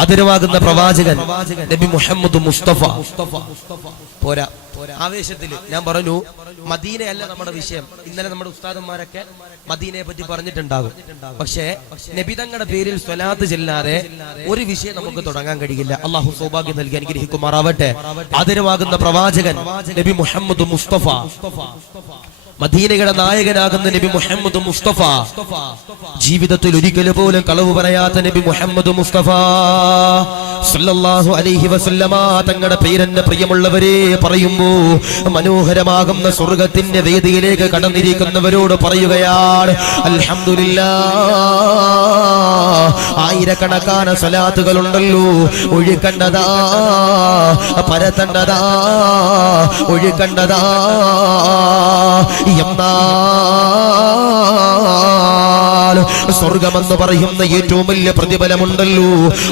ആദരവാകുന്ന പ്രവാചകൻ നബി മുഹമ്മദ് മുസ്തഫ. പോരാ, ആവേശത്തിൽ ഞാൻ പറഞ്ഞു മദീനയല്ല നമ്മുടെ വിഷയം. ഇന്നലെ നമ്മുടെ ഉസ്താദന്മാരൊക്കെ മദീനയെ പറ്റി പറഞ്ഞിട്ടുണ്ടാകും. പക്ഷേ നബിതങ്ങളുടെ പേരിൽ സ്വലാത്ത് ചെല്ലാതെ ഒരു വിഷയം നമുക്ക് തുടങ്ങാൻ കഴിയില്ല. അള്ളാഹു സൗഭാഗ്യം നൽകി അനുഗ്രഹിക്കുമാറാവട്ടെ. ആദരവാകുന്ന പ്രവാചകൻ നബി മുഹമ്മദ് മുസ്തഫ, മദീനയുടെ നായകനാകുന്ന നബി മുഹമ്മദ് മുസ്തഫ, ജീവിതത്തിൽ ഒരിക്കലും പോലും കളവ് പറയാത്ത നബി മുഹമ്മദ് മുസ്തഫ സല്ലല്ലാഹു അലൈഹി വസല്ലമ തങ്ങളുടെ പേരെന്നെ പ്രിയമുള്ളവരെ പറയുമ്പോ മനോഹരമാകുന്ന സ്വർഗത്തിന്റെ വേദിയിലേക്ക് കടന്നിരിക്കുന്നവരോട് പറയുകയാണ് അൽഹംദുലില്ലാഹ്. ആയിരക്കണക്കാന സ്വലാത്തുകളുണ്ടല്ലോ, ഒഴുക്കണ്ടതാ, പരത്തണ്ടതാ, ഒഴുക്കണ്ടതാ. എന്നാൽ സ്വർഗമെന്ന് പറയുന്ന ഏറ്റവും വലിയ പ്രതിഫലമുണ്ടല്ലോ,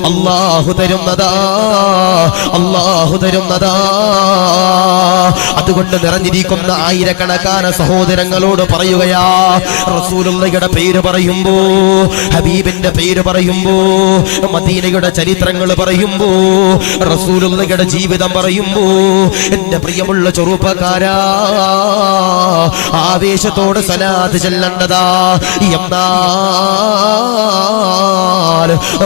അല്ലാഹു തരുന്നതാ, അല്ലാഹു തരുന്നതാ. അതുകൊണ്ട് നിറഞ്ഞിരിക്കുന്ന ആയിരക്കണക്കാന സഹോദരങ്ങളോട് പറയുകയാ, റസൂലുള്ളാഹിയുടെ പേര് പറയുമ്പോ, ഹബീബിന്റെ പേര് പറയുമ്പോ, മദീനയുടെ ചരിത്രങ്ങൾ പറയുമ്പോ, റസൂലുള്ളാഹിയുടെ ജീവിതം പറയുമ്പോ, എന്റെ പ്രിയമുള്ള ചെറുപ്പക്കാരാ, ആവേശത്തോടെ സ്വലാത്ത് ചെല്ലേണ്ടതാ. എന്നാൽ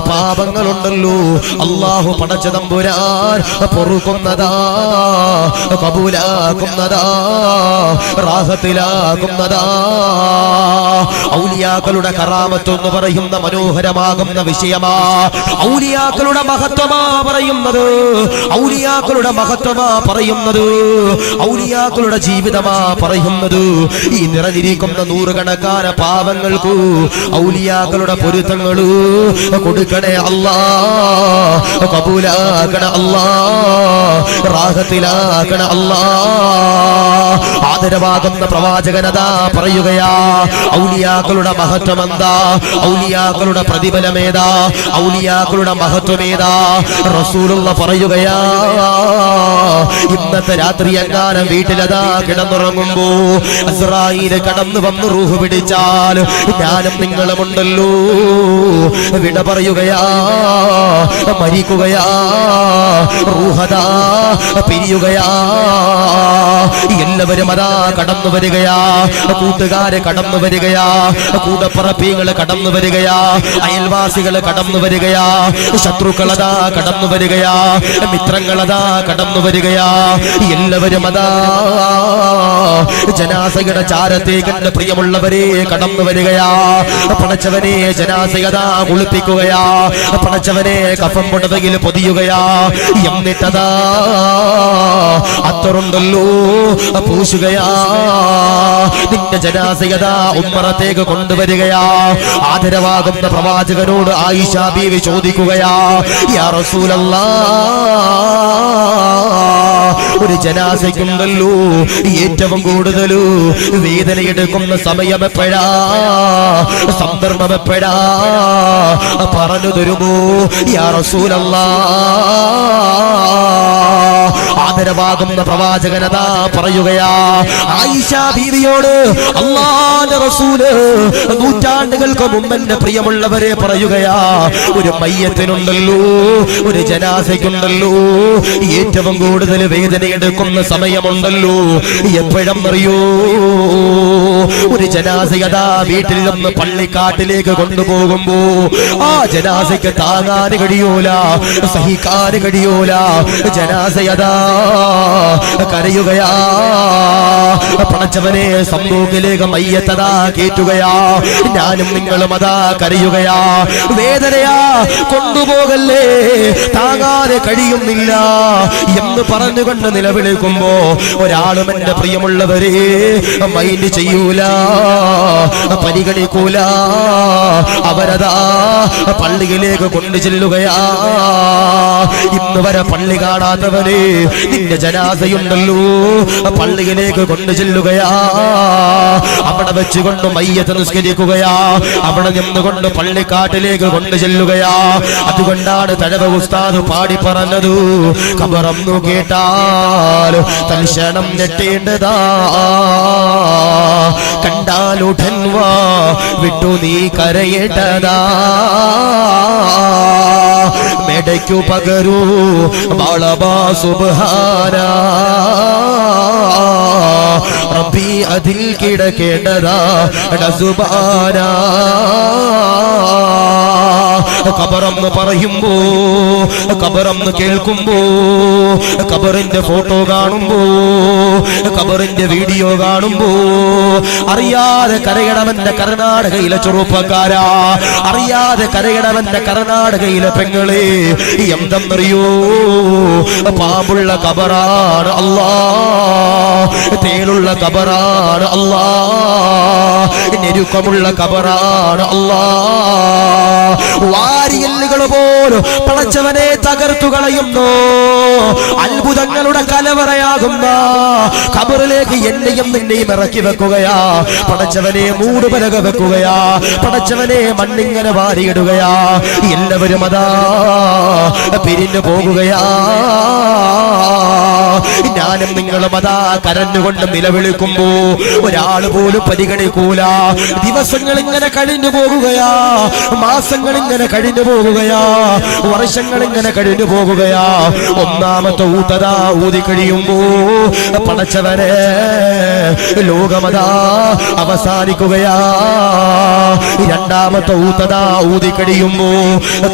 പാപങ്ങളുണ്ടല്ലോ, അല്ലാഹു പടച്ച തമ്പുരാൻ പൊറുക്കുന്നതാ, കബൂലാക്കുന്നതാ, റാഹത്തിലാക്കുന്നതാ. ഔലിയാക്കളുടെ കറാമത്ത് എന്ന് പറയുന്ന മനോഹരമാകുന്ന വിഷയമാ. ഔലിയാക്കളുടെ മഹത്വമാ പറയുന്നത്, ഔലിയാക്കളുടെ മഹത്വമാ പറയുന്നത്, ഔലിയാക്കളുടെ ജീവിതമാ പറയുന്നത്. ഈ നിറഞ്ഞിരിക്കുന്ന നൂറുകണക്കാന പാവങ്ങൾക്ക് ഔലിയാക്കളുടെ പൊരുത്തങ്ങള് കൊടുക്കണേ അല്ലാ, കബൂലാക്കണ അല്ലാ, റാഹത്തിലാക്കണ അല്ലാ. ആദരവാകുന്ന പ്രവാചകനതാ പറയുകയാ, ഔലിയാക്കളുടെ മഹത്വം എന്താ, ഔലിയാക്കളുടെ പ്രതിഫലമേതാ, ഔലിയാക്കളുടെ മഹത്വമേതാ. റസൂലുള്ള പറയുകയാ, ഇന്നത്തെ രാത്രി എങ്ങാനും വീട്ടിലതാ കിടന്നുറങ്ങുമ്പോ അസ്റായീൽ കടന്നു വന്ന് റൂഹ് പിടിച്ചാൽ ഞാനും നിങ്ങളുമുണ്ടല്ലോ, വിട പറയുകയാ, മരിക്കുകയാ, റൂഹദാ പിരിയുകയാ. എല്ലാവരും അതാ കടന്നു വരികയാ, കൂട്ടുകാരെ കടന്നു വരികയാ, കൂടപ്പറപ്പീകള് കടന്നു വരികയാ, അയൽവാസികള് കടന്നു വരികയാ, ശത്രുക്കളതാ കടന്നു വരികയാ, മിത്രങ്ങളതാ കടന്നു വരികയാ. എല്ലാവരും അതാ ജനാസയുടെ ചാരത്തേക്ക് എന്റെ പ്രിയമുള്ളവരെ കടന്നു വരികയാ. പടച്ചവനെ ജനാസയതാ കുളിപ്പിക്കുകയാ, പടച്ചവനെ കഫം പുടവയിൽ പൊതിയുകയാ. എന്നിട്ടതാ അത്തറുണ്ടല്ലോ പൂശുകയാ. നിന്റെ ജനാസയതാ ഉമ്മറത്തേക്ക് കൊണ്ടുവരികയാ. ആദരവാകുന്ന പ്രവാചകനോട് ആയിഷ ബീവി ചോദിക്കുകയാ, യാ റസൂലല്ലാഹ്, ഒരു ജനാസയ്ക്കുണ്ടല്ലോ ഏറ്റവും കൂടുതൽ വേദനയെടുക്കുന്ന സമയം എപ്പോഴാ, സന്ദർഭം എപ്പോഴാ, പറഞ്ഞു തരുമോ യാ റസൂലല്ലാഹ്? ആദരവാകുന്ന പ്രവാചകനതാ പറയുകയാ ആയിഷ ബീവിയോട്, അല്ലാഹുവിന്റെ റസൂല് നൂറ്റാണ്ടുകൾക്ക് മുമ്പ് എന്റെ പ്രിയമുള്ളവരെ പറയുകയാ, ഒരു മയ്യത്തിനുണ്ടല്ലോ, ഒരു ജനാസയ്ക്കുണ്ടല്ലോ ഏറ്റവും കൂടുതൽ വേദനയെടുക്കുന്ന സമയമുണ്ടല്ലോ, എപ്പോഴെന്നറിയോ? ഒരു ജനാസയതാ വീട്ടിൽ നിന്ന് പള്ളിക്കാട്ടിലേക്ക് കൊണ്ടുപോകുമ്പോ ആ ജനാസയ്ക്ക് താങ്ങാൻ കഴിയൂല, സഹിക്കാൻ കഴിയൂല. ജനാസയതാ കരയുകയാ. പടച്ചവനെ സമ്പൂക്കിലേക്ക് മയ്യത്തതാ കേറ്റുകയാ. ഞാനും നിങ്ങളും അതാ കരയുകയാ. വേദനയാ, കൊണ്ടുപോകല്ലേ, താങ്ങാതെ കഴിയുന്നില്ല എന്ന് പറഞ്ഞുകൊണ്ട് നിലവിളിക്കുമ്പോ ഒരാളും എന്റെ പ്രിയമുള്ളവരെ മൈൻഡ് ചെയ്യൂല, പരിഗണിക്കൂല. അവരതാ പള്ളിയിലേക്ക് കൊണ്ടു ചെല്ലുകയാ. ഇന്ന് വരെ പള്ളി കാണാത്തവരെ നിന്റെ ജനാസയുണ്ടല്ലോ, പള്ളിയിലേക്ക് കൊണ്ടു ചെല്ലുകയാ. അവിടെ വെച്ചുകൊണ്ട് മയ്യത്ത് നിസ്കരിക്കുകയാ. അവിടെ നിന്നുകൊണ്ട് പള്ളിക്കാട്ടിലേക്ക് കൊണ്ടു ചെല്ലുകയാ. അതുകൊണ്ടാണ് തഴവ ഉസ്താദ് പാടി പറഞ്ഞത്, ഖബറന്നു കേട്ടാൽ തൽക്ഷണം ഞെട്ടേണ്ടതാ, കണ്ടാലുടൻ വാ വിട്ടു നീ കരയേണ്ടതാ. ഇടയ്ക്കു പകരൂ ബാളബാ സുബ്ഹാന റബ്ബി അതിൽ കിടക്കേണ്ടതാ സുബ്ഹാന ഖബറെന്ന് പറയുമ്പോ ഖബറെന്ന് കേൾക്കുമ്പോ ഖബറിന്റെ ഫോട്ടോ കാണുമ്പോ ഖബറിന്റെ വീഡിയോ കാണുമ്പോ അറിയാതെ കരയണമെന്റെ കർണാടകയിലെ ചെറുപ്പക്കാരാ അറിയാതെ കരയണമെന്റെ കർണാടകയിലെ പെങ്ങളെ എന്തെന്നറിയോ പാമ്പുള്ള ഖബറാണ് അല്ലാ തേനുള്ള ഖബറാണ് അല്ലാ ഞെരുക്കമുള്ള ഖബറാണ് അല്ലാ വാരിയല്ലുകൾ പോലും പടച്ചവനെ തകർത്തു കളയുന്നു അത്ഭുതങ്ങളുടെ കലവറയാകുന്ന ഖബറിലേക്ക് എന്നെയും നിന്നെയും ഇറക്കി വെക്കുകയാ പടച്ചവനെ മൂടുപലക വെക്കുകയാ പടച്ചവനെ മണ്ണിങ്ങനെ വാരിയിടുകയാ എല്ലാവരും അതാ പിരിഞ്ഞു പോകുകയാ ഞാനും നിങ്ങളും അതാ കരഞ്ഞുകൊണ്ട് നിലവിളിക്കുമ്പോ ഒരാൾ പോലും പരിഗണിക്കൂല ദിവസങ്ങൾ ഇങ്ങനെ കഴിഞ്ഞു പോകുകയാ മാസങ്ങൾ ഇങ്ങനെ കഴിഞ്ഞു പോകുകയാ വർഷങ്ങൾ ഇങ്ങനെ കഴിഞ്ഞു പോകുകയാ ഒന്നാമത്തെ ഊതതാ ഊതി കഴിയുമ്പോ പടച്ചവനെ ലോകമതാ അവസാനിക്കുകയാ രണ്ടാമത്തെ ഊതതാ ഊതി കഴിയുമ്പോ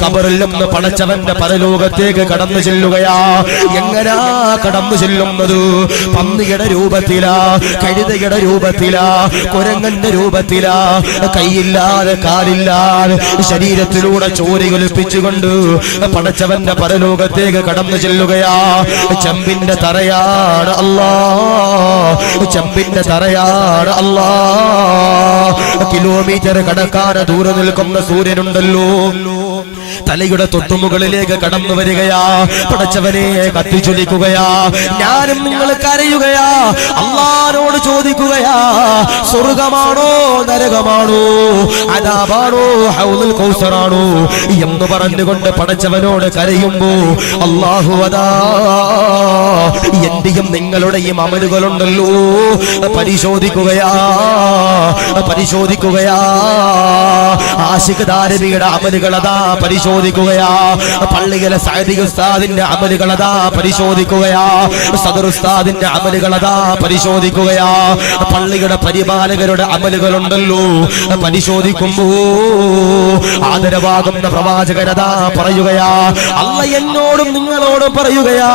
ഖബറിൽ നിന്ന് പടച്ചവന്റെ പരലോകത്തേക്ക് കടന്നു ചെല്ലുകയാ എങ്ങനാ കടന്നു ചെല്ലുന്നത് പന്നിയുടെ രൂപത്തിലാ കഴുതയുടെ രൂപത്തിലാ കുരങ്ങന്റെ രൂപത്തിലാ കൈയില്ലാതെ കാലില്ലാതെ ശരീരത്തിലൂടെ ചോരയൊലിപ്പിച്ചുകൊണ്ട് പടച്ചവന്റെ പരലോകത്തേക്ക് കടന്നു ചെല്ലുകയാ ചെമ്പിന്റെ തറയാണ് അല്ലാ ചെമ്പിന്റെ തറയാണ് അല്ലാ കിലോമീറ്റർ കടക്കാതെ ദൂരെ നിൽക്കുന്ന സൂര്യനുണ്ടല്ലോ തലയുടെ തൊട്ടുമുകളിലേക്ക് കടന്നു വരികയാ പടച്ചവനെ കത്തിച്ചൊലിക്കുകയാ ഞാനും നിങ്ങൾ കരയുകയാ അല്ലാഹുവോട് ചോദിക്കുകയാ സ്വർഗമാണോ നരകമാണോ അദാബാണോ ഹൗലുൽ കൗസറാണോ എന്ന് പറഞ്ഞുകൊണ്ട് പടച്ചവനോട് കരയുമ്പോ അല്ലാഹു അതാ എന്റെയും നിങ്ങളുടെയും അമലുകളുണ്ടല്ലോ പരിശോധിക്കുകയാ ആശിഖ് ദാരിമിയുടെ അമലുകളതാ പരിശോധിക്കുകയാ പള്ളിയിലെ സഅദി ഉസ്താദിന്റെ അമലുകളതാ പരിശോധിക്കുകയാ സദർ ഉസ്താദിന്റെ അമലുകളതാ പരിശോധിക്കുകയാ പള്ളിയുടെ പരിപാലകരുടെ അമലുകളുണ്ടല്ലോ പരിശോധിക്കുമ്പോ ആദരവാകുന്ന പ്രവാചകനതാ പറയുകയാ അല്ലാഹ് എന്നോടും നിങ്ങളോടും പറയുകയാ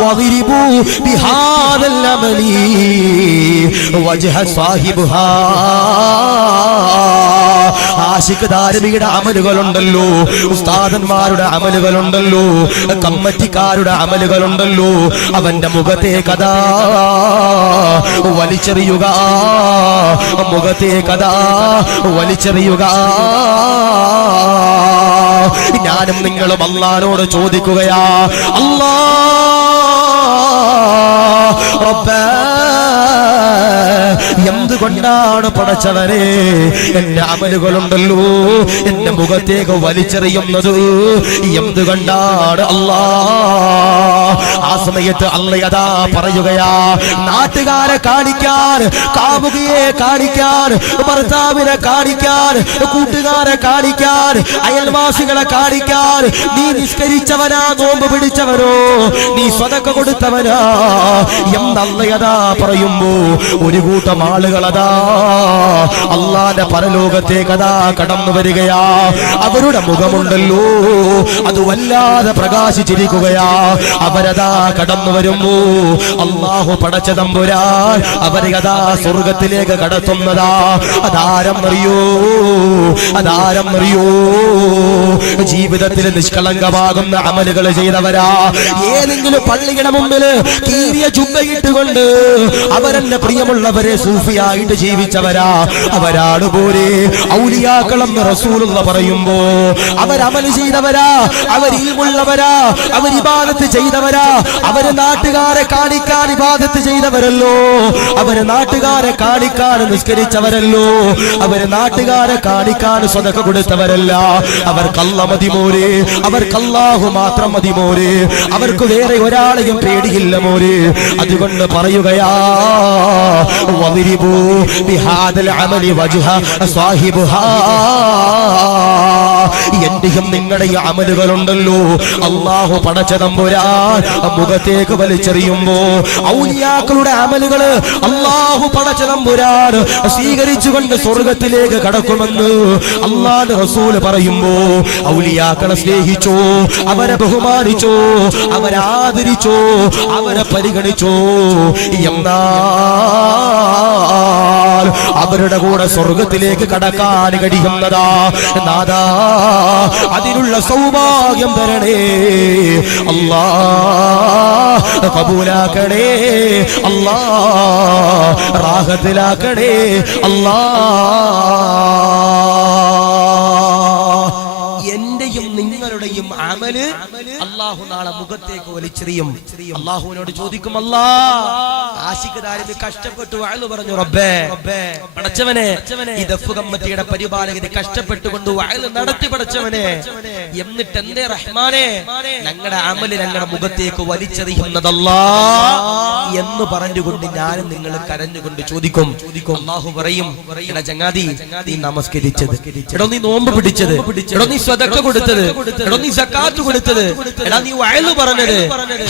വദിരിബു ബിഹാദൽ അമലി വജ്ഹ സാഹിബുഹാ ആശിഖ് ദാരിമിയുടെ അമലുകളുണ്ടല്ലോ ഉസ്താദന്മാരുടെ അമലുകളുണ്ടല്ലോ കമ്മറ്റിക്കാരുടെ അമലുകളുണ്ടല്ലോ അവന്റെ മുഖത്തെ കഥാ വലിച്ചെറിയുക മുഖത്തെ കഥാ വലിച്ചെറിയുക ഞാനും നിങ്ങളും അല്ലാഹുവോട് ചോദിക്കുകയാ അല്ലാ റബ്ബേ എന്തുകൊണ്ടാണ് പടച്ചവനെ എന്റെ അമലുകളുണ്ടല്ലോ എന്റെ മുഖത്തേക്ക് വലിച്ചെറിയുന്നത് എന്തുകൊണ്ടാണ് അല്ലാ ആ സമയത്ത് അള്ളയതാ പറയുകയാ നാട്ടുകാരെ കാണിക്കാൻ കാമുകിയെ കാണിക്കാൻ ഭർത്താവിനെ കാണിക്കാൻ കൂട്ടുകാരെ കാണിക്കാൻ അയൽവാസികളെ കാണിക്കാൻ നീ നിസ്കരിച്ചവനാ നോമ്പ് പിടിച്ചവനോ നീ സ്വതക്ക കൊടുത്തവനാ എന്നല്ലയതാ പറയുമ്പോ ഒരു കൂട്ടം ആളുകളതാ അല്ലാഹുവിന്റെ പരലോകത്തേക്കതാ കടന്നു വരികയാ അവരുടെ മുഖമുണ്ടല്ലോ അത് വല്ലാതെ പ്രകാശിച്ചിരിക്കുകയാ അവരതാ കടന്നു വരുമ്പോ അല്ലാഹു പടച്ച തമ്പുരാൻ അവരെ അതാ സ്വർഗത്തിലേക്ക് കടത്തുന്നതാ അതാരമറിയോ ജീവിതത്തിൽ നിഷ്കളങ്കമാകുന്ന അമലുകൾ ചെയ്തവരാ ഏതെങ്കിലും പള്ളിയുടെ മുമ്പിൽ കീറിയ ജുബ്ബയിട്ടുകൊണ്ട് അവരെന്നെ പ്രിയമുള്ളവരെ സൂഫിയായിട്ട് ജീവിച്ചവരാ അവരാണ് പോലെ ഔലിയാക്കളെന്ന് റസൂലുള്ള പറയുമ്പോ അവരമൽ ചെയ്തവരാ അവർ ഇൽമുള്ളവരാ അവർ ഇബാദത്ത് ചെയ്തവരാ അവര് നാട്ടുകാരെ കാണിക്കാൻ ഇബാദത്ത് ചെയ്തവരല്ലോ അവര് നാട്ടുകാരെ കാണിക്കാൻ നിസ്കരിച്ചവരല്ലോ അവര് നാട്ടുകാരെ കാണിക്കാൻ സ്വതക്ക കൊടുത്തവരല്ല അവർക്ക് മതി മോരെ അവർക്ക് അല്ലാഹു മാത്രം മതി മോരെ അവർക്ക് വേറെ ഒരാളെയും പേടിയില്ല മോരെ അതുകൊണ്ട് പറയുകയാ വദിരിബൂ വദരിബു ബിഹാദൽ അമലി വജ്ഹ സാഹിബുഹാ. എന്റെയും നിങ്ങളുടെ ഈ അമലുകളുണ്ടല്ലോ അല്ലാഹു പടച്ച തമ്പുരാൻ മുഖത്തേക്ക് വലിച്ചെറിയുമ്പോ ഔലിയാക്കളുടെ അമലുകള് അല്ലാഹു പടച്ച തമ്പുരാൻ സ്വീകരിച്ചുകൊണ്ട് സ്വർഗത്തിലേക്ക് കടക്കുമെന്ന് അല്ലാഹുവിന്റെ റസൂൽ പറയുമ്പോ ഔലിയാക്കളെ സ്നേഹിച്ചോ, അവരെ ബഹുമാനിച്ചോ, അവരെ ആദരിച്ചോ, അവരെ പരിഗണിച്ചോ, എന്നാൽ അവരുടെ കൂടെ സ്വർഗത്തിലേക്ക് കടക്കാൻ കഴിയുന്നതാ നാദാ. അതിനുള്ള സൗഭാഗ്യം തരണേ അല്ലാഹ്, കബൂലാക്കണേ അല്ലാഹ്, റാഹത്തിലാക്കണേ അല്ലാഹ്. എന്റെയും നിങ്ങളുടെയും അമല് അല്ലാഹു നാളെ മുഖത്തേക്ക് വലിച്ചെറിയും. അല്ലാഹുവിനോട് ചോദിക്കും, അല്ലാഹ് ആശിഖ്ദാരിന് കഷ്ടപ്പെട്ടു വഅല് പറഞ്ഞു, റബ്ബേ പടച്ചവനെ ഈ ദഫ് കമ്മിറ്റിയുടെ പരിപാലകര് കഷ്ടപ്പെട്ടുകൊണ്ട് വഅല് നടത്തി പടച്ചവനെ, എന്നിട്ട് എന്തേ റഹ്മാനെ ഞങ്ങളുടെ അമല് ഞങ്ങളുടെ മുഖത്തേക്ക് വലിച്ചെറിയുന്നതല്ലാ എന്ന് പറഞ്ഞുകൊണ്ട് ഞാനും നിങ്ങൾ കരഞ്ഞുകൊണ്ട് ചോദിക്കും. അല്ലാഹു പറയും, എടാ ചങ്ങാതി നീ നമസ്കരിച്ചത്, എടോ നീ നോമ്പ് പിടിച്ചത്, എടോ നീ സ്വതക്ക കൊടുത്തത്, എടോ നീ സക്കാത്ത് കൊടുത്തത്, എടാ നീ വഅല് പറഞ്ഞത്,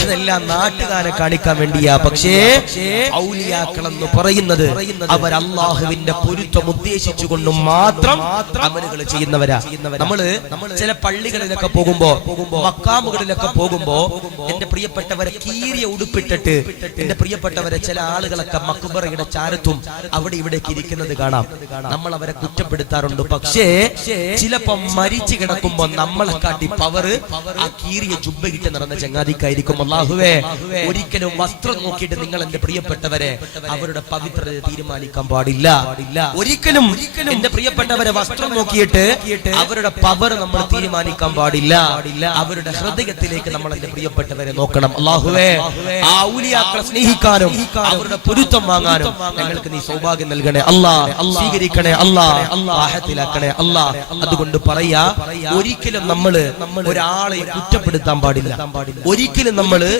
ഇതെല്ലാം നാട്ടുകാരെ കാണിക്കാൻ വേണ്ടിയാ. പക്ഷേ ഔലിയാക്കൾ എന്ന് പറയുന്നത് അവർ അല്ലാഹുവിന്റെ പൊരുത്തം ഉദ്ദേശിച്ചുകൊണ്ട് മാത്രം അമലുകൾ ചെയ്യുന്നവരാ. നമ്മള് ചില പള്ളികളിലൊക്കെ പോകുമ്പോ, മക്കാമുകളിലൊക്കെ പോകുമ്പോ എന്റെ പ്രിയപ്പെട്ടവരെ കീറിയ ഉടുപ്പിട്ടിട്ട് എന്റെ പ്രിയപ്പെട്ടവരെ ചില ആളുകളൊക്കെ മക്ബറയുടെ ചാരത്തും അവിടെ ഇവിടേക്ക് ഇരിക്കുന്നത് കാണാം. നമ്മൾ അവരെ കുറ്റപ്പെടുത്താറുണ്ട്. പക്ഷേ ചിലപ്പോ മരിച്ചു കിടക്കുമ്പോ നമ്മളെ കാട്ടി പവറ് ആ കീറിയ ജുബ്ബ കിട്ടി നടന്ന ചങ്ങാതിക്കായിരിക്കും. അല്ലാഹുവേ ഒരിക്കലും വസ്ത്രം നോക്കിയിട്ട് നിങ്ങൾ എന്റെ പ്രിയപ്പെട്ടവരെ അവരുടെ പവിത്രത തീരുമാനിക്കാൻ പാടില്ല. ഒരിക്കലും എന്റെ പ്രിയപ്പെട്ടവരെ വസ്ത്രം നോക്കിയിട്ട് അവരുടെ പവർ നമ്മൾ തീരുമാനിക്കാൻ പാടില്ല. അവരുടെ ഹൃദയത്തിലേക്ക് നമ്മൾ എന്റെ പ്രിയപ്പെട്ടവരെ നോക്കണം. അല്ലാഹുവേ ആ ഔലിയാക്കളെ സ്നേഹിക്കാനും അവരുടെ പൊരുത്തം വാങ്ങാനും ഞങ്ങൾക്ക് നീ സൗഭാഗ്യം നൽകണേ അല്ലാഹ്, സ്വീകരിക്കണേ അല്ലാഹ്, റാഹത്തിലാക്കണേ അല്ലാഹ്. അതുകൊണ്ട് പറയാ, ഒരിക്കലും നമ്മള് ഒരാളെയും കുറ്റപ്പെടുത്താൻ പാടില്ല. ഒരിക്കലും നമ്മള്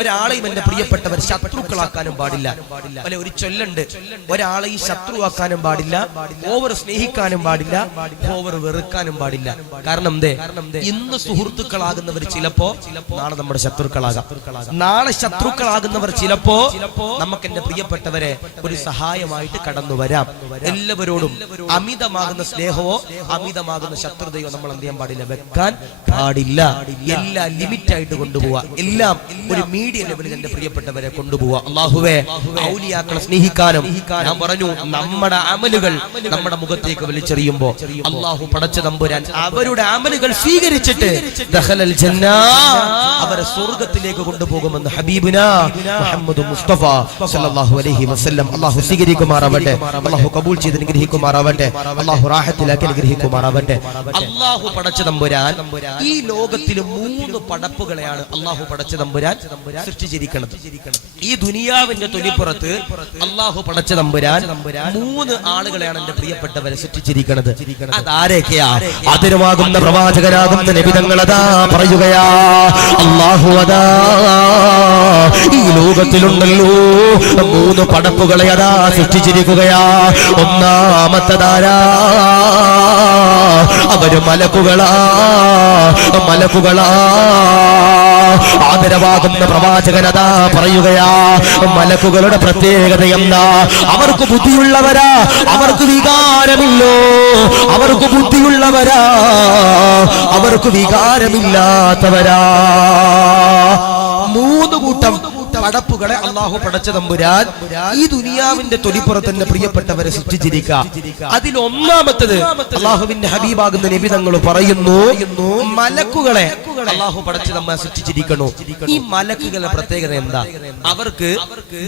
ഒരാളെയും എന്റെ പ്രിയപ്പെട്ടവർ ശത്രുക്കളാക്കാനും പാടില്ല. അല്ലെ, ഒരു ചൊല്ലുണ്ട്, ഒരാളെ ഈ ശത്രുവാക്കാനും പാടില്ല, ഓവർ സ്നേഹിക്കാനും പാടില്ല, ഓവർ വെറുക്കാനും പാടില്ല. കാരണം എന്തേ, ഇന്ന് സുഹൃത്തുക്കളാകുന്നവർ ചിലപ്പോ നാളെ നമ്മുടെ ശത്രുക്കളാകാം. നാളെ ശത്രുക്കളാകുന്നവർ ചിലപ്പോ നമുക്ക് എന്റെ പ്രിയപ്പെട്ടവരെ ഒരു സഹായമായിട്ട് കടന്നു വരാം. എല്ലാവരോടും അമിതമാകുന്ന സ്നേഹമോ അമിതമാകുന്ന ശത്രുതയോ നമ്മൾ എന്ത് ചെയ്യാൻ പാടില്ല, വെക്കാൻ പാടില്ല. എല്ലാം ലിമിറ്റായിട്ട് കൊണ്ടുപോവാ, എല്ലാം ഒരു മീഡിയം ലെവലിൽ എന്റെ പ്രിയപ്പെട്ടവരെ കൊണ്ടുപോവാ. അല്ലാഹുവേ ഔലിയാക്കളെ സ്നേഹിക്കാനും ഞാൻ പറഞ്ഞു നമ്മുടെ അമലുകൾ നമ്മുടെ മുഖത്തേക്ക് വലിച്ചെറിയുമ്പോ അല്ലാഹു പടച്ച തമ്പുരാൻ അവരുടെ അമലുകൾ സ്വീകരിച്ചിട്ട് ദഖലൽ ജന്ന, അവരെ സ്വർഗ്ഗത്തിലേക്ക് കൊണ്ടുപോകുമെന്ന് ഹബീബുനാ മുഹമ്മദ് മുസ്തഫ സല്ലല്ലാഹു അലൈഹി വസല്ലം. അല്ലാഹു സ്വീകരിക്കുമാറാവട്ടെ, അല്ലാഹു കബൂൽ ചെയ്ത് അനുഗ്രഹിക്കുമാറാവട്ടെ, അല്ലാഹു റാഹത്തിലാക്കി അനുഗ്രഹിക്കുമാറാവട്ടെ. അല്ലാഹു പടച്ച തമ്പുരാൻ ഈ ലോകത്തിൽ 3 പടപ്പുകളെയാണ് അല്ലാഹു പടച്ച തമ്പുരാൻ സൃഷ്ടിച്ചിരിക്കുന്നത്. ഈ ദുനിയാവിന്റെ തൊലിപ്പുറത്ത് അല്ലാഹു പടച്ച തമ്പുരാൻ 3 ആളുകളെയാണ് എന്റെ പ്രിയപ്പെട്ടവരെ സൃഷ്ടിച്ചിരിക്കുന്നത്. അതാരൊക്കെയാ? അതിരുമാകുന്ന പ്രവാചകനാകുന്ന നബി തങ്ങൾ അതാ പറയുകയാ, അല്ലാഹു അതാ ഈ ലോകത്തിലുണ്ടല്ലോ 3 പടപ്പുകളെ അതാ സൃഷ്ടിച്ചിരിക്കുകയാ. ഒന്നാമത്തതാരാ? അവര് മലക്കുകളാ. ആദരവാകുന്ന പ്രവാചകനതാ പറയുകയാ, മലക്കുകളുടെ പ്രത്യേകത എന്താ? അവർക്ക് ബുദ്ധിയുള്ളവരാ, അവർക്ക് വികാരമില്ലോ. അവർക്ക് ബുദ്ധിയുള്ളവരാ, അവർക്ക് വികാരമില്ലാത്തവരാ. 3 കൂട്ടം പടപ്പുകളെ അല്ലാഹു പടച്ച തമ്പുരാൻ ഈ ദുനിയാവിന്റെ തൊലിപ്പുറത്തിന്റെ പ്രിയപ്പെട്ടവരെ സൃഷ്ടിച്ചിരിക്കുക. അതിൽ ഒന്നാമത്തത് അല്ലാഹുവിന്റെ ഹബീബാകുന്ന നബി തങ്ങൾ പറയുന്നു, മലക്കുകളെ അല്ലാഹു പടച്ച തമ്പുരാൻ സൃഷ്ടിച്ചിരിക്കുന്നു. ഈ മലക്കുകളുടെ പ്രത്യേകത എന്താ? അവർക്ക്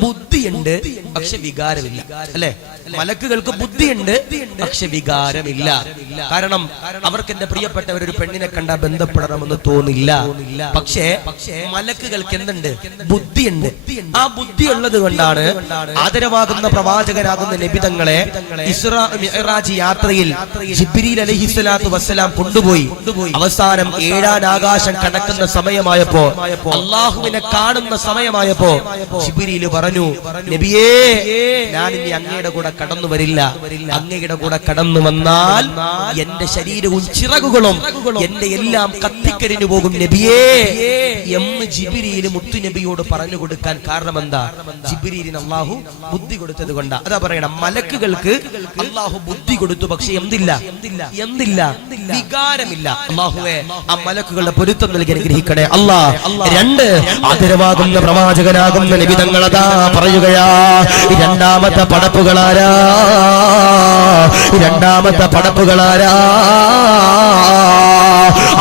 ബുദ്ധിയുണ്ട് പക്ഷെ വികാരമില്ല. അല്ലെ, മലക്കുകൾക്ക് ബുദ്ധിയുണ്ട് പക്ഷെ വികാരമില്ല. കാരണം അവർക്ക് എന്റെ പ്രിയപ്പെട്ടവർ ഒരു പെണ്ണിനെ കണ്ടാൽ ബന്ധപ്പെടണമെന്ന് തോന്നില്ല. പക്ഷേ മലക്കുകൾക്ക് എന്തുണ്ട്? ബുദ്ധിയുണ്ട് ആ ബുദ്ധി ഉള്ളത് കൊണ്ടാണ് ആദരവാകുന്ന പ്രവാചകനാകുന്ന നബിതങ്ങളെ ഇസ്രാ മിഅ്റാജ് യാത്രയിൽ ജിബ്രീൽ അലൈഹിസ്സലാത്തു വസ്സലാം കൊണ്ടുപോയി. അവസാനം 7-ാം ആകാശം കടക്കുന്ന സമയമായപ്പോ, അള്ളാഹുവിനെ കാണുന്ന സമയമായപ്പോ ജിബ്രീൽ പറഞ്ഞു, നബിയേ, ഞാൻ ഇനി അങ്ങയുടെ കൂടെ കടന്നു വരില്ല. അങ്ങയുടെ കൂടെ കടന്നു വന്നാൽ എന്റെ ശരീരവും ചിറകുകളും എന്റെ എല്ലാം കത്തിക്കരിഞ്ഞു പോകും നബിയേ എന്ന് ജിബ്രീൽ മുത്തുനബിയോട് പറഞ്ഞു കൊടുക്കാൻ കാരണം എന്താ? ജിബ്രീലിന് അള്ളാഹു ബുദ്ധി കൊടുത്തത് കൊണ്ടാ. അതാ പറയണം, മലക്കുകൾക്ക് അള്ളാഹു ബുദ്ധി കൊടുത്തു, പക്ഷെ എന്തില്ല? വികാരമില്ല. അള്ളാഹുവേ, ആ മലക്കുകളുടെ പൊരുത്തം നൽകി അനുഗ്രഹിക്കണേ അല്ലാ. 2 ആദരവാകുന്ന പ്രവാചകനാകുന്ന നബിതങ്ങൾ അതാ പറയുകയാ, രണ്ടാമത്തെ പടപ്പുകളാരാ?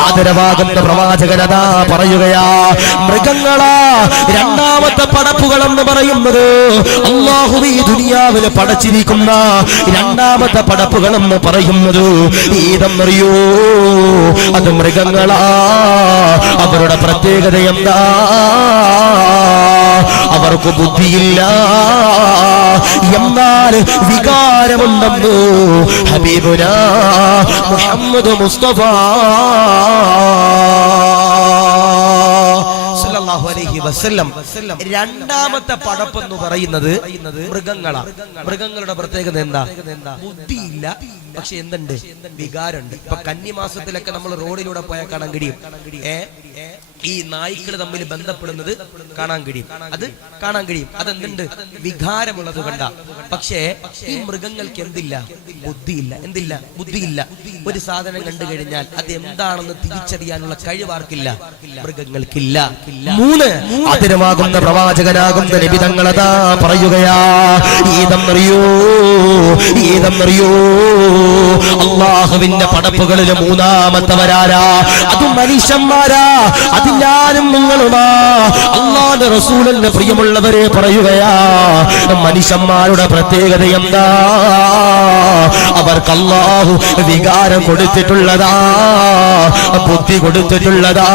ആദരവാകുന്ന പ്രവാചകനതാ പറയുകയാ, മൃഗങ്ങളാ രണ്ടാമത്തെ പടപ്പുകളെന്ന് പറയുന്നത്. അല്ലാഹു ഈ ദുനിയാവിൽ പടച്ചിരിക്കുന്ന രണ്ടാമത്തെ പടപ്പുകളെന്ന് പറയുന്നത് ഏതെന്നറിയോ? അത് മൃഗങ്ങളാ. അവരുടെ പ്രത്യേകത എന്താ? അവർക്ക് ബുദ്ധിയില്ല, എന്നാൽ വികാരമുണ്ടെന്നു ഹബീബുനാ മുഹമ്മദ് മുസ്തഫ സല്ലല്ലാഹു അലൈഹി വസല്ലം. രണ്ടാമത്തെ പടപ്പെന്ന് പറയുന്നത് മൃഗങ്ങളാണ്. മൃഗങ്ങളുടെ പ്രത്യേകത എന്താ? ബുദ്ധിയില്ല, പക്ഷെ എന്തുണ്ട്? വികാരമുണ്ട്. ഇപ്പൊ കന്നിമാസത്തിലൊക്കെ നമ്മൾ റോഡിലൂടെ പോയാൽ കാണാൻ കഴിയും, ഈ നായ്ക്കൾ തമ്മിൽ ബന്ധപ്പെടുന്നത് കാണാൻ കഴിയും. അതെന്തുണ്ട്? വികാരമുള്ളത് കണ്ടാ. പക്ഷേ ഈ മൃഗങ്ങൾക്ക് എന്തില്ല? ബുദ്ധിയില്ല. ഒരു സാധനം കണ്ടു കഴിഞ്ഞാൽ അത് എന്താണെന്ന് തിരിച്ചറിയാനുള്ള കഴിവാർക്കില്ല, മൃഗങ്ങൾക്കില്ല. 3 ആദരവാകുന്ന പ്രവാചകനാകുന്ന നബിതങ്ങളതാ പറയുകയാ, ഏതെന്നറിയോ? അള്ളാഹുവിന്റെ പടപ്പുകളിൽ 3ാമത്തവരാരാ? അതും മനുഷ്യന്മാരാ. അത് ഞാനും നിങ്ങളുമാ. അല്ലാഹുവിന്റെ റസൂലിന്റെ പ്രിയമുള്ളവരെ പറയുകയാ, മനുഷ്യന്മാരുടെ പ്രത്യേകത എന്താ? അവർക്ക് അല്ലാഹു വികാരം കൊടുത്തിട്ടുള്ളതാ, ബുദ്ധി കൊടുത്തിട്ടുള്ളതാ.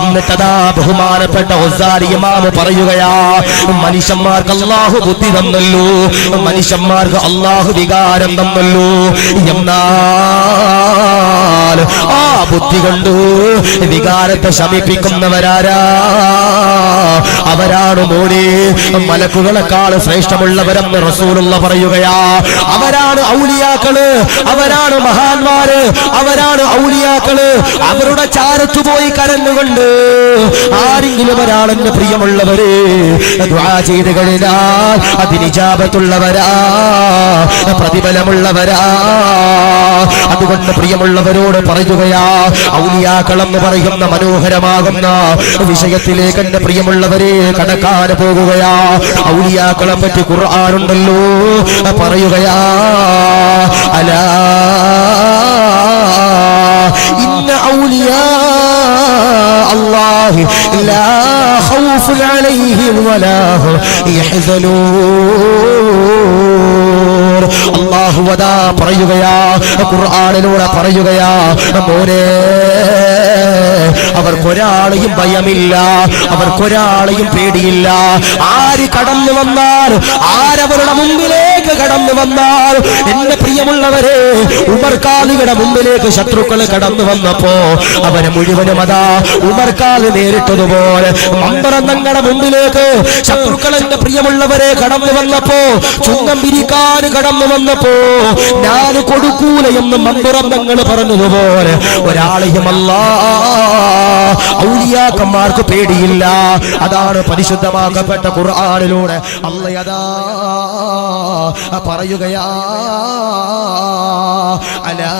എന്നിട്ടതാ ബഹുമാനപ്പെട്ട ഗസാലി ഇമാം പറയുകയാ, മനുഷ്യന്മാർക്ക് അല്ലാഹു ബുദ്ധി തന്നല്ലോ, മനുഷ്യന്മാർക്ക് അല്ലാഹു വികാരം തന്നല്ലോ. എന്നാൽ ആ ബുദ്ധി കൊണ്ട് വികാരത്തെ ശമിപ്പിക്കുന്നവരാരാ? അവരാണ് മോനെ മലക്കുകളെക്കാൾ ശ്രേഷ്ഠമുള്ളവരെന്ന് റസൂലുള്ള പറയുകയാ. അവരാണ് ഔലിയാക്കള്, അവരാണ് മഹാന്മാര്, അവരാണ് ഔലിയാക്കള്. അവരുടെ ചാരത്തു പോയി കരഞ്ഞുകൊണ്ട് ആരെങ്കിലും ഒരാളെന്ന് പ്രിയമുള്ളവര് ദുആ ചെയ്ത് കഴിഞ്ഞാൽ അതിന് ഇജാബത്തുള്ളവരാ, പ്രതിഫലമുള്ളവരാ. അതുകൊണ്ട് പ്രിയമുള്ളവരോട് പറയുകയാ, ഔലിയാക്കളെന്ന് പറയുന്ന മനോഹരമാകുന്ന വിഷയത്തിലേക്ക് എന്റെ പ്രിയമുള്ളവരെ കടക്കാൻ പോകുകയാ. ഔലിയാക്കളെ പറ്റി ഖുർആനുണ്ടല്ലോ, പറയുകയാ, അലാ ഇന്ന ഔലിയാ അല്ലാഹി ലാ ഖൗഫുൻ അലൈഹിം വലാ ഹും യഹ്സനൂൻ. അല്ലാഹു വദാ പറയുകയാ, ഖുർആനിലൂടെ പറയുകയാ, മോനെ അവർക്കൊരാളെയും ഭയമില്ല, അവർക്കൊരാളെയും പേടിയില്ല. ആര് കടന്നു വന്നാൽ, ആരവരുടെ മുമ്പിലേക്ക് കടന്നു വന്നാൽ, എന്റെ പ്രിയമുള്ളവരെ, ഉമർക്കാലിയുടെ മുമ്പിലേക്ക് ശത്രുക്കൾ കടന്നു വന്നപ്പോ അവരെ മുഴുവനും അതാ ഉമർക്കാൽ നേരിട്ടതുപോലെ മന്ത്രങ്ങളുടെ മുമ്പിലേക്ക് ശത്രുക്കൾ എന്റെ പ്രിയമുള്ളവരെ കടന്നു വന്നപ്പോ, ചുങ്കം പിരിക്കാൻ കടന്നു വന്നപ്പോ ഞാൻ കൊടുക്കൂല എന്ന് മന്ത്രങ്ങൾ പറഞ്ഞതുപോലെ ഒരാളെയും ഔലിയാക്കന്മാർക്ക് പേടിയില്ല. അതാണ് പരിശുദ്ധമാക്കപ്പെട്ട ഖുർആനിലൂടെ അല്ലാഹു പറയുകയാ, അലാ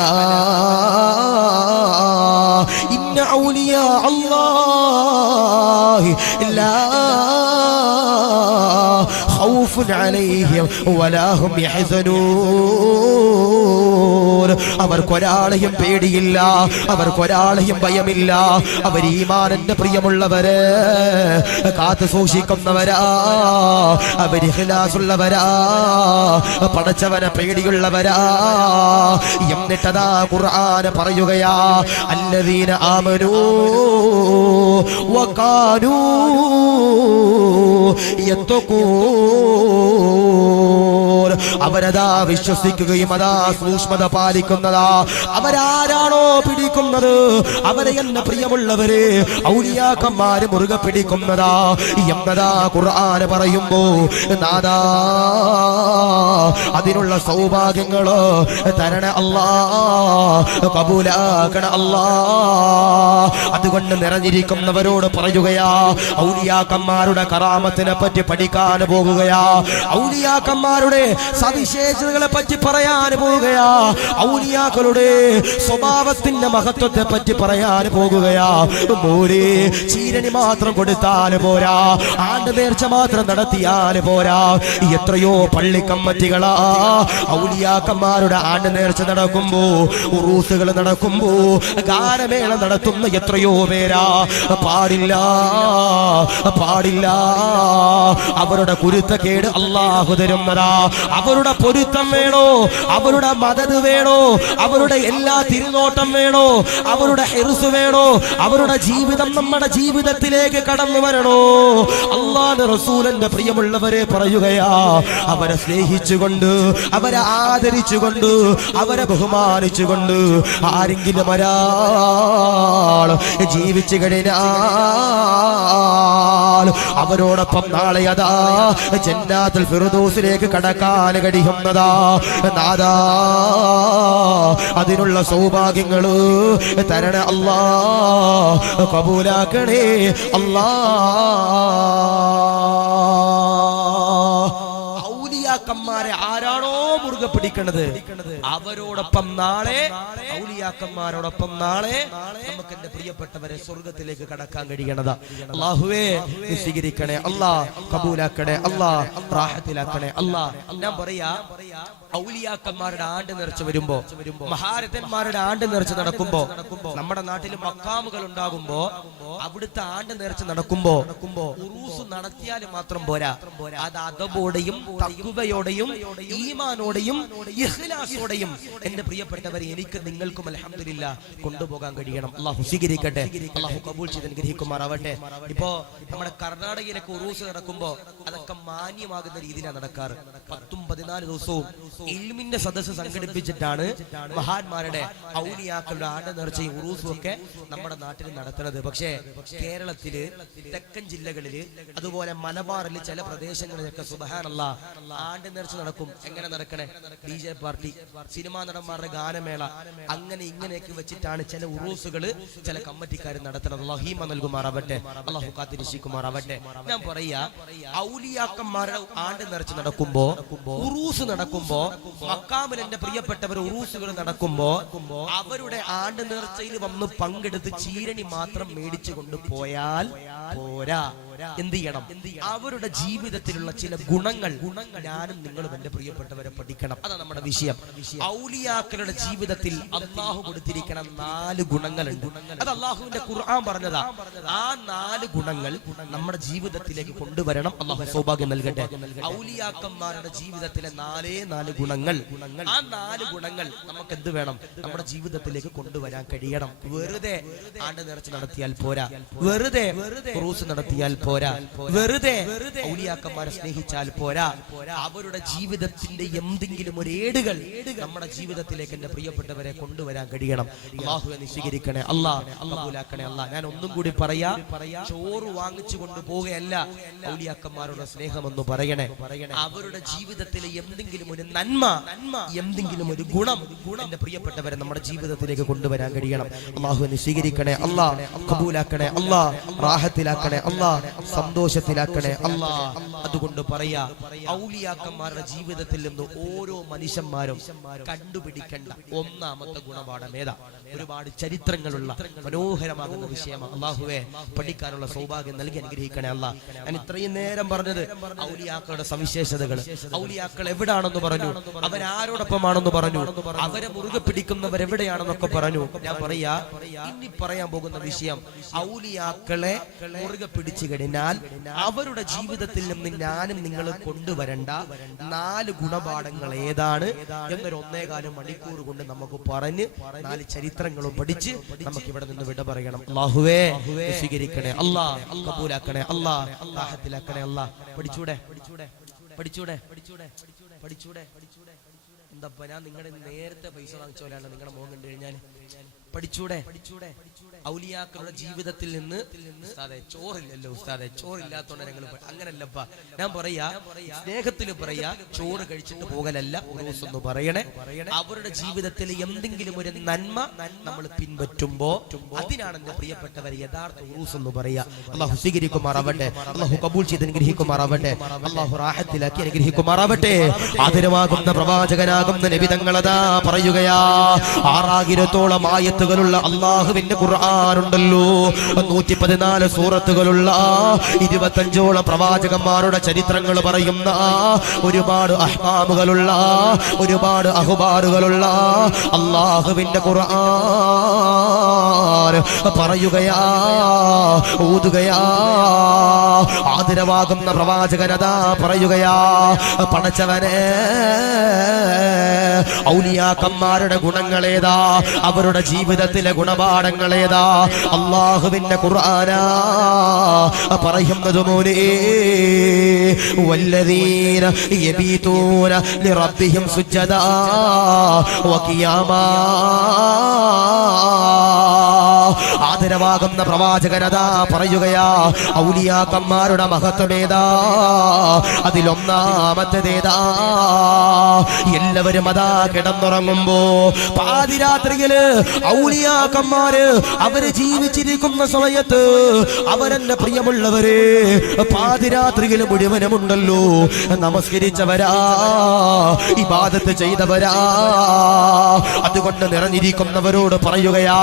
ഇന്ന ഔലിയാ അല്ലാഹി ലാ ഖൗഫുൻ അലൈഹിം വലാ ഹും യഹ്സനൂൻ. അവർക്കൊരാളെയും പേടിയില്ല, അവർക്കൊരാളെയും ഭയമില്ല. അവർ ഈമാനിന്റെ പ്രിയമുള്ളവര്, കാത്തു സൂക്ഷിക്കുന്നവരാ, അവർ ഇഖ്ലാസുള്ളവരാ, പടച്ചവനെ പേടിയുള്ളവരാ. എന്നിട്ടതാ ഖുർആൻ പറയുകയാ, അല്ലദീന ആമനൂ വകാനൂ യത്തഖൂൻ. അവരതാ വിശ്വസിക്കുകയും അതാ സൂക്ഷ്മത പാലിക്കുന്നതാ. അവരാരാണോ പിടിക്കുന്നത് അവരെ എന്നെ പ്രിയമുള്ളവരെ ഔലിയാക്കന്മാര് മുറുകെ പിടിക്കുന്നതാ എന്നതാ ഖുർആൻ പറയുമ്പോ നാദാ അതിനുള്ള സൗഭാഗ്യങ്ങള് തരണ അല്ലാ, കബൂലാക്കണ അല്ലാ. അതുകൊണ്ട് നിറഞ്ഞിരിക്കുന്നവരോട് പറയുകയാ, ഔലിയാക്കന്മാരുടെ കറാമത്തിനെ പറ്റി പഠിക്കാൻ പോകുകയാ, ഔലിയാക്കന്മാരുടെ സവിശേഷതകളെ പറ്റി പറയാൻ പോകുകയാ, ഔലിയാക്കളുടെ സ്വഭാവത്തിന്റെ മഹത്വത്തെ പറ്റി പറയാൻ പോകുകയാ. മോരെ ചീരണി മാത്രം കൊടുത്താൽ പോരാ, ആണ്ട് നേർച്ച മാത്രം നടത്തിയാൽ പോരാ. എത്രയോ പള്ളിക്കമ്മറ്റികളാ ഔലിയാക്കന്മാരുടെ ആണ്ട് നേർച്ച നടക്കുമ്പോ, ഉറൂസുകൾ നടക്കുമ്പോ, ഗാനമേള നടത്തുന്ന എത്രയോ പേരാ. പാടില്ല, പാടില്ല. അവരുടെ കുരുത്തക്കേട് അല്ലാഹു തരുന്നതാ. അവരുടെ പൊരുത്തം വേണോ, അവരുടെ മദദ് വേണോ, അവരുടെ എല്ലാ തിരുനോട്ടം വേണോ, അവരുടെ ഹിർസ് വേണോ, അവരുടെ ജീവിതം നമ്മുടെ ജീവിതത്തിലേക്ക് കടന്നു വരണോ. അല്ലാഹുവിന്റെ റസൂലിന്റെ പ്രിയമുള്ളവരെ പറയുകയാ, അവരെ സ്നേഹിച്ചുകൊണ്ട്, അവരെ ആദരിച്ചുകൊണ്ട്, അവരെ ബഹുമാനിച്ചുകൊണ്ട് ആരെങ്കിലും ഒരാൾ ജീവിച്ചു കഴിഞ്ഞാൽ അവരോടൊപ്പം നാളെ അതാ ജന്നാത്തുൽ ഫിർദൗസിലേക്ക് കടക്കാൻ കഴിയുന്നതാ. നാദാ അതിനുള്ള സൗഭാഗ്യങ്ങള് തരണ അല്ലാ, കബൂലാക്കണേ അല്ലാ. ഔലിയാക്കന്മാരെ ആരാണോ മുറുകെ പിടിക്കണത് അവരോടൊപ്പം നാളെ, ഔലിയാക്കന്മാരോടൊപ്പം നാളെ നമുക്ക് എന്റെ പ്രിയപ്പെട്ടവരെ സ്വർഗത്തിലേക്ക് കടക്കാൻ കഴിയണതാ. അല്ലാഹുവേ സ്വീകരിക്കണേ അല്ലാ, കബൂലാക്കണേ അല്ലാ, റാഹത്തിലാക്കണേ അല്ലാ. ഞാൻ പറയാ, ഔലിയാക്കന്മാരുടെ ആണ്ട് നേർച്ച വരുമ്പോ, മഹാരഥന്മാരുടെ ആണ്ട് നേർച്ച നടക്കുമ്പോ, നമ്മുടെ നാട്ടിൽ മക്കാമുകൾ ഉണ്ടാകുമ്പോ, അവിടുത്തെ ആണ്ട് നേർച്ച നടക്കുമ്പോ ഉറൂസ് നടത്തിയാൽ മാത്രം പോരാ, അത് അദബോടെയും തഖ്വയോടെയും ഈമാനോടെയും ഇഖ്ലാസോടെയും എന്റെ പ്രിയപ്പെട്ടവരെ എനിക്ക് നിങ്ങൾക്കും അൽഹംദുലില്ലാ കൊണ്ടുപോകാൻ കഴിയണം. അല്ലാഹു സ്വീകരിക്കട്ടെ, അല്ലാഹു കബൂൽ ചെയ്ത് അനുഗ്രഹിക്കുമാറാവട്ടെ. ഇപ്പോ നമ്മുടെ കർണാടകയിലൊക്കെ ഉറൂസ് നടക്കുമ്പോ അതൊക്കെ മാന്യമാകുന്ന രീതിയിലാണ് നടക്കാറ്. 10-14 ദിവസവും ഇൽമിന്റെ സദസ്സ് സംഘടിപ്പിച്ചിട്ടാണ് മഹാന്മാരുടെ ഔലിയാക്കളുടെ ആണ്ട് നേർച്ചയും ഉറൂസും ഒക്കെ നമ്മുടെ നാട്ടിൽ നടത്തുന്നത്. പക്ഷേ കേരളത്തില് തെക്കൻ ജില്ലകളില് അതുപോലെ മലബാറില് ചില പ്രദേശങ്ങളിലൊക്കെ സുബ്ഹാനല്ലാഹ് ആണ്ട് നേർച്ച നടക്കും. എങ്ങനെ നടക്കണേ? DJ പാർട്ടി, സിനിമാ നടന്മാരുടെ ഗാനമേള, അങ്ങനെ ഇങ്ങനെയൊക്കെ വെച്ചിട്ടാണ് ചില ഉറൂസുകള് ചില കമ്മിറ്റിക്കാർ നടത്തുന്നത്. അല്ലാഹു ഹീമ നൽകുമാറാവട്ടെ, അല്ലാഹു കാത്തിരക്ഷിക്കുമാറാവട്ടെ. ഞാൻ പറയാ, ഔലിയാക്കന്മാരുടെ ആണ്ട് നേർച്ച നടക്കുമ്പോ, ഉറൂസ് നടക്കുമ്പോ, മക്കാമിൽ എന്റെ പ്രിയപ്പെട്ടവർ ഉറൂസുകൾ നടക്കുമ്പോ അവരുടെ ആണ്ട് നേർച്ചയിൽ വന്ന് പങ്കെടുത്ത് ചീരണി മാത്രം മേടിച്ചു കൊണ്ടുപോയാൽ പോരാ. എന്ത് ചെയ്യണം? അവരുടെ ജീവിതത്തിലുള്ള ചില ഗുണങ്ങൾ ഞാനും നിങ്ങളും എന്റെ പ്രിയപ്പെട്ടവരെ പഠിക്കണം. അതാണ് നമ്മുടെ വിഷയം. ഔലിയാക്കളുടെ ജീവിതത്തിൽ അല്ലാഹു കൊടുത്തിരിക്കണം 4 ഗുണങ്ങളുണ്ട്. അത് അല്ലാഹുവിന്റെ ഖുർആൻ പറഞ്ഞതാ. ആ 4 ഗുണങ്ങൾ നമ്മുടെ ജീവിതത്തിലേക്ക് കൊണ്ടുവരണം. അല്ലാഹു സൗഭാഗ്യം നൽകട്ടെ. ഔലിയാക്കന്മാരുടെ ജീവിതത്തിലെ 4 ഗുണങ്ങൾ, ആ 4 ഗുണങ്ങൾ നമുക്ക് എന്ത് വേണം? നമ്മുടെ ജീവിതത്തിലേക്ക് കൊണ്ടുവരാൻ കഴിയണം. വെറുതെ ആണ്ട് നേർച്ച നടത്തിയാൽ പോരാ, വെറുതെ ഉറൂസ് നടത്തിയാൽ പോരാ, വെറുതെ ഔലിയാക്കന്മാരെ സ്നേഹിച്ചാൽ പോരാ. അവരുടെ ജീവിതത്തിന്റെ എന്തെങ്കിലും ഒരു ഏടുകൾ നമ്മുടെ ജീവിതത്തിലേക്ക് എന്റെ പ്രിയപ്പെട്ടവരെ കൊണ്ടുവരാൻ കഴിയണം. അല്ലാഹുവേ സ്വീകരിക്കണേ അല്ലാ, കബൂലാക്കണേ അല്ലാ. ഞാൻ ഒന്നും കൂടി പറയാ, ചോറ് വാങ്ങിച്ചു കൊണ്ടുപോവുകയല്ല ഔലിയാക്കന്മാരുടെ സ്നേഹമെന്ന് പറയണേ. അവരുടെ ജീവിതത്തിലെ എന്തെങ്കിലും ഒരു നന്മ, എന്തെങ്കിലും ഒരു ഗുണം എന്റെ പ്രിയപ്പെട്ടവരെ നമ്മുടെ ജീവിതത്തിലേക്ക് കൊണ്ടുവരാൻ കഴിയണം. അല്ലാഹുവേ സ്വീകരിക്കണേ അല്ലാ, കബൂലാക്കണേ അല്ലാ, റാഹത്തിലാക്കണേ അല്ലാ, സന്തോഷത്തിലാക്കണേ അല്ലാ. അതുകൊണ്ട് പറയാ, ഔലിയാക്കന്മാരുടെ ജീവിതത്തിൽ നിന്ന് ഓരോ മനുഷ്യന്മാരും കണ്ടുപിടിക്കേണ്ട ഒന്നാമത്തെ ഗുണപാഠം ഏതാ? ഒരുപാട് ചരിത്രങ്ങളുള്ള മനോഹരമാകുന്ന വിഷയമാണ്. അള്ളാഹുവേ, പഠിക്കാനുള്ള സൗഭാഗ്യം നൽകി അനുഗ്രഹിക്കണേ അല്ലാ. ഞാൻ ഇത്രയും നേരം പറഞ്ഞത് ഔലിയാക്കളുടെ സവിശേഷതകൾ, ഔലിയാക്കൾ എവിടാണെന്ന് പറഞ്ഞു, അവരാരോടൊപ്പമാണെന്ന് പറഞ്ഞു, അവരെ മുറുകെ പിടിക്കുന്നവരെവിടെയാണെന്നൊക്കെ പറഞ്ഞു. ഞാൻ പറയാ, ഇനി പറയാൻ പോകുന്ന വിഷയം, ഔലിയാക്കളെ മുറുകെ പിടിച്ചു കഴിഞ്ഞാൽ അവരുടെ ജീവിതത്തിൽ നിന്ന് ഞാനും നിങ്ങൾ കൊണ്ടുവരേണ്ട 4 ഗുണപാഠങ്ങൾ ഏതാണ് എന്നൊരു 1.25 മണിക്കൂർ കൊണ്ട് നമുക്ക് പറഞ്ഞ് 4 ചരിത്രങ്ങളും പഠിച്ച് നമുക്ക് ഇവിടെ നിന്ന് വിട പറയണം. അല്ലാഹുവേ, സ്വീകരിക്കണേ അല്ലാ, കബൂലാക്കണേ അല്ലാ, റാഹത്തിലാക്കണേ അല്ലാ. പഠിച്ചൂടെ എന്താ ഞാൻ നിങ്ങളുടെ നേരത്തെ പൈസ വാങ്ങിച്ച പോലെയാണ് നിങ്ങളുടെ മോൻ കണ്ടു കഴിഞ്ഞാൽ. പഠിച്ചൂടെ? ഔലിയാക്കളുടെ ജീവിതത്തിൽ നിന്ന് ഉസ്താദെ ചോറില്ലല്ലോ, ഉസ്താദെ ചോറില്ലാത്തോണ്ട് ഞങ്ങൾ അങ്ങനല്ലപ്പാ. ഞാൻ പറയാ, സ്നേഹത്തിൽ പറയാ, ചോറ് കഴിച്ചിട്ട് പോകലല്ല ഉറൂസ് എന്ന് പറയണേ. അവരുടെ ജീവിതത്തിൽ എന്തെങ്കിലും ഒരു നന്മ നമ്മൾ പിൻപറ്റുമ്പോ അതിനാണ് എന്റെ പ്രിയപ്പെട്ടവർ യഥാർത്ഥ ഉറൂസ് എന്ന് പറയാ. അള്ളാഹു സ്വീകരിക്കുമാറാവട്ടെ, അള്ളാഹു കബൂൽ ചെയ്ത് അനുഗ്രഹിക്കുമാറാവട്ടെ, അള്ളാഹു റാഹത്തിലാക്കി അനുഗ്രഹിക്കുമാറാവട്ടെ. ആദരവാകുന്ന പ്രവാചകനാകുന്ന നബി തങ്ങളതാ പറയുകയാ, 6000-ഓളം ആയത്തുകളുള്ള അള്ളാഹുവിന്റെ ഖുർആനുണ്ടല്ലോ, 114 സൂറത്തുകളുള്ള 25ഓളം പ്രവാചകന്മാരുടെ ചരിത്രങ്ങൾ പറയുന്ന, ഒരുപാട് അഹ്കാമുകളുള്ള, ഒരുപാട് അഖ്ബാറുകളുള്ള അള്ളാഹുവിന്റെ ഖുർആൻ പറയുകയാ, ഓതുകയാ. ആദരവാകുന്ന പ്രവാചകനതാ പറയുകയാ, പടച്ചവനെ, ഔലിയാക്കന്മാരുടെ ഗുണങ്ങളേതാ, അവരുടെ ജീവിതത്തിലെ ഗുണപാഠങ്ങളേതാ? അല്ലാഹുവിന്റെ ഖുർആനാ പറയുന്നത് മോനെ, വല്ലദീന യബീതൂന ലിറബ്ബിഹിം സുജ്ജദാ വഖിയാമാ. ആദരവാകുന്ന പ്രവാചകനതാ പറയുകയാ, ഔലിയാക്കന്മാരുടെ മഹത്വമേതാ? അതിലൊന്നാമത്തേതാ? എല്ലാവരും അതാ കിടന്നുറങ്ങുമ്പോ പാതിരാത്രിയില് ഔലിയാക്കന്മാര് അവര് ജീവിച്ചിരിക്കുന്ന സമയത്ത് അവരെന്നെ പ്രിയമുള്ളവര് പാതിരാത്രിയിൽ മുഴുവനുമുണ്ടല്ലോ നമസ്കരിച്ചവരാ, ഇബാദത്ത് ചെയ്തവരാ. അതുകൊണ്ട് നിറഞ്ഞിരിക്കുന്നവരോട് പറയുകയാ,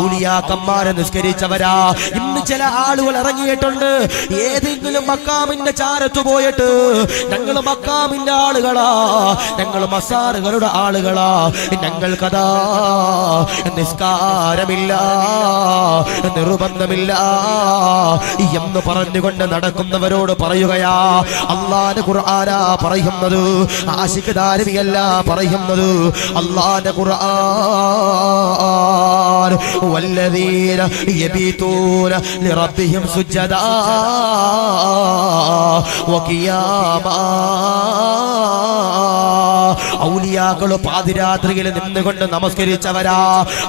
ഔലിയാക്കന്മാരെ നിസ്കരിച്ചവരാ. ഇന്ന് ചില ആളുകൾ ഇറങ്ങിയിട്ടുണ്ട്, ഏതെങ്കിലും മക്കാമിന്റെ ചാരത്ത് പോയിട്ട് ഞങ്ങൾ മക്കാമിന്റെ ആളുകളാ, ഞങ്ങൾ മസാറുകളുടെ ആളുകളാ, ഞങ്ങൾക്കതാ നിസ്കാരമില്ല, നിർബന്ധമില്ല എന്ന് പറഞ്ഞുകൊണ്ട് നടക്കുന്നവരോട് പറയുകയാ, അല്ലാഹുവിന്റെ ഖുർആനാ പറയുന്നത്, ആശിഖ് ദാരിമിയല്ല പറയുന്നത്, അല്ലാഹുവിന്റെ ഖുർആൻ. വല്ലദീന യബീതൂന ലിറബ്ബിഹിം സുജ്ജദാ വഖിയാമാ. ഔലിയാക്കൾ പാതിരാത്രിയിൽ നിന്നുകൊണ്ട് നമസ്കരിച്ചവരാ.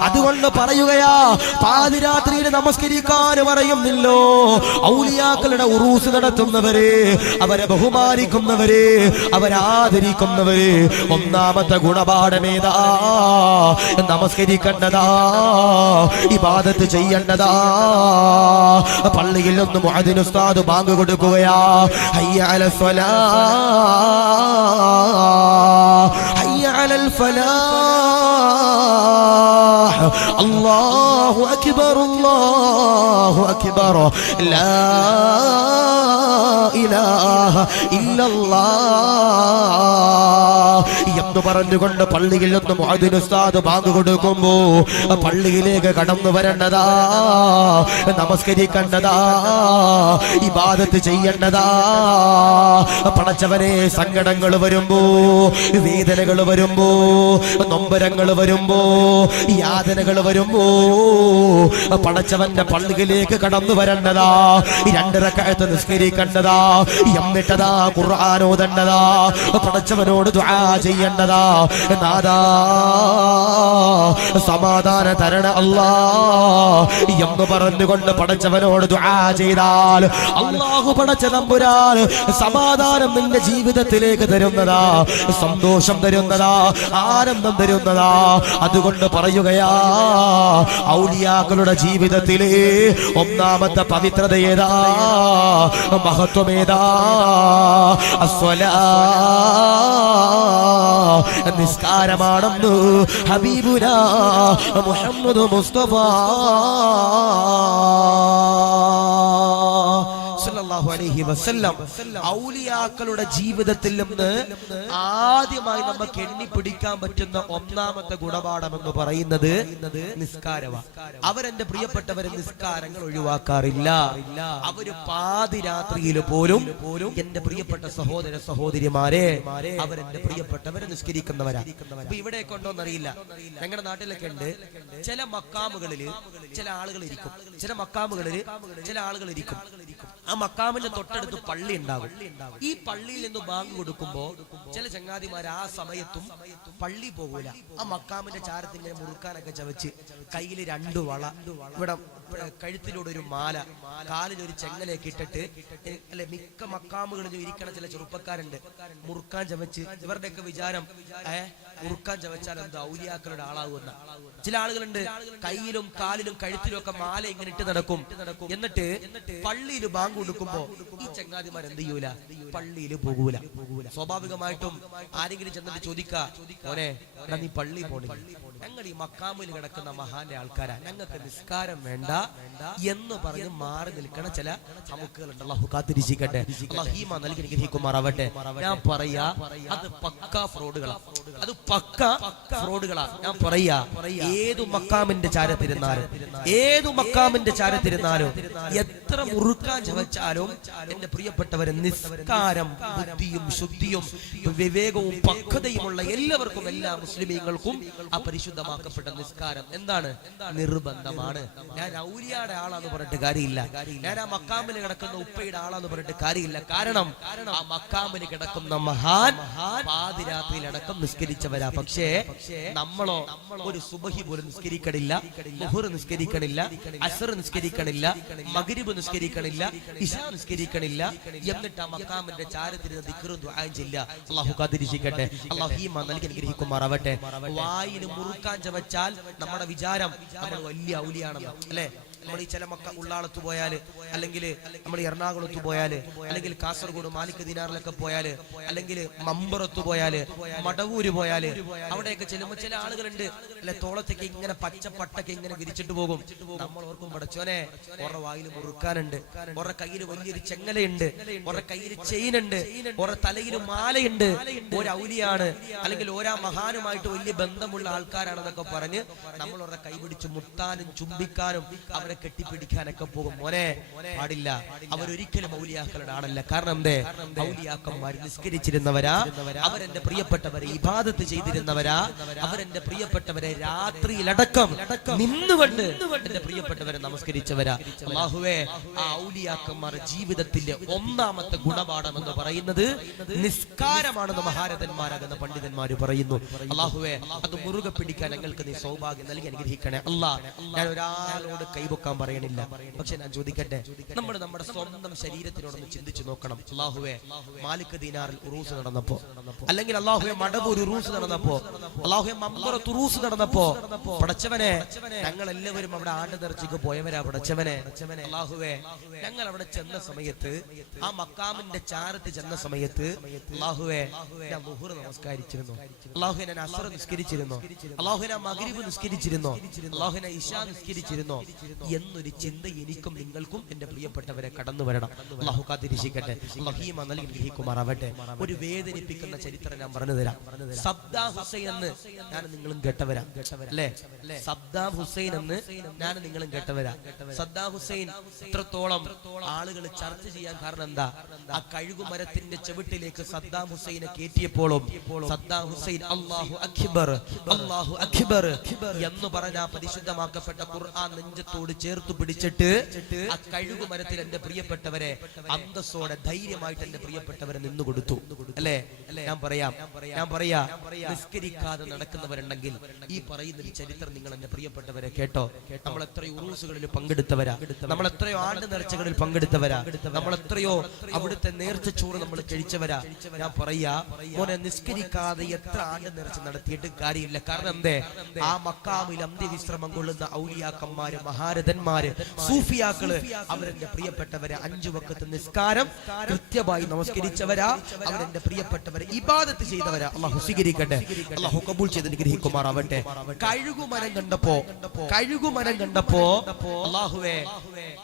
അതുകൊണ്ട് പറയുകയാ, പാതിരാത്രിയിൽ നമസ്കരിക്കാൻ പറയുന്നില്ലോ. ഔലിയാക്കളുടെ ഉറൂസ് നടത്തുന്നവര്, അവരെ ബഹുമാനിക്കുന്നവര്, അവരാദരിക്കുന്നവര്, ഒന്നാമത്തെ ഗുണപാഠമേതാ? നമസ്കരിക്കേണ്ടതാ, ഇബാദത്ത് ചെയ്യേണ്ടതാ. പള്ളിയിൽ നിന്ന് മുഅദ്ദിൻ ഉസ്താദ് ബാങ്ക് കൊടുക്കുകയാ, ഹയ്യ അലൽ ഫലാഹ്, ഹയ്യ അലൽ ഫലാഹ്, അല്ലാഹു അക്ബർ, അല്ലാഹു അക്ബർ, ലാ ഇലാഹ ഇല്ലല്ലാഹ് എന്ന് പറഞ്ഞുകൊണ്ട് പള്ളിയിൽ നിന്ന് മുഅദ്ദിൻ ഉസ്താദ് ബാങ്ക് കൊടുക്കുമ്പോ പള്ളിയിലേക്ക് കടന്നു വരേണ്ടതാ, നമസ്കരിക്കേണ്ടതാ, ഇബാദത്ത് ചെയ്യേണ്ടതാ. പടച്ചവനെ, സങ്കടങ്ങൾ വരുമ്പോ, വേദനകൾ വരുമ്പോ, നൊമ്പരങ്ങൾ വരുമ്പോ, യാതനകൾ വരുമ്പോ പടച്ചവന്റെ പള്ളിയിലേക്ക് കടന്നു വരേണ്ടതാ, 2 റക്അത്ത് നിസ്കരിക്കേണ്ടതാ, എന്നിട്ടതാ ഖുർആൻ ഓതേണ്ടതാ, പടച്ചവനോട് ദുആ ചെയ്യേണ്ടതാ. കിടന്നതാ. നാദാ സമാധാനം തരണ അല്ലാ എന്ന് പറഞ്ഞുകൊണ്ട് പടച്ചവനോട് ദുആ ചെയ്താൽ അല്ലാഹു പടച്ച തമ്പുരാൻ സമാധാനം നിന്റെ ജീവിതത്തിലേക്ക് തരുന്നതാ, സന്തോഷം തരുന്നതാ, ആനന്ദം തരുന്നതാ. അതുകൊണ്ട് പറയുകയാ, ഔലിയാക്കളുടെ ജീവിതത്തിലെ ഒന്നാമത്തെ പവിത്രത ഏതാ, മഹത്വമേതാ? അസ്വലാ, നിസ്കാരമാണെന്ന് ഹബീബുനാ മുഹമ്മദ് മുസ്തഫ സല്ലല്ലാഹു അലൈഹി വസല്ലം ഔലിയാക്കളുടെ ജീവിതത്തിൽ നിന്ന് ആദ്യമായി നമുക്ക് എണ്ണിപ്പിടിക്കാൻ പറ്റുന്ന ഒന്നാമത്തെ ഗുണപാഠം എന്ന് പറയുന്നത് നിസ്കാരമാണ്. അവരെന്റെ പ്രിയപ്പെട്ടവരെ നിസ്കാരങ്ങൾ ഒഴിവാക്കാറില്ല. അവര് പാതിരാത്രിയിൽ പോലും എന്റെ പ്രിയപ്പെട്ട സഹോദര സഹോദരിമാരെ അവരെന്റെ പ്രിയപ്പെട്ടവരെ നിസ്കരിക്കുന്നവരാ. ഇപ്പൊ ഇവിടെ കൊണ്ടോന്നറിയില്ല, ഞങ്ങളുടെ നാട്ടിലൊക്കെ ഉണ്ട് ചില മക്കാമുകളില് ചില ആളുകൾ ഇരിക്കും, ചില മക്കാമുകളില് ചില ആളുകൾ ഇരിക്കും. ആ മക്കാമിന്റെ തൊട്ടടുത്ത് പള്ളി ഉണ്ടാകും. ഈ പള്ളിയിൽ നിന്ന് ബാങ്ക് കൊടുക്കുമ്പോ ചില ചങ്ങാതിമാർ ആ സമയത്തും പള്ളി പോകൂല. ആ മക്കാമിന്റെ ചാരത്ത് ഇങ്ങനെ മുറുക്കാനൊക്കെ ചവച്ച് കയ്യിൽ 2 വള, ഇവിടെ കഴുത്തിലൂടെ ഒരു മാല, കാലിലൊരു ചെങ്ങലയൊക്കെ ഇട്ടിട്ട്, അല്ലെ മിക്ക മക്കാമുകളിലും ഇരിക്കണ ചില ചെറുപ്പക്കാരുണ്ട് മുറുക്കാൻ ചവച്ച്. ഇവരുടെയൊക്കെ വിചാരം മുറുക്കാൻ ചവച്ചാൽ എന്താ ഔലിയാക്കളുടെ ആളാകുന്ന. ചില ആളുകളുണ്ട് കയ്യിലും കാലിലും കഴുത്തിലും ഒക്കെ മാല ഇങ്ങനെ ഇട്ട് നടക്കും. എന്നിട്ട് പള്ളിയിൽ ബാങ്ക് കൊടുക്കുമ്പോ ഈ ചങ്ങാതിമാർ എന്ത് ചെയ്യൂല, പള്ളിയിൽ പോകൂല. സ്വാഭാവികമായിട്ടും ആരെങ്കിലും ചെന്നിട്ട് ചോദിക്കാ, മോനെ നീ പള്ളി പോണില്ല, ഞങ്ങൾ ഈ മക്കാമിൽ കിടക്കുന്ന മഹാന്റെ ആൾക്കാരാ, ഞങ്ങൾക്ക് നിസ്കാരം വേണ്ട എന്ന് പറഞ്ഞ് മാറി നിൽക്കണ ചില നമുക്കുകളുണ്ട്. അല്ലാഹു കാത്തിരിക്കട്ടെ, അല്ലാഹു ഈമാൻ നൽകി അനുഗ്രഹിക്കുമാറാവട്ടെ. ഞാൻ പറയാ അത് പക്കാ ഫ്രോഡുകളാ, അത് പക്കാ ഫ്രോഡുകളാ. ഞാൻ പറയാ ഏതു മക്കാമിന്റെ ചാരത്തിരുന്നാലും, ഏതു മക്കാമിന്റെ ചാരത്തിരുന്നാലും, എത്ര മുറുക്കാൻ ചവച്ചാലും എന്റെ പ്രിയപ്പെട്ടവരെ നിസ്കാരം ബുദ്ധിയും ശുദ്ധിയും വിവേകവും പക്വതയുമുള്ള എല്ലാവർക്കും, എല്ലാ മുസ്ലിമീങ്ങൾക്കും ആ പരിശുദ്ധമാക്കപ്പെട്ട നിസ്കാരം എന്താണ്, നിർബന്ധമാണ്. ഞാൻ ഔലിയാടെ ആളാന്ന് പറഞ്ഞിട്ട് കാര്യമില്ല, ഞാൻ ആ മക്കാമിൽ കിടക്കുന്ന ഉപ്പയുടെ ആളാന്ന് പറഞ്ഞിട്ട് കാര്യമില്ല. കാരണം ആ മക്കാമിൽ കിടക്കുന്ന മഹാൻ പാതിരാത്രിയിൽ അടക്കം നിസ്കരിച്ചവരാ. പക്ഷേ നമ്മളോ ഒരു സുബഹി പോലും നിസ്കരിക്കണില്ല, മുഹർ നിസ്കരിക്കണില്ല, അസ്ർ നിസ്കരിക്കണില്ല, മഗ്രിബ് നിസ്കരിക്കണില്ല, ഇശാ നിസ്കരിക്കണില്ല. എന്നിട്ട് ആ മക്കാമിന്റെ ചാരത്തിരുന്ന് ദിക്റും ദുആയും ചെല്ല. അല്ലാഹു കാത്തിരിക്കട്ടെ, അല്ലാഹു ഈമാൻ നൽകി അനുഗ്രഹിക്കുമാറാവട്ടെ. വായിൽ മുറുക്കാൻ ചവച്ചാൽ നമ്മുടെ വിചാരം നമ്മൾ വലിയ ഔലിയാണെന്ന്, അല്ലെ? നമ്മൾ ഈ ചില മക്ക ഉള്ളാളത്ത് പോയാല്, അല്ലെങ്കിൽ നമ്മൾ എറണാകുളത്ത് പോയാല്, അല്ലെങ്കിൽ കാസർഗോഡ് മാലിക് ദിനാറിലൊക്കെ പോയാല്, അല്ലെങ്കിൽ മമ്പുറത്ത് പോയാല്, മടവൂര് പോയാല്, അവിടെയൊക്കെ ചെല്ലുമ്പോൾ ചില ആളുകളുണ്ട് അല്ലെ, തോളത്തേക്ക് ഇങ്ങനെ പച്ചപ്പട്ടൊക്കെ ഇങ്ങനെ വിരിച്ചിട്ട് പോകും. നമ്മൾ ഓർക്കും, പടച്ചോനെ ഓരോ വായിൽ മുറുക്കാനുണ്ട്, ഓരോ കയ്യിൽ വലിയൊരു ചെങ്ങലയുണ്ട്, ഓരോ കയ്യിൽ ചെയിനുണ്ട്, ഓരോ തലയിൽ മാലയുണ്ട്, ഒരു ഔലിയാണ് അല്ലെങ്കിൽ ഓരോ മഹാനുമായിട്ട് വലിയ ബന്ധമുള്ള ആൾക്കാരാണെന്നൊക്കെ പറഞ്ഞ് നമ്മൾ ഓരോ കൈപിടിച്ച് മുത്താനും ചുംബിക്കാനും അവരെ കെട്ടിപ്പിടിക്കാനൊക്കെ പോകും. മോനെ പാടില്ല, അവരൊരിക്കലും ഔലിയാക്കളുടെ ആളല്ല. കാരണം എന്തേ, ഔലിയാക്കന്മാർ നിസ്കരിച്ചിരുന്നവരാ, അവരെന്റെ പ്രിയപ്പെട്ടവരെ ഇബാദത്ത് ചെയ്തിരുന്നവരാ, അവരെന്റെ പ്രിയപ്പെട്ടവരെ രാത്രിയിലടക്കം നിന്നുകൊണ്ട് എന്റെ പ്രിയപ്പെട്ടവരെ നമസ്കരിച്ചവരാ. അല്ലാഹുവേ, ആ ഔലിയാക്കന്മാരുടെ ജീവിതത്തിന്റെ ഒന്നാമത്തെ ഗുണപാഠം എന്ന് പറയുന്നത് നിസ്കാരമാണെന്ന് മഹാരഥന്മാരാകുന്ന പണ്ഡിതന്മാര് പറയുന്നു. അല്ലാഹുവേ, അത് മുറുകെ പിടിക്കാൻ ഞങ്ങൾക്ക് നീ സൗഭാഗ്യം നൽകി അനുഗ്രഹിക്കണേ. അല്ലാ, ഞാൻ ഒരാളോട് കൈവക്കാൻ പറയണില്ല, പക്ഷെ ഞാൻ ചോദിക്കട്ടെ, നമ്മുടെ സ്വന്തം ശരീരത്തിനോടൊന്ന് ചിന്തിച്ചു നോക്കണം. അല്ലാഹുവേ, മാലിക് ദീനാറിൽ ഉറൂസ് നടന്നപ്പോ, അല്ലെങ്കിൽ അല്ലാഹുവേ മടവൂർ ഉറൂസ് നടന്നപ്പോ, അല്ലാഹുവേ മമ്പറത്ത് ഉറൂസ് നടന്നപ്പോ, പടച്ചവനെ ഞങ്ങൾ എല്ലാവരും അവിടെ ആണ്ട് നേർച്ചയ്ക്ക് പോയവരാ. പടച്ചവനെ അല്ലാഹുവേ, ഞങ്ങൾ അവിടെ ചെന്ന സമയത്ത്, ആ മക്കാമിന്റെ ചാരത്ത് ചെന്ന സമയത്ത്, അല്ലാഹുവേ ഞാൻ ളുഹർ നമസ്കരിച്ചിരുന്നു, അല്ലാഹുവേ ഞാൻ അസ്ർ നിസ്കരിച്ചിരുന്നു, അല്ലാഹുവേ ഞാൻ മഗ്രിബ് നിസ്കരിച്ചിരുന്നു, അല്ലാഹുവേ ഞാൻ ഇശാ നിസ്കരിച്ചിരുന്നു എന്നൊരു ചിന്ത എനിക്കും നിങ്ങൾക്കും എന്റെ പ്രിയപ്പെട്ടവരെ കടന്നു വരണം. അല്ലാഹു കാത്തിരിക്കട്ടെ, അല്ലാഹു ഈമാൻ നൽകി അനുഗ്രഹിക്കുമാറാവട്ടെ. ഒരു വേദനിപ്പിക്കുന്ന ചരിത്രം ഞാൻ പറഞ്ഞു തരാം. സദ്ദാം ഹുസൈൻ എന്ന് ഞാൻ നിങ്ങളും കേട്ടവരാ, അല്ലേ? സദ്ദാം ഹുസൈൻ എന്ന് ഞാൻ നിങ്ങളും കേട്ടവരാ. സദ്ദാം ഹുസൈൻ ഇത്രത്തോളം ആളുകൾ ചർച്ച ചെയ്യാൻ കാരണം എന്താ? ആ കഴുകുമരത്തിന്റെ ചുവട്ടിലേക്ക് സദ്ദാം ഹുസൈനെ കയറ്റിയപ്പോഴും സദ്ദാം ഹുസൈൻ അല്ലാഹു അക്ബർ, അല്ലാഹു അക്ബർ എന്ന് പറഞ്ഞ പരിശുദ്ധമാക്കപ്പെട്ട ഖുർആൻ നെഞ്ചത്തോട് ചേർത്ത് പിടിച്ചിട്ട് ആ കഴുകു മരത്തിൽ എന്റെ പ്രിയപ്പെട്ടവരെ അന്തസ്സോടെ ധൈര്യമായിട്ട് എന്റെ പ്രിയപ്പെട്ടവരെ നിന്നു കൊടുത്തു. അല്ലേ? ഞാൻ പറയാ നിസ്കരിക്കാതെ നടക്കുന്നവരുണ്ടെങ്കിൽ ഈ പറയുന്ന ഒരു ചരിത്രം നിങ്ങൾ എന്റെ പ്രിയപ്പെട്ടവരെ കേട്ടോ. നമ്മൾ എത്രയോ ഉറൂസുകളിൽ പങ്കെടുത്തവരാ, നമ്മൾ എത്രയോ ആണ്ട് നേർച്ചകളിൽ പങ്കെടുത്തവരാ, നമ്മൾ എത്രയോ അവിടുത്തെ നേർച്ചച്ചോറ് നമ്മൾ കഴിച്ചവരാ. ഞാൻ പറയാ മോനെ, നിസ്കരിക്കാതെ എത്ര ആണ്ട് നേർച്ച നടത്തിയിട്ട് കാര്യമില്ല. കാരണം എന്തേ? ആ മക്കാമിൽ അന്ത്യവിശ്രമം കൊള്ളുന്ന ഔലിയാക്കന്മാര്, മഹാരഥന്മാര്, സൂഫിയാക്കള് അവരെന്റെ പ്രിയപ്പെട്ടവരെ 5 വഖത്ത് നിസ്കാരം കൃത്യമായി നമസ്കരിച്ചവരാ. അവരെന്റെ പ്രിയപ്പെട്ടവരെ ഇബാദത്ത് ചെയ്തവരാ. അള്ളാഹു സ്വീകരിക്കട്ടെ, അള്ളാഹു കബൂൽ ചെയ്ത് അനുഗ്രഹിക്കുമാറാവട്ടെ. കഴുകുമരം കണ്ടപ്പോ അള്ളാഹുവേ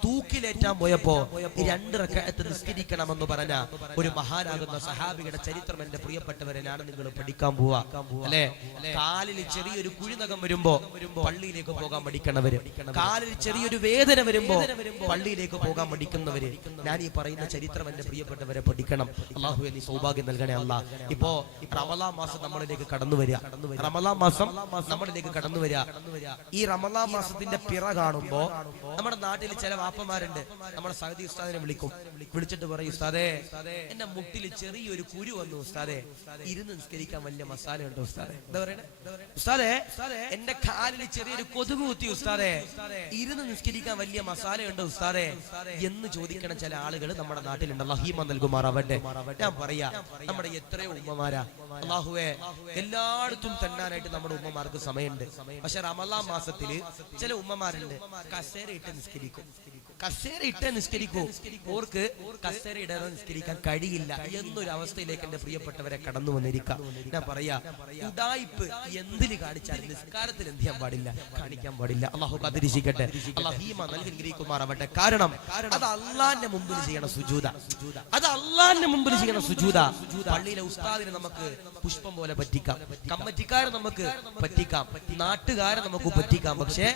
തൂക്കിലേറ്റാൻ പോയപ്പോ 2 റക്അത്ത് നിസ്കരിക്കണമെന്ന് പറഞ്ഞ ഒരു മഹാനാകുന്ന സഹാബിയുടെ ചരിത്രം എന്റെ പ്രിയപ്പെട്ടവരെ ഞാൻ നിങ്ങൾ പഠിക്കാൻ പോവാ. അല്ലെ? കാലിൽ ചെറിയൊരു കുഴിനകം വരുമ്പോ പള്ളിയിലേക്ക് പോകാൻ മടിക്കണവര്, കാലിൽ ചെറിയൊരു വേദന വരുമ്പോ പള്ളിയിലേക്ക് പോകാൻ മടിക്കുന്നവര്, ഞാൻ ഈ പറയുന്ന ചരിത്രം എന്റെ പ്രിയപ്പെട്ടവരെ പഠിക്കണം. അള്ളാഹു നീ സൗഭാഗ്യം നൽകണേ അല്ലാ. ഇപ്പോ റമളാൻ മാസം നമ്മളിലേക്ക് കടന്നു വരിക. ഈ റമളാൻ മാസത്തിന്റെ പിറ കാണുമ്പോ നമ്മുടെ നാട്ടിൽ ചില വാപ്പമാരുണ്ട്, നമ്മുടെ സഹദി ഉസ്താദിനെ വിളിച്ചിട്ട് പറയും, ഉസ്താദേ എന്റെ മുട്ടിൽ ചെറിയൊരു കുരു വന്നു ഉസ്താദേ, ഇരുന്ന് നിസ്കരിക്കാൻ വലിയ മസാല ഉണ്ടോ ഉസ്താദേ? എന്താ പറയണേ? ഉസ്താദേ എന്റെ കാലിൽ ചെറിയൊരു കൊതുക് കുത്തി ഉസ്താദേ, ഇരുന്ന് നിസ്കരിക്കാൻ വലിയ മസാല ഉണ്ടോ ഉസ്താദേ എന്ന് ചോദിക്കണ ചില ആളുകൾ നമ്മുടെ നാട്ടിലുണ്ട്. അല്ലാഹു നൽകുമാറാവട്ടെ. ഞാൻ പറയാ നമ്മുടെ എത്രയോ ഉമ്മമാരാ, അല്ലാഹുവേ എല്ലായിടത്തും തന്നാനായിട്ട് നമ്മുടെ ഉമ്മമാർക്ക് സമയമുണ്ട്. പക്ഷെ റമളാൻ മാസത്തില് ചില ഉമ്മമാരുണ്ട് കസേര ഇട്ട് നിസ്കരിക്കൂ, ഓർക്ക് കസേര ഇടാതെ നിസ്കരിക്കാൻ കഴിയില്ല എന്നൊരു അവസ്ഥയിലേക്ക് എന്റെ പ്രിയപ്പെട്ടവരെ കടന്നു വന്നിരിക്കാം. ഞാൻ പറയാ ഉഡായിപ്പ് എന്തിന് കാണിച്ചാലും നിസ്കാരത്തിൽ എന്ത് ചെയ്യാൻ പാടില്ല, കാണിക്കാൻ പാടില്ല. അള്ളാഹു കാത്തിരിക്കട്ടെ, അള്ളാഹു ഈമാൻ നൽകി അനുഗ്രഹിക്കുമാറാവട്ടെ. കാരണം അത് അള്ളാന്റെ മുമ്പിൽ ചെയ്യണം സുജൂദ, പള്ളിയിലെ ഉസ്താദിനെ നമുക്ക് പുഷ്പം പോലെ പറ്റിക്കാം, കമ്മറ്റിക്കാരെ നമുക്ക് പറ്റിക്കാം, നാട്ടുകാരെ നമുക്ക് പറ്റിക്കാം. പക്ഷേ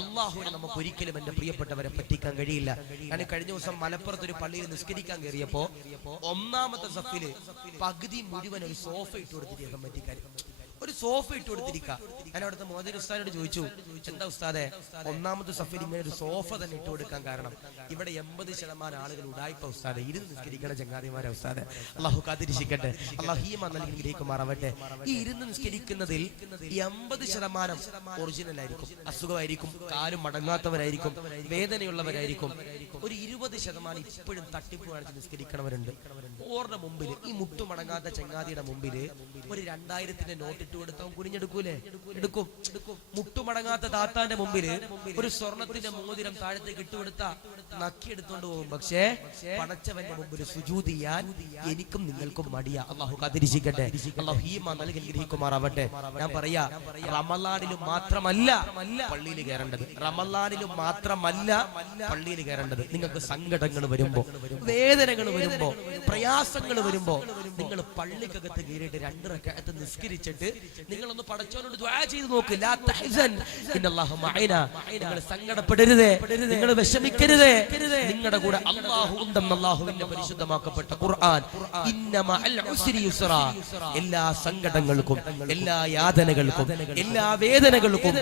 അള്ളാഹുവിനെ നമുക്ക് ഒരിക്കലും എന്റെ പ്രിയപ്പെട്ടവരെ പറ്റിക്കാൻ കഴിയില്ല. ഞാൻ കഴിഞ്ഞ ദിവസം മലപ്പുറത്ത് ഒരു പള്ളിയിൽ നിസ്കരിക്കാൻ കയറിയപ്പോ 1ാമത്തെ സഫില് പകുതി മുഴുവൻ ഒരു സോഫ ഇട്ട് കൊടുത്തിരിക്കുക. കമ്മറ്റിക്കാർ ഒരു സോഫ ഇട്ട് കൊടുത്തിരിക്കുക. ഞാൻ അവിടുത്തെ മോദിർ ഉസ്താദിനോട് ചോദിച്ചു, എന്താ ഉസ്താദെ 1ാമത്തെ സഫിൽ ഇങ്ങനെ ഒരു സോഫ തന്നെ ഇട്ട് കൊടുക്കാൻ കാരണം? ഇവിടെ 80% ആളുകൾ ഉടായിപ്പ ഉസ്താദെ, ഇരുന്ന് നിസ്കരിക്കണ ചങ്ങാതിമാരെ ഉസ്താദെ. അള്ളാഹു കാത്തിരിക്കട്ടെ, അള്ളാഹു ഈമാൻ നൽകി അനുഗ്രഹിക്കുമാറാവട്ടെ. ഈ ഇരുന്ന് നിസ്കരിക്കുന്നതിൽ 80% ഒറിജിനൽ ആയിരിക്കും, അസുഖമായിരിക്കും, കാലും മടങ്ങാത്തവരായിരിക്കും, വേദനയുള്ളവരായിരിക്കും. ഒരു 20% ഇപ്പോഴും തട്ടിപ്പ് കാണിച്ച് നിസ്കരിക്കണവരുണ്ട്. ഓരുടെ മുമ്പിൽ, ഈ മുട്ടുമടങ്ങാത്ത ചങ്ങാതിയുടെ മുമ്പില് ഒരു 2000-ന്റെ നോട്ട് ഇട്ട് കൊടുത്തവൻ കുനിഞ്ഞെടുക്കൂലേ? എടുക്കും. മുട്ടുമടങ്ങാത്ത താത്താന്റെ മുമ്പില് ഒരു സ്വർണത്തിന്റെ മോതിരം താഴത്തേക്ക് ഇട്ടുകൊടുത്ത നക്കിയെടുത്തോണ്ട് പോകും. പക്ഷേ പടച്ചവന്റെ മുമ്പിൽ സുജൂദ് ചെയ്യാൻ എനിക്കും നിങ്ങൾക്കും മടിയാ. അള്ളാഹു കാത്തിരിക്കട്ടെ, അള്ളാഹു ഈമാൻ നൽകി അനുഗ്രഹിക്കുമാറാവട്ടെ. ഞാൻ പറയാ റമളാനിലും മാത്രമല്ല പള്ളിയിൽ കയറേണ്ടത്, നിങ്ങൾക്ക് സങ്കടങ്ങൾ വരുമ്പോ, വേദനകൾ വരുമ്പോ, പ്രയാസങ്ങൾ വരുമ്പോ നിങ്ങൾ പള്ളിക്കകത്ത് കയറിയിട്ട് 2 റക്അത്ത് നിസ്കരിച്ചിട്ട് നിങ്ങളൊന്ന് പടച്ചവനോട് ദുആ ചെയ്ത് നോക്ക്. ലാ തഹ്സൻ ഇന്നല്ലാഹു മഅനാ. നിങ്ങൾ സങ്കടപ്പെടരുതേ, നിങ്ങൾ വിഷമിക്കരുതേ, നിങ്ങളുടെ കൂടെ അല്ലാഹു ഉണ്ടെന്ന് അല്ലാഹുവിന്റെ പരിശുദ്ധമാക്കപ്പെട്ട ഖുർആൻ ഇന്ന മഅൽ ഉസ്രി യുസ്റാ. എല്ലാ സങ്കടങ്ങൾക്കും, എല്ലാ യാതനകൾക്കും, എല്ലാ വേദനകൾക്കും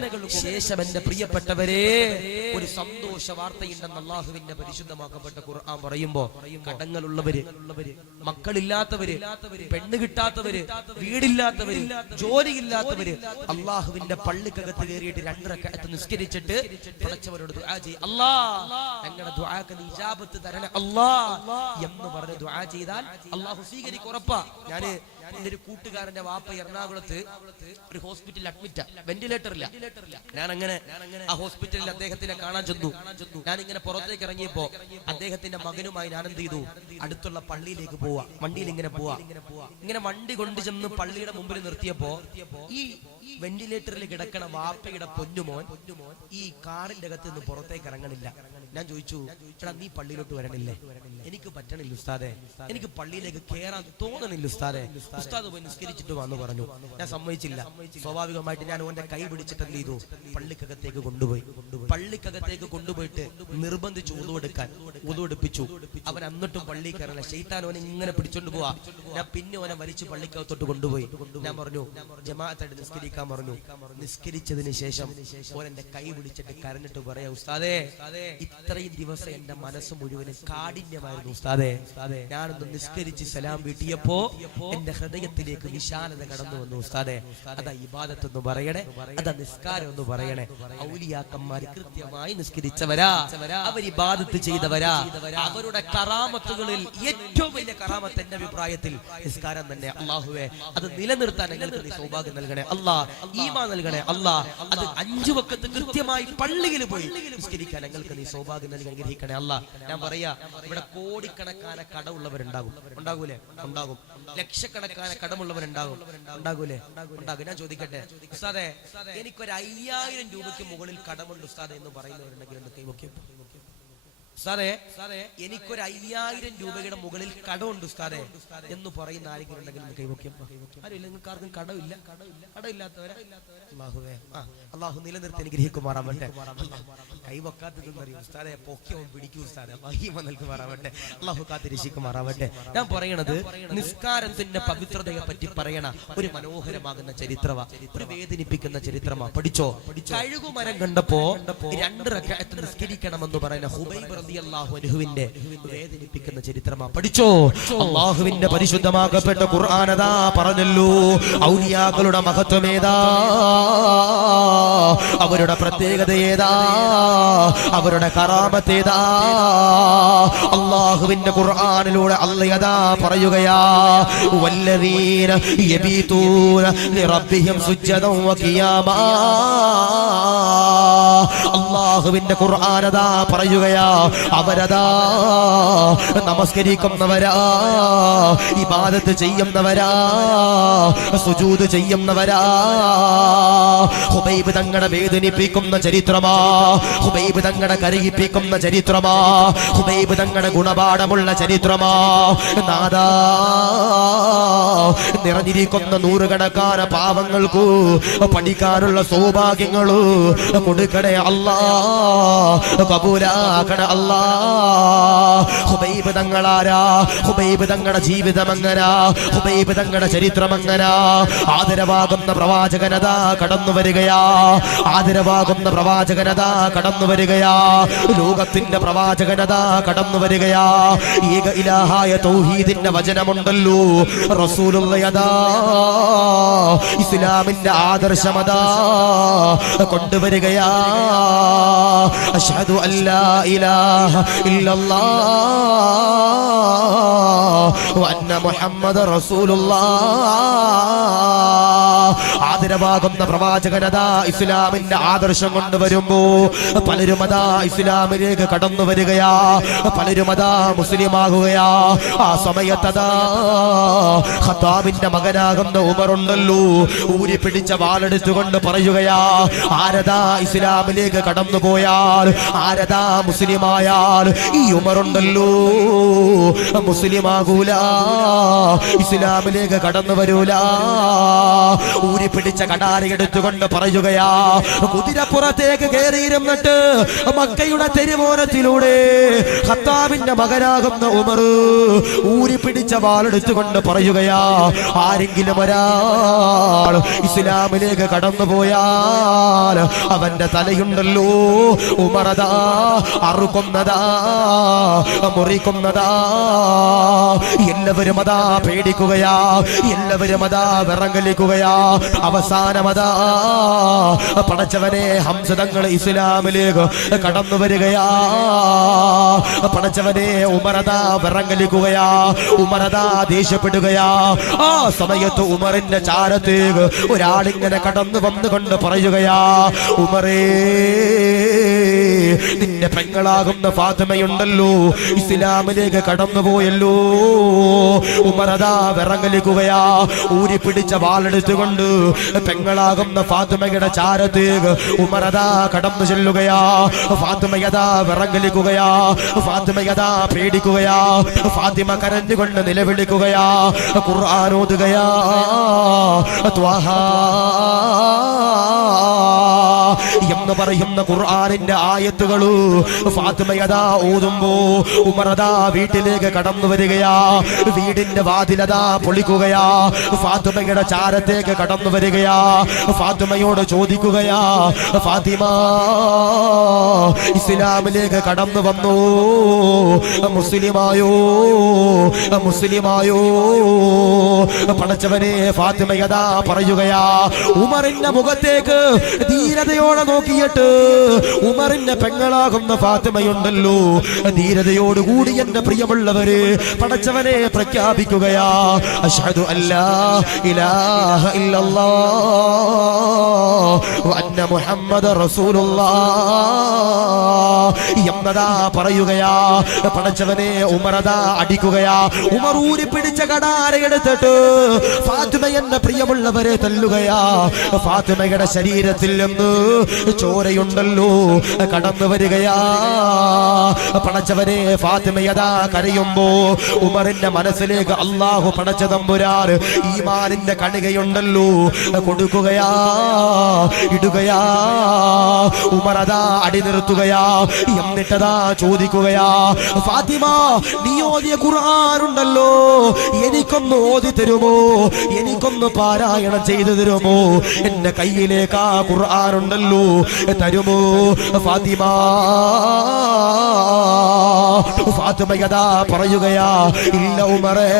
ശേഷം എന്റെ പ്രിയപ്പെട്ടവരെ ഒരു സന്തോഷ വാർത്തയുണ്ടെന്ന് അല്ലാഹുവിന്റെ പരിശുദ്ധമാക്കപ്പെട്ട ഖുർആൻ പറയുമ്പോ, കടങ്ങളുള്ളവര്, മക്കളില്ലാത്തവര്, പെണ്ണ് കിട്ടാത്തവര്, വീടില്ലാത്തവര്, ജോലിയില്ലാത്തവര് അള്ളാഹുവിന്റെ പള്ളിക്കകത്ത് കയറിയിട്ട് 2 റക്അത്ത് നിസ്കരിച്ചിട്ട് പടച്ചവരോട് ദുആ ചെയ്യും, അല്ലാഹ് ഞങ്ങളുടെ ദുആക്ക് നീ ഇജാബത്ത് തരണേ അല്ലാഹ് എന്ന് പറഞ്ഞ് ദുആ ചെയ്താൽ അള്ളാഹു സ്വീകരിക്കും, ഉറപ്പാ. ഞാന് എന്റെ ഒരു കൂട്ടുകാരന്റെ വാപ്പ എറണാകുളത്ത് ഒരു ഹോസ്പിറ്റലിൽ അഡ്മിറ്റാ, വെന്റിലേറ്റർ ഇല്ല. ഞാൻ അങ്ങനെ ആ ഹോസ്പിറ്റലിൽ അദ്ദേഹത്തിനെ കാണാൻ ചെന്നു. ഞാൻ ഇങ്ങനെ പുറത്തേക്ക് ഇറങ്ങിയപ്പോ അദ്ദേഹത്തിന്റെ മകനുമായി ഞാൻ എന്ത് ചെയ്തു, അടുത്തുള്ള പള്ളിയിലേക്ക് പോവാ, വണ്ടിയിൽ ഇങ്ങനെ പോവാ. ഇങ്ങനെ വണ്ടി കൊണ്ടു ചെന്ന് പള്ളിയുടെ മുമ്പിൽ നിർത്തിയപ്പോ ഈ വെന്റിലേറ്ററിൽ കിടക്കണ വാപ്പയുടെ പൊന്നുമോൻ ഈ കാറിന്റെ അകത്ത് നിന്ന് പുറത്തേക്ക് ഇറങ്ങണില്ല. ഞാൻ ചോദിച്ചു, എടാ നീ പള്ളിയിലോട്ട് വരണില്ലേ? എനിക്ക് പറ്റണില്ല ഉസ്താദെ, എനിക്ക് പള്ളിയിലേക്ക് കയറാൻ തോന്നണില്ല ഉസ്താദെ. ഉസ്താദ് പോയി നിസ്കരിച്ചിട്ട് വന്നു പറഞ്ഞു. ഞാൻ സമ്മതിച്ചില്ല. സ്വാഭാവികമായിട്ട് ഞാൻ ഓന്റെ കൈ പിടിച്ചിട്ട് എന്ത് ചെയ്തു, പള്ളിക്കകത്തേക്ക് കൊണ്ടുപോയിട്ട് നിർബന്ധിച്ചു ഉതുവെടുപ്പിച്ചു. അവൻ എന്നിട്ടും പള്ളി കയറല. ശൈത്താൻ ഓനെ ഇങ്ങനെ പിടിച്ചോണ്ട് പോവാ. ഞാൻ പിന്നെ ഓനെ വലിച്ചു പള്ളിക്കകത്തോട്ട് കൊണ്ടുപോയി. ഞാൻ പറഞ്ഞു, ജമാഅത്തായിട്ട് നിസ്കരിക്കാൻ നിസ്കരിക്കാൻ പറഞ്ഞു. നിസ്കരിച്ചതിന് ശേഷം ഓരെന്റെ കൈ പിടിച്ചിട്ട് കരഞ്ഞിട്ട് പറയാ, ഉസ്താദേ ഇത്രയും ദിവസം എന്റെ മനസ്സ് മുഴുവനും കാഠിന്യമായിരുന്നു ഉസ്താദേ. ഞാനൊന്ന് നിസ്കരിച്ച് സലാം വീട്ടിയപ്പോ എന്റെ ഹൃദയത്തിലേക്ക് വിശാലത കടന്നു വന്നു ഉസ്താദേ. അതാ ഇബാദത്ത് എന്ന് പറയണേ, അതാ നിസ്കാരം എന്ന് പറയണേ. ഔലിയാക്കന്മാർ കൃത്യമായി നിസ്കരിച്ചവരാ, അവർ ഇബാദത്ത് ചെയ്തവരാ. അവരുടെ കറാമത്തുകളിൽ ഏറ്റവും വലിയ കറാമത്ത് എന്റെ അഭിപ്രായത്തിൽ നിസ്കാരം തന്നെ. അള്ളാഹുവേ, അത് നിലനിർത്താൻ ഞങ്ങൾക്ക് നീ സൗഭാഗ്യം നൽകണേ അല്ലാ, ഈമാൻ നൽകണേ അല്ലാ. അത് 5 വഖത്ത് കൃത്യമായി പള്ളിയിൽ പോയി നിസ്കരിക്കാൻ ഞങ്ങൾക്ക് നീ സൗഭാഗ്യം നൽകി അനുഗ്രഹിക്കണേ അല്ലാ. ഞാൻ പറയാ, ഇവിടെ കോടിക്കണക്കാന കടമുള്ളവരുണ്ടാകും, ഉണ്ടാകൂലേ? ഉണ്ടാകും. ലക്ഷക്കണക്കാന കടമുള്ളവരുണ്ടാകും, ഉണ്ടാകൂലേ? ഉണ്ടാകും. ഞാൻ ചോദിക്കട്ടെ ഉസ്താദേ, എനിക്കൊരു 5000 രൂപയ്ക്ക് മുകളിൽ കടമുണ്ട് ഉസ്താദേ എന്ന് പറയുന്നവരുണ്ടെങ്കിൽ എന്ന് കൈവക്കും. ഉസ്താദേ, എനിക്കൊരു 5000 രൂപയുടെ മുകളിൽ കടമുണ്ട് ഉസ്താദേ എന്ന് പറയുന്ന ആരെങ്കിലും ഉണ്ടെങ്കിൽ ഒന്ന് കൈവക്കും. ആരുമില്ല, നിങ്ങൾക്ക് ആർക്കും കടമില്ല? കടമില്ലാത്തവരാ? അല്ലാഹുവേ, അല്ലാഹു നിലനിർത്തി അനുഗ്രഹിക്കുമാറാവട്ടെ. കൈവക്കാത്തതെന്നറിയും ഉസ്താദെ, പൊക്കിയവൻ പിടിക്കും ഉസ്താദെ, മഹിമ നൽകുമാറാവട്ടെ. അല്ലാഹു കാത്തിരക്ഷിക്കുമാറാവട്ടെ. ഞാൻ പറയണത് നിസ്കാരത്തിന്റെ പവിത്രതയെ പറ്റി പറയണ ഒരു മനോഹരമാകുന്ന ചരിത്രമാ, ഒരു വേദനിപ്പിക്കുന്ന ചരിത്രമാ. പഠിച്ചോ? കഴുകുമരം കണ്ടപ്പോ 2 റക്അത്ത് നിസ്കരിക്കണമെന്ന് പറയുന്ന ഹുബൈബ് റളിയല്ലാഹു അൻഹുവിന്റെ വേദനിപ്പിക്കുന്ന ചരിത്രമാ. പഠിച്ചോ? അല്ലാഹുവിന്റെ പരിശുദ്ധമാക്കപ്പെട്ട ഖുർആൻ അതാ പറഞ്ഞല്ലോ, ഔലിയാക്കളുടെ മഹത്വം ഏതാ, അവരുടെ പ്രത്യേകത ഏതാ, അവരുടെ കറാമത്ത് ഏതാ. അല്ലാഹുവിന്റെ ഖുർആനിലൂടെ അല്ലാഹ് പറയുകയാ, വല്ലദീന യബീതൂന ലിറബ്ബിഹിം സുജ്ജദൻ വഖിയാമാ. അല്ലാഹുവിന്റെ ഖുർആൻ അതാ പറയുകയാ, അവരതാ നമസ്കരിക്കുന്നവരാ, ഇബാദത്ത് ചെയ്യുന്നവരാ, സുജൂദ് ചെയ്യുന്നവരാ. ഹുബൈബ് തങ്ങളെ വേദനിപ്പിക്കുന്ന ചരിത്രമാ, ഹുബൈബ് തങ്ങളെ കരയിപ്പിക്കുന്ന ചരിത്രമാ, ഹുബൈബ് തങ്ങളുടെ ഗുണപാഠമുള്ള ചരിത്രമാ. നാദാ, നിറഞ്ഞിരിക്കുന്ന 100 കണക്കാന പാവങ്ങൾക്ക് പഠിക്കാനുള്ള സൗഭാഗ്യങ്ങള് കൊടുക്കണേ അല്ലാ, കബൂലാക്കണ അല്ലാ. ഹുബൈബ് തങ്ങളാരാ? ഹുബൈബ് തങ്ങളുടെ ജീവിതം എങ്ങനാ? ഹുബൈബ് തങ്ങളുടെ ചരിത്രം എങ്ങനാ? ആദരവാകുന്ന പ്രവാചകനതാ കടന്നു വരികയാ, ആദരവാകുന്ന പ്രവാചകനതാ കടന്നു വരികയാ, ലോകത്തിന്റെ പ്രവാചകനതാ കടന്നു വരികയാ. ഏക ഇലാഹായ തൗഹീദിന്റെ വചനമുണ്ടല്ലോ, റസൂലുള്ളാഹിയതാ ഇസ്ലാമിന്റെ ആദർശമതാ കൊണ്ടുവരികയാ. അശ്ഹദു അല്ലാ ഇലാഹ ഇല്ലല്ലാഹ് വ അന്ന മുഹമ്മദ റസൂലുള്ളാഹ്. ആദരവാകുന്ന പ്രവാചകനതാ ഇസ്ലാമിന്റെ ആദർശം കൊണ്ടുവരുമ്പോ പലരും അതാ ഇസ്ലാമിലേക്ക് കടന്നു വരികയാ, പലരും അതാ മുസ്ലിമാകുകയാ. ആ സമയത്തതാ ഖത്താബിന്റെ മകനാകുന്ന ഉമറുണ്ടല്ലോ, ഊരി പിടിച്ച വാളെടുത്തുകൊണ്ട് പറയുകയാ, ആരതാ ഇസ്ലാമിലേക്ക് കടന്നു പോയാൽ, ആരതാ മുസ്ലിമായാൽ ഈ ഉമറുണ്ടല്ലോ മുസ്ലിമാകൂല, ഇസ്ലാമിലേക്ക് കടന്നു വരൂല. ഊരി പിടിച്ച കടാരി എടുത്തുകൊണ്ട് പറയുകയാ, കുതിരപ്പുറത്തേക്ക് കയറിയിരുന്നിട്ട് മക്കയുടെ തെരുവോരത്തിലൂടെ ഖത്താബിന്റെ മകനാകുന്ന ഉമർ ഊരി പിടിച്ച വാളെടുത്തുകൊണ്ട് പറയുകയാ, ആരെങ്കിലും ഒരാൾ ഇസ്ലാമിലേക്ക് കടന്നു പോയാൽ അവന്റെ തലയുണ്ടല്ലോ ഉമറതാ അറുക്കുന്നതാ, മുറിക്കുന്നതാ. എല്ലാവരും അതാ പേടിക്കുകയാ, എല്ലാവരും അതാ വിറങ്ങലിക്കുകയാ. അവസാനമതാ പടച്ചവനെ ഹംസതങ്ങൾ ഇസ്ലാമിലേക്ക് കടന്നു വരികയാ. പടച്ചവനെ ഉമറതാ വിറങ്ങലിക്കുകയാ, ഉമറതാ ദേഷ്യപ്പെടുകയാ. ആ സമയത്ത് ഉമറിന്റെ ചാരത്തേക്ക് ഒരാളിങ്ങനെ കടന്നു വന്നുകൊണ്ട് പറയുകയാ, ഉമറേ, നിന്റെ പെങ്ങളാകുന്ന ഫാത്തിമയുണ്ടല്ലോ ഇസ്ലാമിലേക്ക് കടന്നുപോയല്ലോ. ഉമറതാ വിറങ്ങലിക്കുകയാ, ഊരി പിടിച്ച വാളെടുത്തുകൊണ്ട് പെങ്ങളാകുന്ന ഫാത്തിമയുടെ ചാരത്തേക്ക് ഉമറതാ കടന്നു ചെല്ലുകയാ. ഫാത്തിമയതാ വിറങ്ങലിക്കുകയാ, ഫാത്തിമയതാ പേടിക്കുകയാ. ഫാത്തിമ കരഞ്ഞുകൊണ്ട് നിലവിളിക്കുകയാ, ഖുർആൻ ഓതുകയാ. ത്വഹാ എന്ന് പറയുന്ന ഖുർആനിന്റെ ആയത്തുകൾ ഫാത്തിമയതാ ഓതുമ്പോ ഉമറദാ വീട്ടിലേക്ക് കടന്നു വരികയാ. വീടിന്റെ വാതിലതാ പൊളിക്കുകയാ. ഫാത്തിമയുടെ ചാരത്തേക്ക് കടന്നു വരികയാ. ഫാത്തിമയോട് ചോദിക്കുകയാ, ഫാത്തിമ ഇസ്ലാമിലേക്ക് കടന്നു വന്നു, മുസ്ലിമായോ മുസ്ലിമായോ? പടച്ചവനെ, ഫാത്തിമയതാ പറയുകയാ. ഉമറിന്റെ മുഖത്തേക്ക് ധീരതയോടെ നോക്കിയിട്ട് ഉമറിന്റെ പെങ്ങളാകുന്ന ഫാത്തിമയുണ്ടല്ലോ, ധീരതയോടുകൂടി എന്റെ പ്രിയമുള്ളവര് പടച്ചവനെ പ്രഖ്യാപിക്കുകയാ, അശ്ഹദു അല്ലാ ഇലാഹ ഇല്ലല്ലാഹ് വ അന്ന മുഹമ്മദ റസൂലുള്ളാഹ് എന്നതാ പറയുകയാ. പടച്ചവനെ, ഉമറതാ അടിക്കുകയാ. ഉമർ ഊരി പിടിച്ച കടാരയെടുത്തിട്ട് ഫാത്തിമ എന്റെ പ്രിയമുള്ളവരെ തല്ലുകയാ. ഫാത്തിമയുടെ ശരീരത്തിൽ നിന്ന് ചോരയുണ്ടല്ലോ കടന്നു വരികയാ. പടച്ചവനെ, ഫാത്തിമയതാ കരയുമ്പോ ഉമറിന്റെ മനസ്സിലേക്ക് അല്ലാഹു പടച്ച തമ്പുരാൻ ഈമാനിന്റെ കണികയുണ്ടല്ലോ കൊടുക്കുകയാ, ഇടുകയാ. ഉമറതാ അടി നിർത്തുകയാ. എന്നിട്ടതാ ചോദിക്കുകയാ, ഫാത്തിമ, നീ ഓതിയ ഖുർആനുണ്ടല്ലോ, എനിക്കൊന്ന് ഓതി തരുമോ? എനിക്കൊന്ന് പാരായണം ചെയ്തു തരുമോ? എന്റെ കയ്യിലേക്ക് ആ ഖുർആനുണ്ടല്ലോ, തരുമോ ഫാത്തിമ? ഫാത്തിമയതാ പറയുകയാ, ഇല്ല ഉമറേ,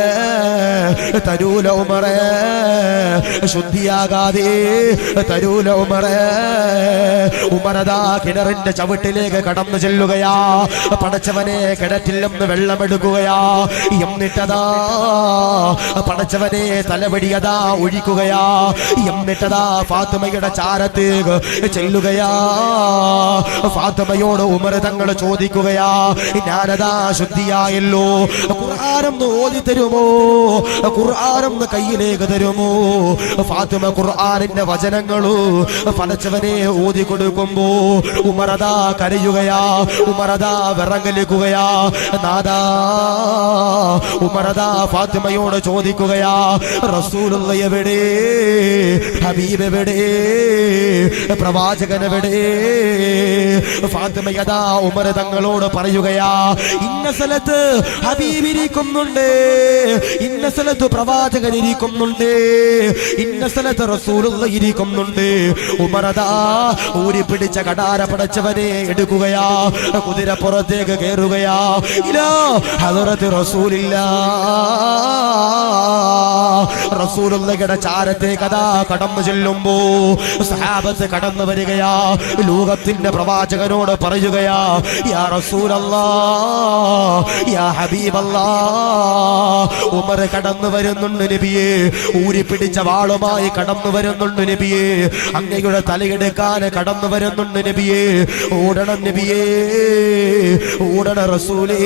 തരൂല ഉമറേ, ശുദ്ധിയാകാതെ തരൂല ഉമറേ. ഉമറതാ കിണറിന്റെ ചവിട്ടിലേക്ക് കടന്നു ചെല്ലുകയാ. പടച്ചവനെ, കിണറ്റിൽ നിന്ന് വെള്ളമെടുക്കുകയാ. എന്നിട്ടതാ പടച്ചവനെ തലവടിയതാ ഒഴിക്കുകയാ. എന്നിട്ടതാ ഫാത്തിമയുടെ ചാരത്തേക്ക് ചെല്ലുകയാ. ഫാത്തിമയോട് ഉമർ തങ്ങൾ ചോദിക്കുകയാ, ഞാനതാ ശുദ്ധിയായല്ലോ, ഖുർആനൊന്ന് ഓതി തരുമോ? ഖുർആനൊന്ന് കയ്യിലേക്ക് തരുമോ? ഫാത്തിമ ഖുർആനിന്റെ വചനങ്ങള് പടച്ചവനെ ഓതി കൊടുക്കുമ്പോ ഉമറതാ കരയുകയാ. ഉമറതാ വിറങ്ങലിക്കുകയാ. നാദാ, ഉമറതാ ഫാത്തിമയോട് ചോദിക്കുകയാ, റസൂലുള്ള എവിടെ? ഹബീബ് എവിടെ? പ്രവാചകൻ എവിടെ? ഫാത്തിമയതാ ഉമർ തങ്ങളോട് പറയുകയാ, ഇന്ന സ്ഥലത്ത് ഹബീബ് ഇരിക്കുന്നുണ്ട്, ഇന്ന സ്ഥലത്ത് പ്രവാചകൻ ഇരിക്കുന്നുണ്ട്, ഇന്ന സ്ഥലത്ത് റസൂലുള്ള ഇരിക്കുന്നുണ്ട്. ഉമറതാ ഊരി പിടിച്ച കടാര പടച്ചവനെ എടുക്കുകയാ. കുതിരപ്പുറത്തേക്ക് കയറുകയാ. ഇലാ ഹദറത്ത് റസൂലുള്ളാഹിയുടെ ചാരത്തേക്ക് അതാ കടന്നു ചെല്ലുമ്പോ സഹാബത്ത് കടന്നു വരികയാ. ലോകത്തിന്റെ പ്രവാചകനോട് പറയുകയാ, യാ റസൂലല്ലാഹ്, യാ ഹബീബല്ലാഹ്, ഉമർ കടന്നു വരുന്നുണ്ട് നബിയേ, ഊരി പിടിച്ച വാളുമായി കടന്നു വരുന്നുണ്ട് നബിയേ, അങ്ങയുടെ തലയെടുക്കാൻ കടന്നു വരുന്നുണ്ട് നബിയേ, ഓടണം നബിയേ, ഓടണം റസൂലേ,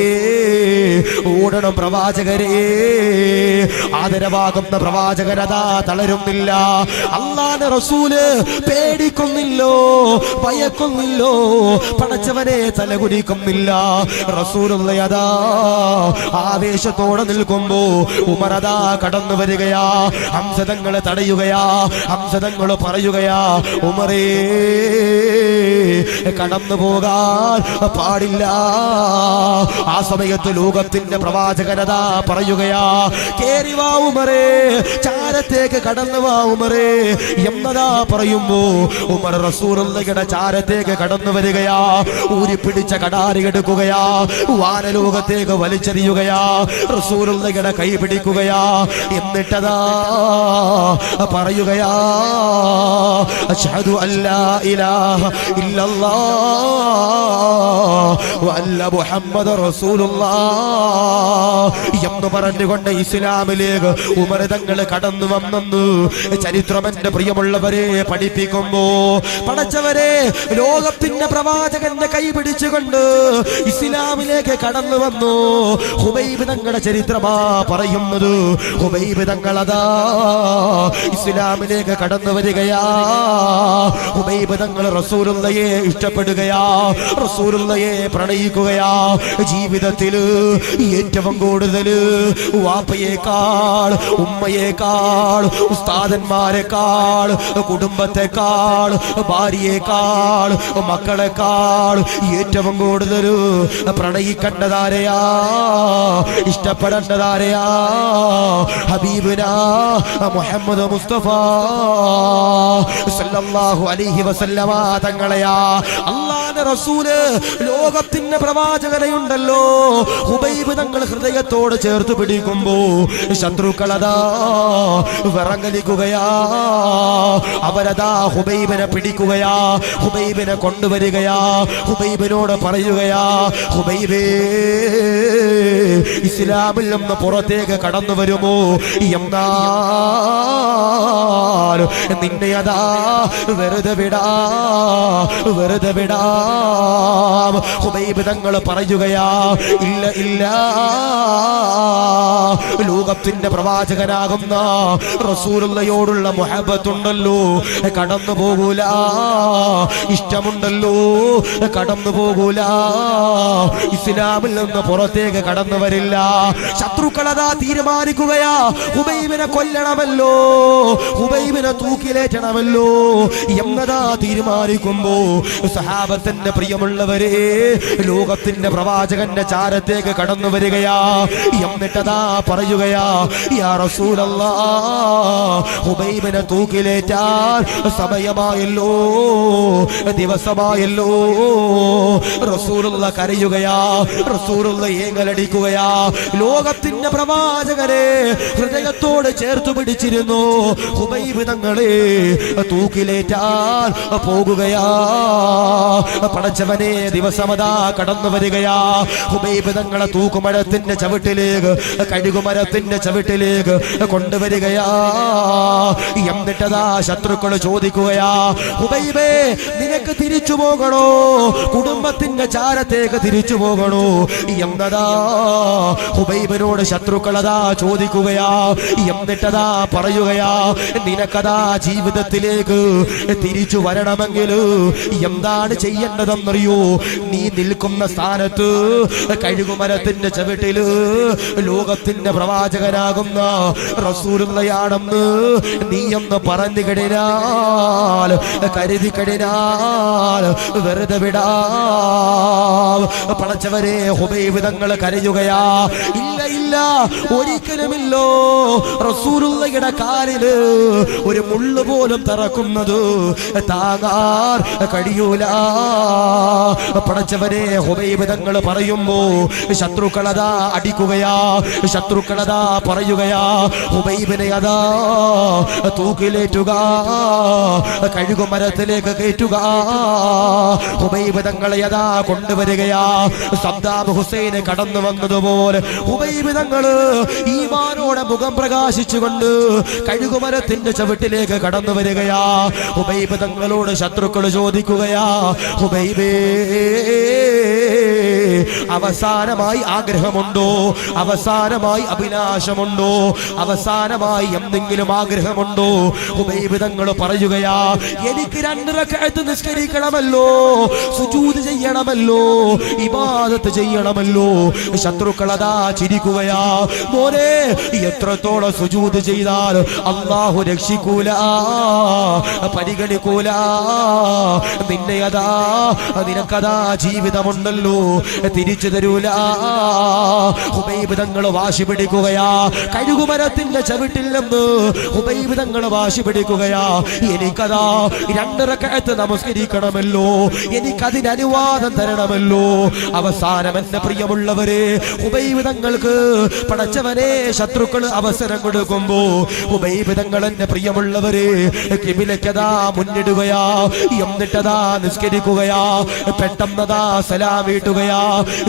ഓടണം പ്രവാചകരേ. ആദരവാകുന്ന പ്രവാചകനതാ തളരുന്നില്ല. അല്ലാഹുവിന്റെ റസൂല് പേടിക്കുന്നില്ലോ, ഭയക്കുന്നില്ലോ, പടച്ചവനെ തലകുനിക്കുന്നില്ല. റസൂലുള്ളാഹിയതാ ആവേശത്തോടെ നിൽക്കുമ്പോ ഉമറതാ കടന്നു വരികയാ. ഹംസതങ്ങളെ തടയുകയാ. ഹംസതങ്ങൾ പറയുകയാ, ഉമറേ, കടന്നു പോകാൻ പാടില്ല. ആ സമയത്ത് ലോകത്തിന്റെ പ്രവാചകനതാ പറയുകയാ, കേറി വാ ഉമറേ, ചാരത്തേക്ക് കടന്നു വാ ഉമറേ എന്നതാ പറയുമ്പോ ഉമർ റസൂലുള്ളാഹിയുടെ ചാരത്തേക്ക് കടന്നു വരികയാ. ഊരി പിടിച്ച കടാരി എടുക്കുകയാ. വാനലോകത്തേക്ക് വലിച്ചെറിയുകയാ. റസൂലുള്ളാഹിയുടെ കൈ പിടിക്കുകയാ. എന്നിട്ടതാ പറയുകയാ, അശ്ഹദു അല്ലാ ഇലാഹ ഇല്ലല്ലാഹ് വ അന്ന മുഹമ്മദ റസൂലുള്ളാഹ് എന്ന് പറഞ്ഞുകൊണ്ട് ഇസ്ലാമിലേക്ക് ഉമർ തങ്ങൾ കടന്നു വന്നെന്ന് ചരിത്രം എന്റെ പ്രിയമുള്ളവരെ പഠിപ്പിക്കുമ്പോ പടച്ചവരെ, ലോകത്തിന്റെ പ്രവാചകന്റെ കൈ പിടിച്ചുകൊണ്ട് ഇസ്ലാമിലേക്ക് കടന്നു വന്നു. ഹുബൈബ് തങ്ങളുടെ ചരിത്രമാ പറയുന്നത്. ഹുബൈബ് തങ്ങളതാ ഇസ്ലാമിലേക്ക് കടന്നു വരികയാ. ഹുബൈബ് തങ്ങൾ റസൂലുള്ളാഹിയെ ഇഷ്ടപ്പെടുകയാ. റസൂലുള്ളാഹിയെ പ്രണയിക്കുകയാ. ജീവിതത്തിൽ ഏറ്റവും കൂടുതൽ വാപ്പയേക്കാൾ, ഉമ്മയേക്കാൾ, ഉസ്താദന്മാരെക്കാൾ, കുടുംബത്തെക്കാൾ, ഭാര്യയേക്കാൾ, മക്കളെക്കാൾ ഏറ്റവും കൂടുതൽ പ്രണയിക്കേണ്ടതാരെയാ, ഇഷ്ടപ്പെടേണ്ടതാരെയാ? ഹബീബുനാ മുഹമ്മദ് മുസ്തഫ സല്ലല്ലാഹു അലൈഹി വസല്ലമ തങ്ങളെയാ. അല്ലാഹുവിന്റെ റസൂല്, ലോകത്തിന്റെ പ്രവാചകനെയുണ്ടല്ലോ, ഹുബൈബ് തങ്ങൾ ഹൃദയത്തോട് ചേർത്ത് പിടിക്കുമ്പോ ശത്രുക്കളതാ വിറങ്ങലിക്കുകയാ. അവരതാ ഹുബൈബിനെ പിടിക്കുകയാ, ഹുബൈബിനെ കൊണ്ടുവരികയാ, ഹുബൈബിനോട് പറയുകയാ, ഹുബൈബേ ഇസ്ലാമിൽ നിന്ന് പുറത്തേക്ക് കടന്നു വരുമോ? എന്നാൽ നിന്നെ അതാ വെറുതെ വിടാം. ഹുബൈബ് തങ്ങൾ പറയുകയാ, ഇല്ല ഇല്ല, ലോകത്തിന്റെ പ്രവാചകനാകുന്ന റസൂലുള്ളയോടുള്ള മുഹബ്ബത്തുണ്ടല്ലോ, കടന്നു പോകൂല. ഇഷ്ടമുണ്ടല്ലോ, കടന്നു പോകൂല. ഇസ്ലാമിൽ നിന്ന് പുറത്തേക്ക് കടന്നു വരില്ല. ശത്രുക്കളതാ തീരുമാനിക്കുകയാ, ഹുബൈബിനെ കൊല്ലണമല്ലോ, ഹുബൈബിനെ തൂക്കിലേറ്റണമല്ലോ എന്നതാ തീരുമാനിക്കുമ്പോ സഹാബത്തിന്റെ പ്രിയമുള്ളവരെ, ലോകത്തിന്റെ പ്രവാചകന്റെ ചാരത്തേക്ക് കടന്നു വരികയാ. എന്നിട്ടതാ പറയുകയാ, യാ റസൂലല്ലാഹ്, ഹുബൈബിനെ തൂക്കിലേറ്റാൻ സമയമായല്ലോ, ദിവസമായല്ലോ. റസൂലുള്ള കരയുകയാ, റസൂലുള്ള ഏങ്ങലടിക്കുകയാ. ലോകത്തിന്റെ പ്രവാചകരെ ഹൃദയത്തോട് ചേർത്തു പിടിച്ചിരുന്നു. ഹുബൈബ് തങ്ങളെ തൂക്കിലേറ്റാൻ പോകുകയാ. പടച്ചവനെ, ദിവസമതാ കടന്നു വരികയാ. ഹുബൈബ് തങ്ങളെ തൂക്കുമരത്തിന്റെ ചവിട്ടിലേക്ക്, കഴുകുമരത്തിന്റെ ചവിട്ടിലേക്ക് കൊണ്ടുവരികയാ. എന്നിട്ടതാ ശത്രുക്കൾ ചോദിക്കുകയാ, ഹുബൈബേ നിനക്ക് തിരിച്ചു പോകണോ, കുടുംബത്തിന്റെ ചാരത്തേക്ക് തിരിച്ചു പോകണോ എന്നതാ ഹുബൈബിനോട് ശത്രുക്കളതാ ചോദിക്കുകയാ. എന്നിട്ടതാ പറയുകയാ, നിനക്കതാ ജീവിതത്തിലേക്ക് തിരിച്ചു വരണമെങ്കിൽ എന്താണ് ചെയ്യേണ്ടതെന്നറിയോ? നീ നിൽക്കുന്ന സ്ഥാനത്ത് കഴുകുമരത്തിന്റെ ചവിട്ടില് ലോകത്തിന്റെ പ്രവാചകനാകുന്ന റസൂലുള്ളയാണെന്ന് നീ ഒന്ന് പറഞ്ഞു കഴിഞ്ഞാൽ, കരുതി കഴിഞ്ഞാൽ വെറുതെ വിടാം. പടച്ചവരെ, ഹുബൈബ് തങ്ങൾ കരയുകയാ. ഇല്ല ഇല്ല, ഒരിക്കലുമില്ലോ. റസൂലുള്ളയുടെ കാലില് ഒരു മുള്ളു പോലും തറക്കുന്നത് താങ്ങാൻ കഴിയൂല. പടച്ചവരെ, ഹുബൈബ് തങ്ങൾ പറയുമ്പോ ശത്രുക്കളതാ അടിക്കുകയാ, ശത്രുക്കളതാ പറയുകയാ, ഹുബൈബിനെ അതാ തൂക്കിലേറ്റുക, കഴുകുമരത്തിലേക്ക് കയറ്റുക. ഹുബൈബ് തങ്ങളെ അതാ കൊണ്ടുവരികയാ. സദ്ദാം ഹുസൈന് കടന്നു വന്നതുപോലെ ഹുബൈബ് തങ്ങള് ഈമാനോടെ മുഖം പ്രകാശിച്ചുകൊണ്ട് കഴുകുമരത്തിന്റെ ചവിട്ടിലേക്ക് കടന്നു വരികയാ. ഹുബൈബ് തങ്ങളോട് ശത്രുക്കൾ ചോദിക്കുകയാ, ഹുബൈബേ അവസാനമായി ആഗ്രഹമുണ്ടോ, അവസാനമായി അഭിലാഷമുണ്ടോ, അവസാനമായി എന്തെങ്കിലും ആഗ്രഹമുണ്ടോ? ഹുബൈബ് തങ്ങൾ പറയുകയാ, എനിക്ക് 2 റക്അത്ത് നിസ്കരിക്കണമല്ലോ, സുജൂദ് ചെയ്യണമല്ലോ, ഇബാദത്ത് ചെയ്യണമല്ലോ. ശത്രുക്കളതാ ചിരിക്കുകയാ. മോനെ, എത്രത്തോളം സുജൂദ് ചെയ്താൽ അല്ലാഹു രക്ഷിക്കൂല, പരിഗണിക്കൂല. നിന്നെ അതാ, നിനക്കതാ ജീവിതമുണ്ടല്ലോ, തിരിച്ചു തരൂല. ഹുബൈബ് തങ്ങൾ വാശി പിടിക്കുകയാ. കഴുകുമരത്തിന്റെ ചവിട്ടിൽ നിന്ന് ഹുബൈബ് തങ്ങൾ വാശി പിടിക്കുകയാ. എനിക്കതാ 2 റക്അത്ത് നമസ്കരിക്കണമല്ലോ, എനിക്കതിന് അനുവാദം തരണമല്ലോ. അവസാനം എന്റെ പ്രിയമുള്ളവരെ, ഹുബൈബ് തങ്ങൾക്ക് പടച്ചവനെ ശത്രുക്കൾ അവസരം കൊടുക്കുമ്പോ ഹുബൈബ് തങ്ങൾ എന്റെ പ്രിയമുള്ളവരെ കിബിലക്കതാ മുന്നിടുകയാ. എന്നിട്ടതാ നിസ്കരിക്കുകയാ. പെട്ടെന്നതാ സലാം വീട്ടുകയാ.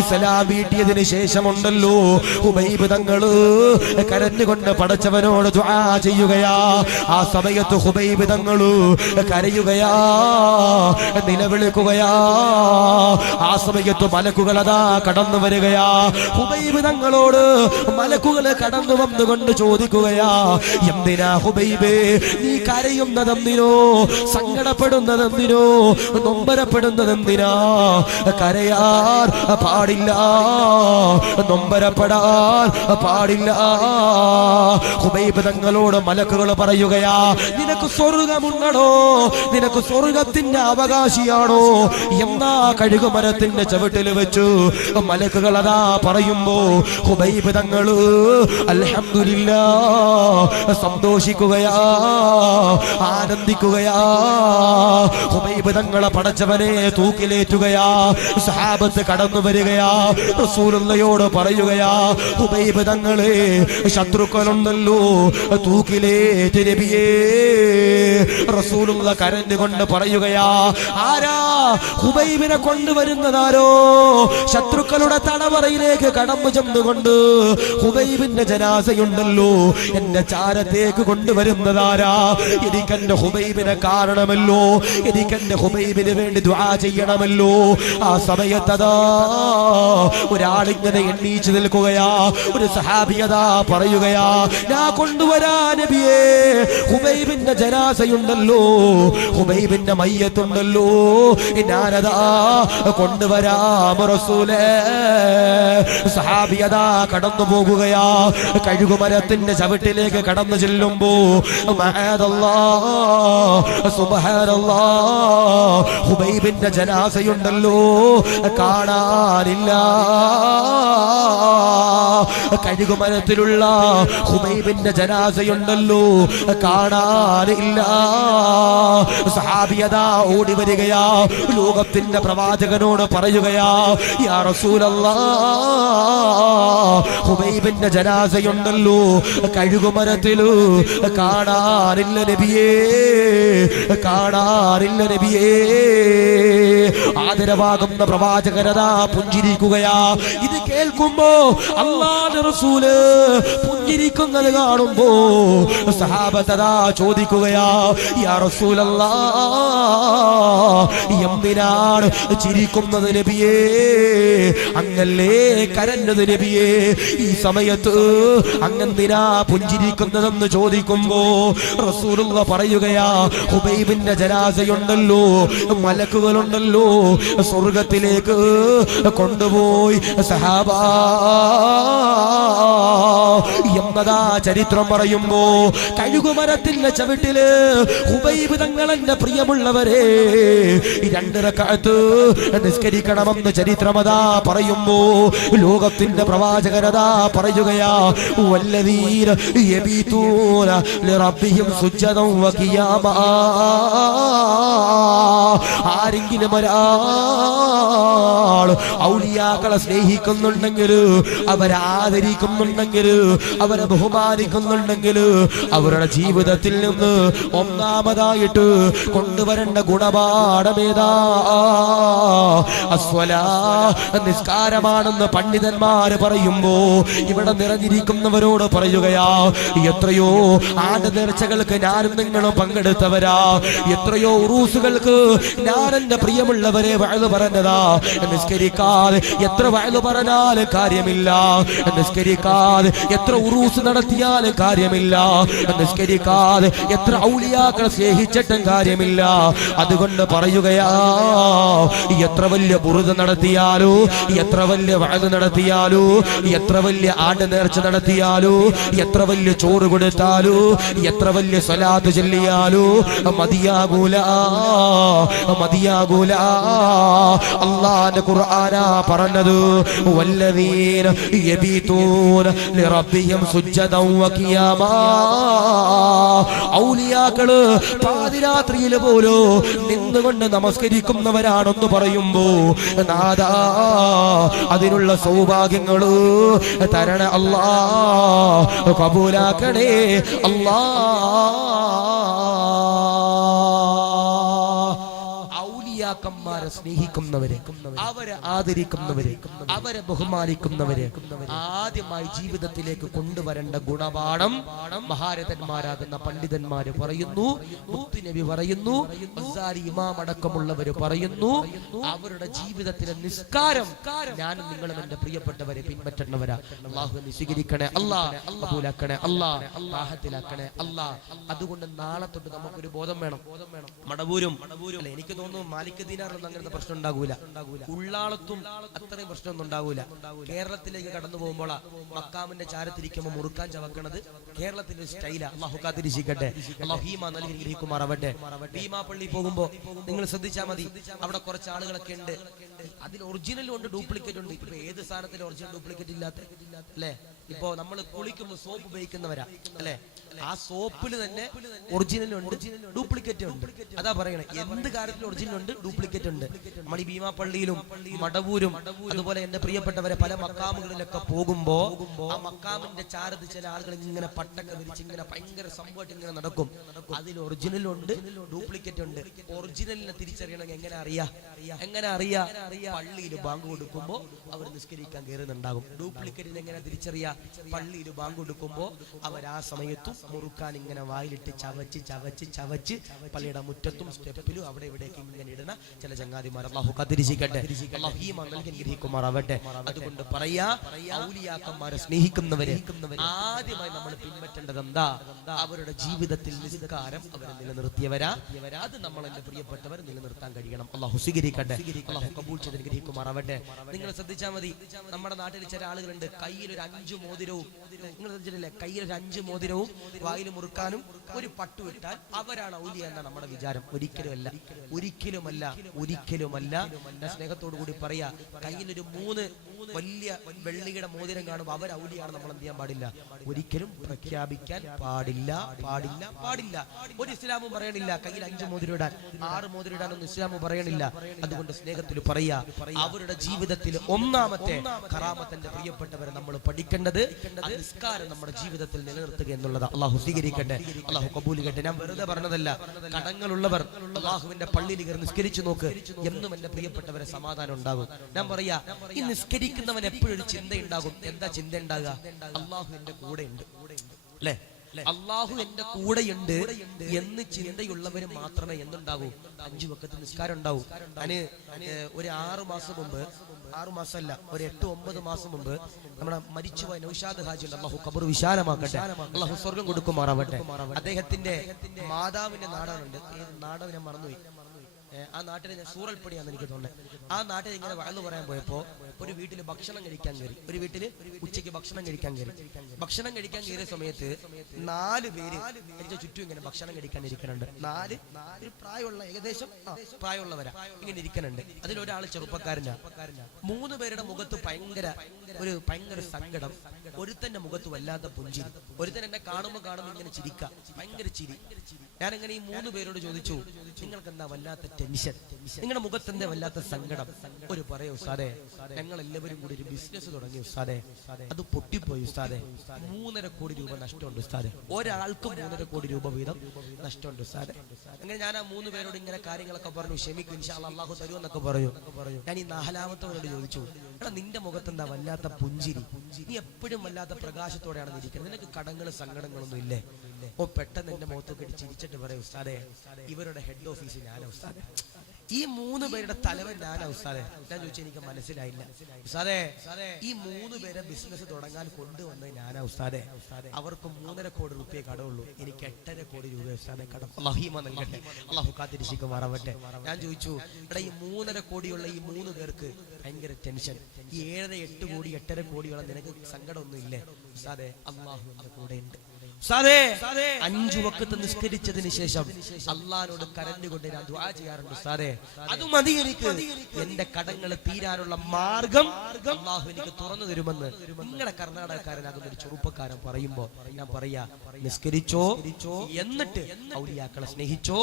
സലാം വീട്ടിയതിന് ശേഷമുണ്ടല്ലോ ഹുബൈബ് തങ്ങള് കരഞ്ഞുകൊണ്ട് പടച്ചവനോട് ദുആ ചെയ്യുകയാ. ആ സമയത്ത് ഹുബൈബ് തങ്ങള് കരയുകയാ, നിലവിളിക്കുകയാ. ആ സമയത്ത് മലക്കുകൾ അതാ കടന്നു വരികയാ. ഹുബൈബ് തങ്ങളോട് മലക്കുകൾ കടന്നു വന്നുകൊണ്ട് ചോദിക്കുകയാ, എന്തിനാ ഹുബൈബേ നീ കരയുന്നതെന്തിനോ, സങ്കടപ്പെടുന്നതെന്തിനോ, നൊമ്പരപ്പെടുന്നതെന്തിനാ? കരയാൻ പാടില്ല, നൊമ്പരപ്പെടാൻ പാടില്ല. ഹുബൈബ് തങ്ങളോട് മലക്കുകൾ പറയുകയാ, നിനക്ക് സ്വർഗമുണ്ടോ, നിനക്ക് സ്വർഗത്തിന്റെ അവകാശിയാണോ? എന്നാ കഴുകുമരത്തിന്റെ ചവിട്ടിൽ വെച്ചു മലക്കുകൾ അതാ പറയുമ്പോ ഹുബൈബ് തങ്ങള് അൽഹംദുലില്ലാഹ് സന്തോഷിക്കുകയാ, ആനന്ദിക്കുകയാ. ഹുബൈബ് തങ്ങളെ പടച്ചവനെ തൂക്കിലേറ്റുകയാ. സഹാബത്ത് കടന്നു വരികയാ, റസൂലുള്ളാഹിയോട് പറയുകയാ, ഹുബൈബ് തങ്ങളെ ശത്രുക്കളുണ്ടല്ലോ, തൂക്കിലേറ്റ് നബിയേ. റസൂലുള്ളാഹി കരഞ്ഞുകൊണ്ട് പറയുകയാ, ആരാ ഹുബൈബിനെ കൊണ്ടുവരുന്നതാരോ? ശത്രുക്കളുടെ തടവറയിലേക്ക് കടന്നു ചെന്നുകൊണ്ട് ഹുബൈബിന്റെ ജനാസയുണ്ടല്ലോ എന്റെ ചാരത്തേക്ക് കൊണ്ടുവരുന്നതാരാ? എനിക്കെന്റെ ഹുബൈബിനെ കാണണമല്ലോ, എനിക്കെന്റെ ഹുബൈബിന് വേണ്ടി ദുആ ചെയ്യണമല്ലോ. ആ സമയത്തതാ ഒരാളിങ്ങനെ എണ്ണീച്ചു നിൽക്കുകയാ. ഒരു സഹാബിയതാ പറയുകയാ, ഞാൻ കൊണ്ടുവരാ നബിയേ, ഹുബൈബിന്റെ ജനാസയുണ്ടല്ലോ, ഹുബൈബിന്റെ മയ്യത്തുണ്ടല്ലോ, ഞാനതാ കൊണ്ടുവരാം റസൂലേ. സഹാബിയതാ കടന്നു പോകുകയാ. കഴുകുമരത്തിന്റെ ചവിട്ടിലേക്ക് കടന്നു ചെല്ലുമ്പോ മഅദല്ലാഹ് സുബ്ഹാനല്ലാഹ് ഹുബൈബിന്റെ ജനാസയുണ്ടല്ലോ കാണാനില്ല. കഴുകുമരത്തിലുള്ള ഹുബൈബിന്റെ ജനാസയുണ്ടല്ലോ കാണാനില്ല. സഹാബിയതാ ഓടി വരികയാ, ലോകത്തിന്റെ പ്രവാചകനോട് പറയുകയാ, യാ റസൂലല്ലാഹ് ഹുബൈബിന്റെ ജനാസയുണ്ടല്ലോ കഴുകുമരത്തില് കാണാനില്ല നബിയേ, കാണാനില്ല നബിയേ. ആദരവാകുന്ന പ്രവാചകനതാ പുഞ്ചിരിക്കുകയാ. ഇത് കേൾക്കുമ്പോ അല്ലാഹുവിന്റെ റസൂല് പുഞ്ചിരിക്കുന്നത് കാണുമ്പോ സഹാബത്തതാ ചോദിക്കുകയാ, യാ റസൂലല്ലാഹ് എന്തിനാണ് ചിരിക്കുന്നത് നബിയേ, അങ്ങല്ലേ കരഞ്ഞത് നബിയേ, ഈ സമയത്ത് അങ്ങെന്തിനാ പുഞ്ചിരിക്കുന്നതെന്ന് ചോദിക്കുമ്പോ റസൂലുള്ളാഹി പറയുകയാ, ഹുബൈബിന്റെ ജനാസയുണ്ടല്ലോ, മലക്കുകളുണ്ടല്ലോ സ്വർഗത്തിലേക്ക് കൊണ്ടുപോയി സഹാബാ എന്നതാ ചരിത്രം പറയുമ്പോ കഴുകുമരത്തിന്റെ ചവിട്ടില് ഹുബൈബ് തങ്ങളെന്റെ പ്രിയമുള്ളവരെ രണ്ട് റക്അത്ത് നിസ്കരിക്കണമെന്ന് ചരിത്രമതാ പറയുമ്പോ ലോകത്തിന്റെ പ്രവാചകനതാ പറയുകയാ, വല്ലദീന യബീതൂന ലിറബ്ബിഹിം സുജ്ജദൻ വഖിയാമ. ആരെങ്കിലും ഒരാൾ ഔലിയാക്കളെ സ്നേഹിക്കുന്നുണ്ടെങ്കിൽ, അവരെ ആദരിക്കുന്നുണ്ടെങ്കിൽ, അവരെ ബഹുമാനിക്കുന്നുണ്ടെങ്കിൽ, അവരുടെ ജീവിതത്തിൽ നിന്ന് ഒന്നാമതായിട്ട് കൊണ്ടുവരേണ്ട ഗുണപാഠമേതാ? അസ്വലാ നിസ്കാരമാണെന്ന് പണ്ഡിതന്മാര് പറയുമ്പോ ഇവിടെ നിറഞ്ഞിരിക്കുന്നവരോട് പറയുകയാ, എത്രയോ ആണ്ട് നേർച്ചകൾക്ക് ഞാനും നിങ്ങളും പങ്കെടുത്തവരാ, എത്രയോ ഉറൂസുകൾക്ക് ഞാൻ എന്റെ പ്രിയമുള്ളവരെ വഅദ് പറഞ്ഞതാ. നിസ്കരിക്കാതെ എത്ര വഅദ് പറഞ്ഞാലും കാര്യമില്ല, നിസ്കരിക്കാതെ എത്ര ഉറൂസ് നടത്തിയാലും കാര്യമില്ല, നിസ്കരിക്കാതെ എത്ര ഔലിയാക്കളെ സ്നേഹിച്ചിട്ടും കാര്യമില്ല. അതുകൊണ്ട് പറയുകയാ, എത്ര വലിയ ബുറുദ് നടത്തിയാലോ, എത്ര വലിയ വഅദ് നടത്തിയാലോ, എത്ര വലിയ ആണ്ട് നേർച്ച നടത്തിയാലോ, എത്ര വലിയ ചോറ് കൊടുത്താലോ, എത്ര വലിയ സ്വലാത്ത് ചൊല്ലിയാലോ മതിയാകൂല, മതിയാകൂല. അല്ലാഹുവിന്റെ ഖുർആനാ പറഞ്ഞത്, വല്ലദീന യബീതൂന ലിറബ്ബിഹിം സുജ്ജദൻ വഖിയാമ. ഔലിയാക്കള് പാതിരാത്രിയിൽ പോലും നിന്നുകൊണ്ട് നമസ്കരിക്കുന്നവരാണെന്ന് പറയുമ്പോ നാദാ അതിനുള്ള സൗഭാഗ്യങ്ങള് തരണ അല്ലാഹ്, കബൂലാക്കണേ അല്ലാഹ്. ഔലിയാക്കന്മാരെ സ്നേഹിക്കുന്നവര്, അവരെ ആദരിക്കുന്നവര്, അവരെ ബഹുമാനിക്കുന്നവര് ആദ്യമായി ജീവിതത്തിലേക്ക് കൊണ്ടുവരേണ്ട ഗുണപാഠം മഹാരഥന്മാരാകുന്ന പണ്ഡിതന്മാര് പറയുന്നു, മുത്തുനബി പറയുന്നു, ഇമാം അടക്കമുള്ളവര് പറയുന്നു, അവരുടെ ജീവിതത്തിലെ നിസ്കാരം ഞാനും നിങ്ങളും എന്റെ പ്രിയപ്പെട്ടവരെ പിൻപറ്റുന്നവരാ. അല്ലാഹു സ്വീകരിക്കണേ അല്ലാഹ്, കബൂലാക്കണേ അല്ലാഹ്, റാഹത്തിലാക്കണേ അല്ലാഹ്. അതുകൊണ്ട് നാളെ തൊട്ട് നമുക്കൊരു ബോധം വേണം. മടവൂരും അല്ലെ, എനിക്ക് തോന്നുന്നു മാലിക് ദീനാറിലൊന്നും അങ്ങനത്തെ പ്രശ്നം ഉണ്ടാകൂല, ഉള്ളാളത്തും അത്രയും പ്രശ്നമൊന്നും ഉണ്ടാകൂല. കേരളത്തിലേക്ക് കടന്നു പോകുമ്പോൾ മക്കാമിന്റെ ചാരത്തിരിക്കുമ്പോൾ മുറുക്കാൻ ചവക്കണത് കേരളത്തിന്റെ സ്റ്റൈലാ. അല്ലാഹു കാത്തിരിക്കട്ടെ, അല്ലാഹു ഹീമ നൽകി ഗ്രഹിക്കുമാറാവട്ടെ. ഭീമാ പള്ളി പോകുമ്പോ നിങ്ങൾ ശ്രദ്ധിച്ചാൽ മതി, അവിടെ കുറച്ച് ആളുകളൊക്കെ ഉണ്ട്, അതിൽ ഒറിജിനലും ഉണ്ട്, ഡ്യൂപ്ലിക്കേറ്റ് ഉണ്ട്. ഇപ്പൊ ഏത് സാധനത്തിൽ ഒറിജിനൽ ഡ്യൂപ്ലിക്കേറ്റ് ഇല്ലാത്ത അല്ലെ? ഇപ്പൊ നമ്മൾ കുളിക്കുമ്പോൾ സോപ്പ് ഉപയോഗിക്കുന്നവരാ അല്ലെ, ആ സോപ്പിൽ തന്നെ ഒറിജിനലും ഉണ്ട്, ഡ്യൂപ്ലിക്കേറ്റ് ഉണ്ട്. അതാ പറയണേ, എന്ത് കാര്യത്തിലും ഒറിജിനൽ ഉണ്ട്, ഡ്യൂപ്ലിക്കേറ്റ് ഉണ്ട്. നമ്മൾ ഈ ഭീമാ പള്ളിയിലും മടവൂരും അതുപോലെ എന്റെ പ്രിയപ്പെട്ടവരെ പല മക്കാമുകളിലൊക്കെ പോകുമ്പോ ആ മക്കാമിന്റെ ചാരത്ത് ചില ആളുകൾ ഇങ്ങനെ പട്ടൊക്കെ വിരിച്ച് ഇങ്ങനെ ഭയങ്കര സംഭവമായിട്ട് ഇങ്ങനെ നടക്കും. അതിൽ ഒറിജിനൽ ഉണ്ട്, ഡ്യൂപ്ലിക്കേറ്റ് ഉണ്ട്. ഒറിജിനലിനെ തിരിച്ചറിയണമെങ്കിൽ എങ്ങനെ അറിയാ? പള്ളിയിൽ ബാങ്ക് കൊടുക്കുമ്പോ അവർ നിസ്കരിക്കാൻ കയറുന്നുണ്ടാകും. ഡ്യൂപ്ലിക്കേറ്റിൽ എങ്ങനെ അറിയാ? പള്ളിയിൽ ബാങ്ക് കൊടുക്കുമ്പോ അവർ ആ സമയത്തും മുറുക്കാൻ ഇങ്ങനെ വായിലിട്ട് ചവച്ച് ചവച്ച് ചവച്ച് പള്ളിയുടെ മുറ്റത്തും സ്റ്റെപ്പിലും അവിടെ ഇവിടേക്ക് ഇങ്ങനെ ഇടുന്ന ചില ചങ്ങാതിമാർ. അല്ലാഹു കാത്തിരിക്കട്ടെ, അല്ലാഹു ഈ മംഗൾ ഗ്രഹിക്കുമാറാവട്ടെ. അതുകൊണ്ട് പറയാ, ഔലിയാക്കന്മാരെ സ്നേഹിക്കുന്നവരെ ആദ്യമായി നമ്മൾ പിൻപറ്റേണ്ടത് എന്താ? അവരുടെ ജീവിതത്തിൽ നിസ്കാരം അവരെ നിലനിർത്തിയവരാ. അത് നമ്മൾ എന്റെ പ്രിയപ്പെട്ടവർ നിലനിർത്താൻ കഴിയണം. അല്ലാഹു സ്വീകരിക്കട്ടെ, അല്ലാഹു കബൂൽ ചെയ്ത് ഗ്രഹിക്കുമാറാവട്ടെ. നിങ്ങൾ ശ്രദ്ധിച്ചാൽ മതി, നമ്മുടെ നാട്ടിൽ ചില ആളുകളുണ്ട്, കയ്യിൽ ഒരു 5 മോതിരവും, നിങ്ങൾ ശ്രദ്ധിച്ചിട്ടില്ലേ, കയ്യിൽ ഒരു 5 മോതിരവും വായിൽ മുറുക്കാനും ഒരു പട്ടു ഇട്ടാൽ അവരാണ് ഔലിയ എന്നാണ് നമ്മുടെ വിചാരം. ഒരിക്കലുമല്ല. സ്നേഹത്തോടു കൂടി പറയാ, കയ്യിലൊരു 3 വലിയ വെള്ളിയുടെ മോതിരം കാണുമ്പോൾ അവർ ഔലിയാണ് നമ്മൾ എന്ത് ചെയ്യാൻ പാടില്ല, ഒരിക്കലും പ്രഖ്യാപിക്കാൻ പാടില്ല. ഒരു ഇസ്ലാമും പറയണില്ല കയ്യിൽ 5 മോതിരം ഇടാൻ, 6 മോതിരം ഇടാനൊന്നും ഇസ്ലാമും പറയണില്ല. അതുകൊണ്ട് സ്നേഹത്തിൽ പറയാ, അവരുടെ ജീവിതത്തിൽ ഒന്നാമത്തെ കറാമത്തിന്റെ പ്രിയപ്പെട്ടവരെ നമ്മൾ പഠിക്കേണ്ടത് നിസ്കാരം നമ്മുടെ ജീവിതത്തിൽ നിലനിർത്തുക എന്നുള്ളത്. അല്ലാഹു സ്വീകരിക്കട്ടെ, അല്ലാഹു കബൂൽ ചെയ്യട്ടെ. ഞാൻ വെറുതെ പറഞ്ഞതല്ല, കടങ്ങളുള്ളവർ അല്ലാഹുവിന്റെ പള്ളിയിൽ കയറി നിസ്കരിച്ചു നോക്ക്, എന്നും എന്റെ പ്രിയപ്പെട്ടവരെ സമാധാനം ഉണ്ടാകും. ഞാൻ പറയാ, ഈ നിസ്കരിക്കുന്നവൻ എപ്പോഴും ഒരു ചിന്ത ഉണ്ടാകും. എന്താ ചിന്ത ഉണ്ടാകുക? അല്ലാഹു എന്റെ കൂടെ ഉണ്ട് അല്ലെ, അല്ലാഹു എന്റെ കൂടെയുണ്ട് എന്ന് ചിന്തയുള്ളവര് മാത്രമേ എന്തുണ്ടാകൂ, 5 വഖത്ത് നിസ്കാരം ഉണ്ടാവും. അതിന് ഒരു 6 മാസം മുമ്പ്, 6 മാസമല്ല, ഒരു 8-9 മാസം മുമ്പ് നമ്മുടെ മരിച്ചുപോയ നൗഷാദ് ഹാജി ഉണ്ട്, അല്ലാഹു ഖബർ വിശാലമാക്കട്ടെ, അല്ലാഹു സ്വർഗം കൊടുക്കുമാറാവട്ടെ. അദ്ദേഹത്തിന്റെ മാതാവിന്റെ നാടാനുണ്ട്, നാട് ഞാൻ മറന്നുപോയി, ആ നാട്ടിൽ ഞാൻ സൂറൽപ്പടിയാന്ന് എനിക്ക് തോന്നുന്നത്. ആ നാട്ടിൽ ഇങ്ങനെ വഴന്നു പറയാൻ പോയപ്പോ ഒരു വീട്ടിൽ ഭക്ഷണം കഴിക്കാൻ കയറി, ഒരു വീട്ടില് ഉച്ചയ്ക്ക് ഭക്ഷണം കഴിക്കാൻ കയറിയ സമയത്ത് 4 പേര് എനിക്ക് ചുറ്റും ഇങ്ങനെ ഭക്ഷണം കഴിക്കാൻ ഇരിക്കുന്നുണ്ട്. 4 ഒരു പ്രായമുള്ള, ഏകദേശം പ്രായമുള്ളവരാ ഇങ്ങനെ ഇരിക്കുന്നുണ്ട്. അതിലൊരാൾ ചെറുപ്പക്കാരനാ. 3 പേരുടെ മുഖത്ത് ഭയങ്കര സങ്കടം, ഒരുത്തന്റെ മുഖത്ത് വല്ലാത്ത പുഞ്ചിരി. ഒരുത്തൻ എന്നെ കാണുമ്പോ ഇങ്ങനെ ചിരിക്ക, ഭയങ്കര ചിരി. ഞാനിങ്ങനെ ഈ 3 പേരോട് ചോദിച്ചു, നിങ്ങൾക്ക് എന്താ വല്ലാത്ത ടെൻഷൻ, നിങ്ങളുടെ മുഖത്ത് എന്താ വല്ലാത്ത സങ്കടം? ഒരു പറയൂ ഉസ്താദേ, ഞങ്ങൾ എല്ലാവരും കൂടി ഒരു ബിസിനസ് തുടങ്ങി ഉസ്താദേ, അത് പൊട്ടിപ്പോയി ഉസ്താദേ, 3.5 കോടി രൂപ നഷ്ടമുണ്ട് ഉസ്താദേ, ഒരാൾക്ക് 3.5 കോടി രൂപ വീതം നഷ്ടമുണ്ട് ഉസ്താദേ. അങ്ങനെ ഞാൻ ആ 3 പേരോട് ഇങ്ങനെ കാര്യങ്ങളൊക്കെ പറഞ്ഞു, ക്ഷമിക്കും ഇൻഷാ അല്ലാഹ്, അല്ലാഹു തരുമെന്നൊക്കെ പറഞ്ഞു. ഞാൻ ഈ 4ാമത്തവരോട് ചോദിച്ചു, എടാ നിന്റെ മുഖത്ത് എന്താ വല്ലാത്ത പുഞ്ചിരി, നീ എപ്പോഴും വല്ലാത്ത പ്രകാശത്തോടെയാണ് ഇരിക്കുന്നത്, നിനക്ക് കടങ്ങളും സങ്കടങ്ങളൊന്നും ഇല്ലേ? ഓ പെട്ടെന്ന് എന്റെ മുഖത്തൊക്കെ ചിരിച്ചിട്ട് പറയും, ഉസ്താദേ ഇവരുടെ ഹെഡ് ഓഫീസ് ഞാനാ ഉസ്താദേ, ഈ 3 പേരുടെ തലവൻ ഞാനാ ഉസ്താദേ. ഞാൻ ചോദിച്ചു, എനിക്ക് മനസ്സിലായില്ല ഉസ്താദേ, ഈ 3 പേരെ ബിസിനസ് തുടങ്ങാൻ കൊണ്ടുവന്നത് ഞാനാ ഉസ്താദേ, അവർക്ക് 3.5 കോടി രൂപയെ കടമുള്ളൂ, എനിക്ക് 8.5 കോടി രൂപ ഉസ്താദേ കടം. അല്ലാഹു നൽകട്ടെ, അല്ലാഹു കാത്തിരിക്കുമാറാവട്ടെ. ഞാൻ ചോദിച്ചു, എടാ ഈ 3.5 കോടിയുള്ള ഈ 3 പേർക്ക് ഭയങ്കര ടെൻഷൻ, ഈ 7-8 കോടി 8.5 കോടിയുള്ള നിനക്ക് സങ്കടമൊന്നും ഇല്ലേ? ഉസ്താദേ അല്ലാഹു എന്റെ കൂടെ ഉണ്ട്. 5 വഖത്ത് നിസ്കരിച്ചതിന് ശേഷം അള്ളാഹിനോട് കരഞ്ഞുകൊണ്ട് ഞാൻ ദുആ ചെയ്യാറുണ്ട് ഉസ്താദേ, അത് മതി എനിക്ക്, എന്റെ കടങ്ങൾ തീരാനുള്ള മാർഗം അള്ളാഹു എനിക്ക് തുറന്നു തരുമെന്ന് നിങ്ങളുടെ കർണാടകക്കാരനാകുന്ന ഒരു ചെറുപ്പക്കാരൻ പറയുമ്പോ ഞാൻ പറയാ, നിസ്കരിച്ചോ, എന്നിട്ട് ഔലിയാക്കളെ സ്നേഹിച്ചോ,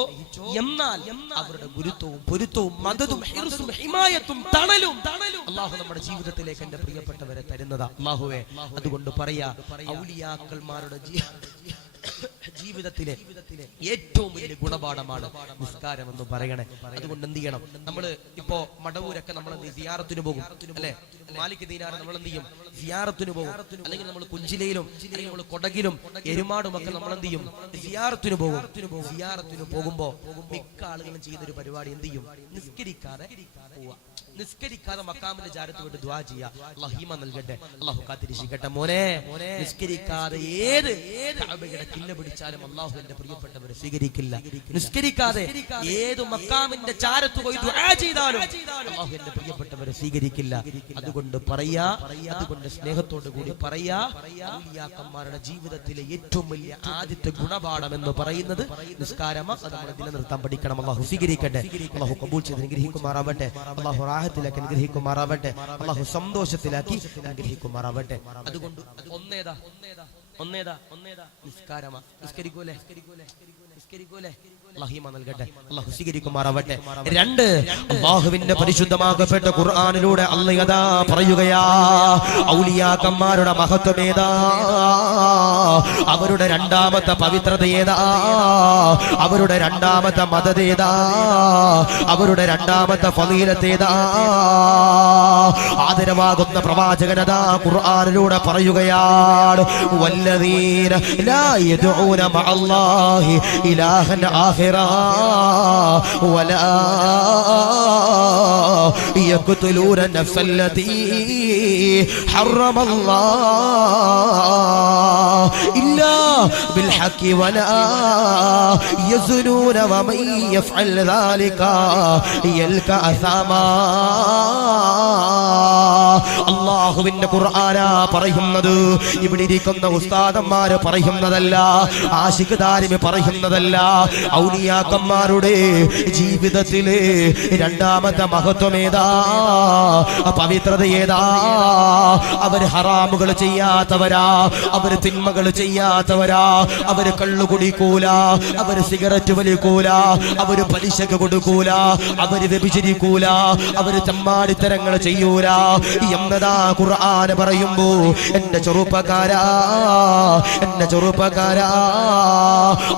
എന്നാൽ അവരുടെ ഗുരുത്വവും പൊരുത്തവും മദദും ഹിർസും ഹിമായത്തും തണലും അള്ളാഹു നമ്മുടെ ജീവിതത്തിലേക്ക് എന്റെ പ്രിയപ്പെട്ടവരെ തരുന്നതാ അള്ളാഹുവേ. അതുകൊണ്ട് പറയാ, ഔലിയാക്കന്മാരുടെ ജീവിതത്തിലെ ഏറ്റവും വലിയ ഗുണപാഠമാണ് നിസ്കാരം എന്ന് പറയണേ. അതുകൊണ്ട് എന്ത് ചെയ്യണം? നമ്മൾ ഇപ്പോ മടവൂരൊക്കെ നമ്മൾ സിയാറത്തിന് പോകും അല്ലെ? മാലിക് ദീനാർ നമ്മൾ എന്ത് ചെയ്യും? സിയാറത്തിന് പോകും. അല്ലെങ്കിൽ നമ്മൾ കുഞ്ചിലയിലും അല്ലെങ്കിൽ നമ്മൾ കൊടകിലും എരുമാടും ഒക്കെ നമ്മൾ എന്ത് ചെയ്യും? സിയാറത്തിന് പോകും. സിയാറത്തിന് പോകുമ്പോ മിക്ക ആളുകളും ചെയ്യുന്ന ഒരു പരിപാടി എന്ത് ചെയ്യും? നിസ്കരിക്കാതെ പോവുക. നിസ്കരിക്കാതെ മക്കാമിന്റെ ജാരത്ത് വിട്ട് ദുആ ചെയ്യുക. അല്ലാഹു ഈമാൻ നൽകട്ടെ, അല്ലാഹു കാത്തിരക്ഷിക്കട്ടെ. മോനെ, നിസ്കരിക്കാതെ ഏത് കഅബയുടെ കില്ല പിടിച്ചാലും അല്ലാഹു എന്റെ പ്രിയപ്പെട്ടവരെ സ്വീകരിക്കില്ല. നിസ്കരിക്കാതെ ഏത് മക്കാമിന്റെ ജാരത്ത് പോയി ദുആ ചെയ്താലും അല്ലാഹു എന്റെ പ്രിയപ്പെട്ടവരെ സ്വീകരിക്കില്ല. അതുകൊണ്ട് പറയാ, അതുകൊണ്ട് സ്നേഹത്തോടു കൂടി പറയാ, ഔലിയാക്കന്മാരുടെ ജീവിതത്തിലെ ഏറ്റവും വലിയ ആദ്യത്തെ ഗുണപാഠം എന്ന് പറയുന്നത് നിസ്കാരമാണ്. അത് നമ്മൾ നിലനിർത്താൻ പഠിക്കണം. അല്ലാഹു സ്വീകരിക്കട്ടെ, അല്ലാഹു കബൂൽ ചെയ്ത് അനുഗ്രഹിക്കുമാറാവട്ടെ, അല്ലാഹു റാഹത്തിലാക്കി അനുഗ്രഹിക്കുമാറാവട്ടെ, അല്ലാഹു സന്തോഷത്തിലാക്കി അനുഗ്രഹിക്കുമാറാവട്ടെ. അതുകൊണ്ട് ഒന്നേതാ നിസ്കാരമാ. നിസ്കരിക്കൂലേ? അല്ലാഹു ഈമാൻ നൽകട്ടെ, അല്ലാഹു സ്വീകരിക്കുമാറാവട്ടെ. രണ്ട്, അല്ലാഹുവിന്റെ പരിശുദ്ധമാക്കപ്പെട്ട ഖുർആനിലൂടെ അല്ലാഹു യദാ പറയുകയാ, ഔലിയാക്കന്മാരുടെ മഹത്വം ഏതാ, അവരുടെ രണ്ടാമത്തെ പവിത്രത ഏതാ, അവരുടെ രണ്ടാമത്തെ മദത് ഏതാ, അവരുടെ രണ്ടാമത്തെ ഫളീലത്ത് ഏതാ. ആദരവാകുന്ന പ്രവാചകനതാ ഖുർആനിലൂടെ പറയുകയാണ്, വല്ലദീന ലാ യദ്ഊന മഅല്ലാഹി ഇലാഹൻ ആഖിറാ വലാ യഖ്തുലൂന നഫ്സല്ലതീ ഹറമല്ലാഹു ഇല്ലാ ബിൽഹഖി വലാ യസ്നൂന വമൻ യഫ്അൽ ദാലിക യൽക അസാമാ. അല്ലാഹുവിന്റെ ഖുർആനാ പറയുന്നത്. ഇവിടെ ഇരിക്കുന്ന ഉസ്താദന്മാര് പറയുന്നതല്ല, ആശിഖ് ദാരിമി പറയുന്നതല്ല. ഔലിയാക്കന്മാരുടെ ജീവിതത്തിലെ രണ്ടാമത്തെ മഹത്വം ഏതാ, പവിത്രത ഏതാ? അവർ ഹറാമുകൾ ചെയ്യാത്തവരാ, അവർ തിന്മകൾ ചെയ്യാത്തവരാ, അവര് കള്ളു കുടിക്കൂല, അവര് സിഗരറ്റ് വലിക്കൂല, അവര് പലിശക്ക് കൊടുക്കൂല, അവര് വ്യഭിചരിക്കൂല, അവര് ചമ്മാടിത്തരങ്ങൾ ചെയ്യൂല എന്നതാ ഖുർആൻ പറയുമ്പോ, എന്റെ ചെറുപ്പക്കാരാ, എന്റെ ചെറുപ്പക്കാരാ,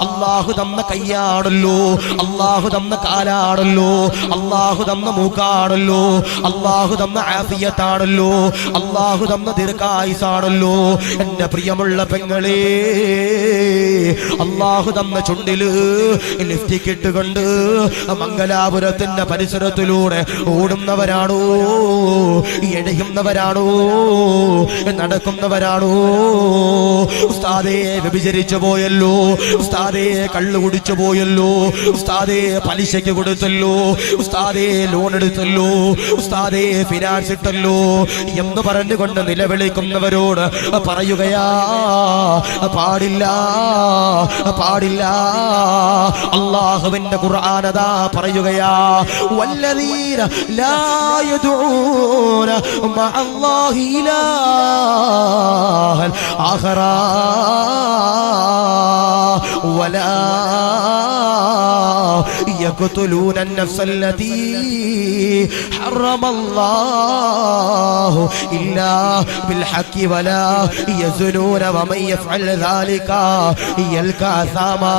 അല്ലാഹു തന്ന കയ്യാണല്ലോ, അല്ലാഹു തന്ന കാലാണല്ലോ, അല്ലാഹു തന്ന മൂക്കാണല്ലോ, അല്ലാഹു തന്ന ആഫിയത്താണല്ലോ, അല്ലാഹു തന്ന ദീർഘായുസാണല്ലോ. എന്റെ പ്രിയമുള്ള പെങ്ങളെ, അല്ലാഹു തന്ന ചുണ്ടില് ലിഫ്റ്റിക് ഇട്ടുകൊണ്ട് മംഗലാപുരത്തിന്റെ പരിസരത്തിലൂടെ ഓടുന്നവരാണോ, എഴയുന്നവരാണോ, നടക്കുന്നവരാണോ? ഉസ്താദേ വ്യഭിചരിച്ചു പോയല്ലോ, ഉസ്താദേ കള്ളു കുടിച്ചു പോയല്ലോ, ഉസ്താദേ പലിശയ്ക്ക് കൊടുത്തല്ലോ, ഉസ്താദേ ലോൺ എടുത്തല്ലോ, ഉസ്താദേ ഫിനാൻസ് ഇട്ടല്ലോ എന്ന് പറഞ്ഞുകൊണ്ട് നിലവിളിക്കുന്നവരോട് പറയുകയാ, പാടില്ല, പാടില്ല. അല്ലാഹുവിന്റെ ഖുർആനതാ പറയുകയാ, വല്ലദീന ലാ യദ്ഊന മഅല്ലാഹി ഇലാഹൻ ആഖറാ വലാ يقتلون النفس التي حرم الله إلا بالحق ولا يزنون ومن يفعل ذلك يلقى أثاما.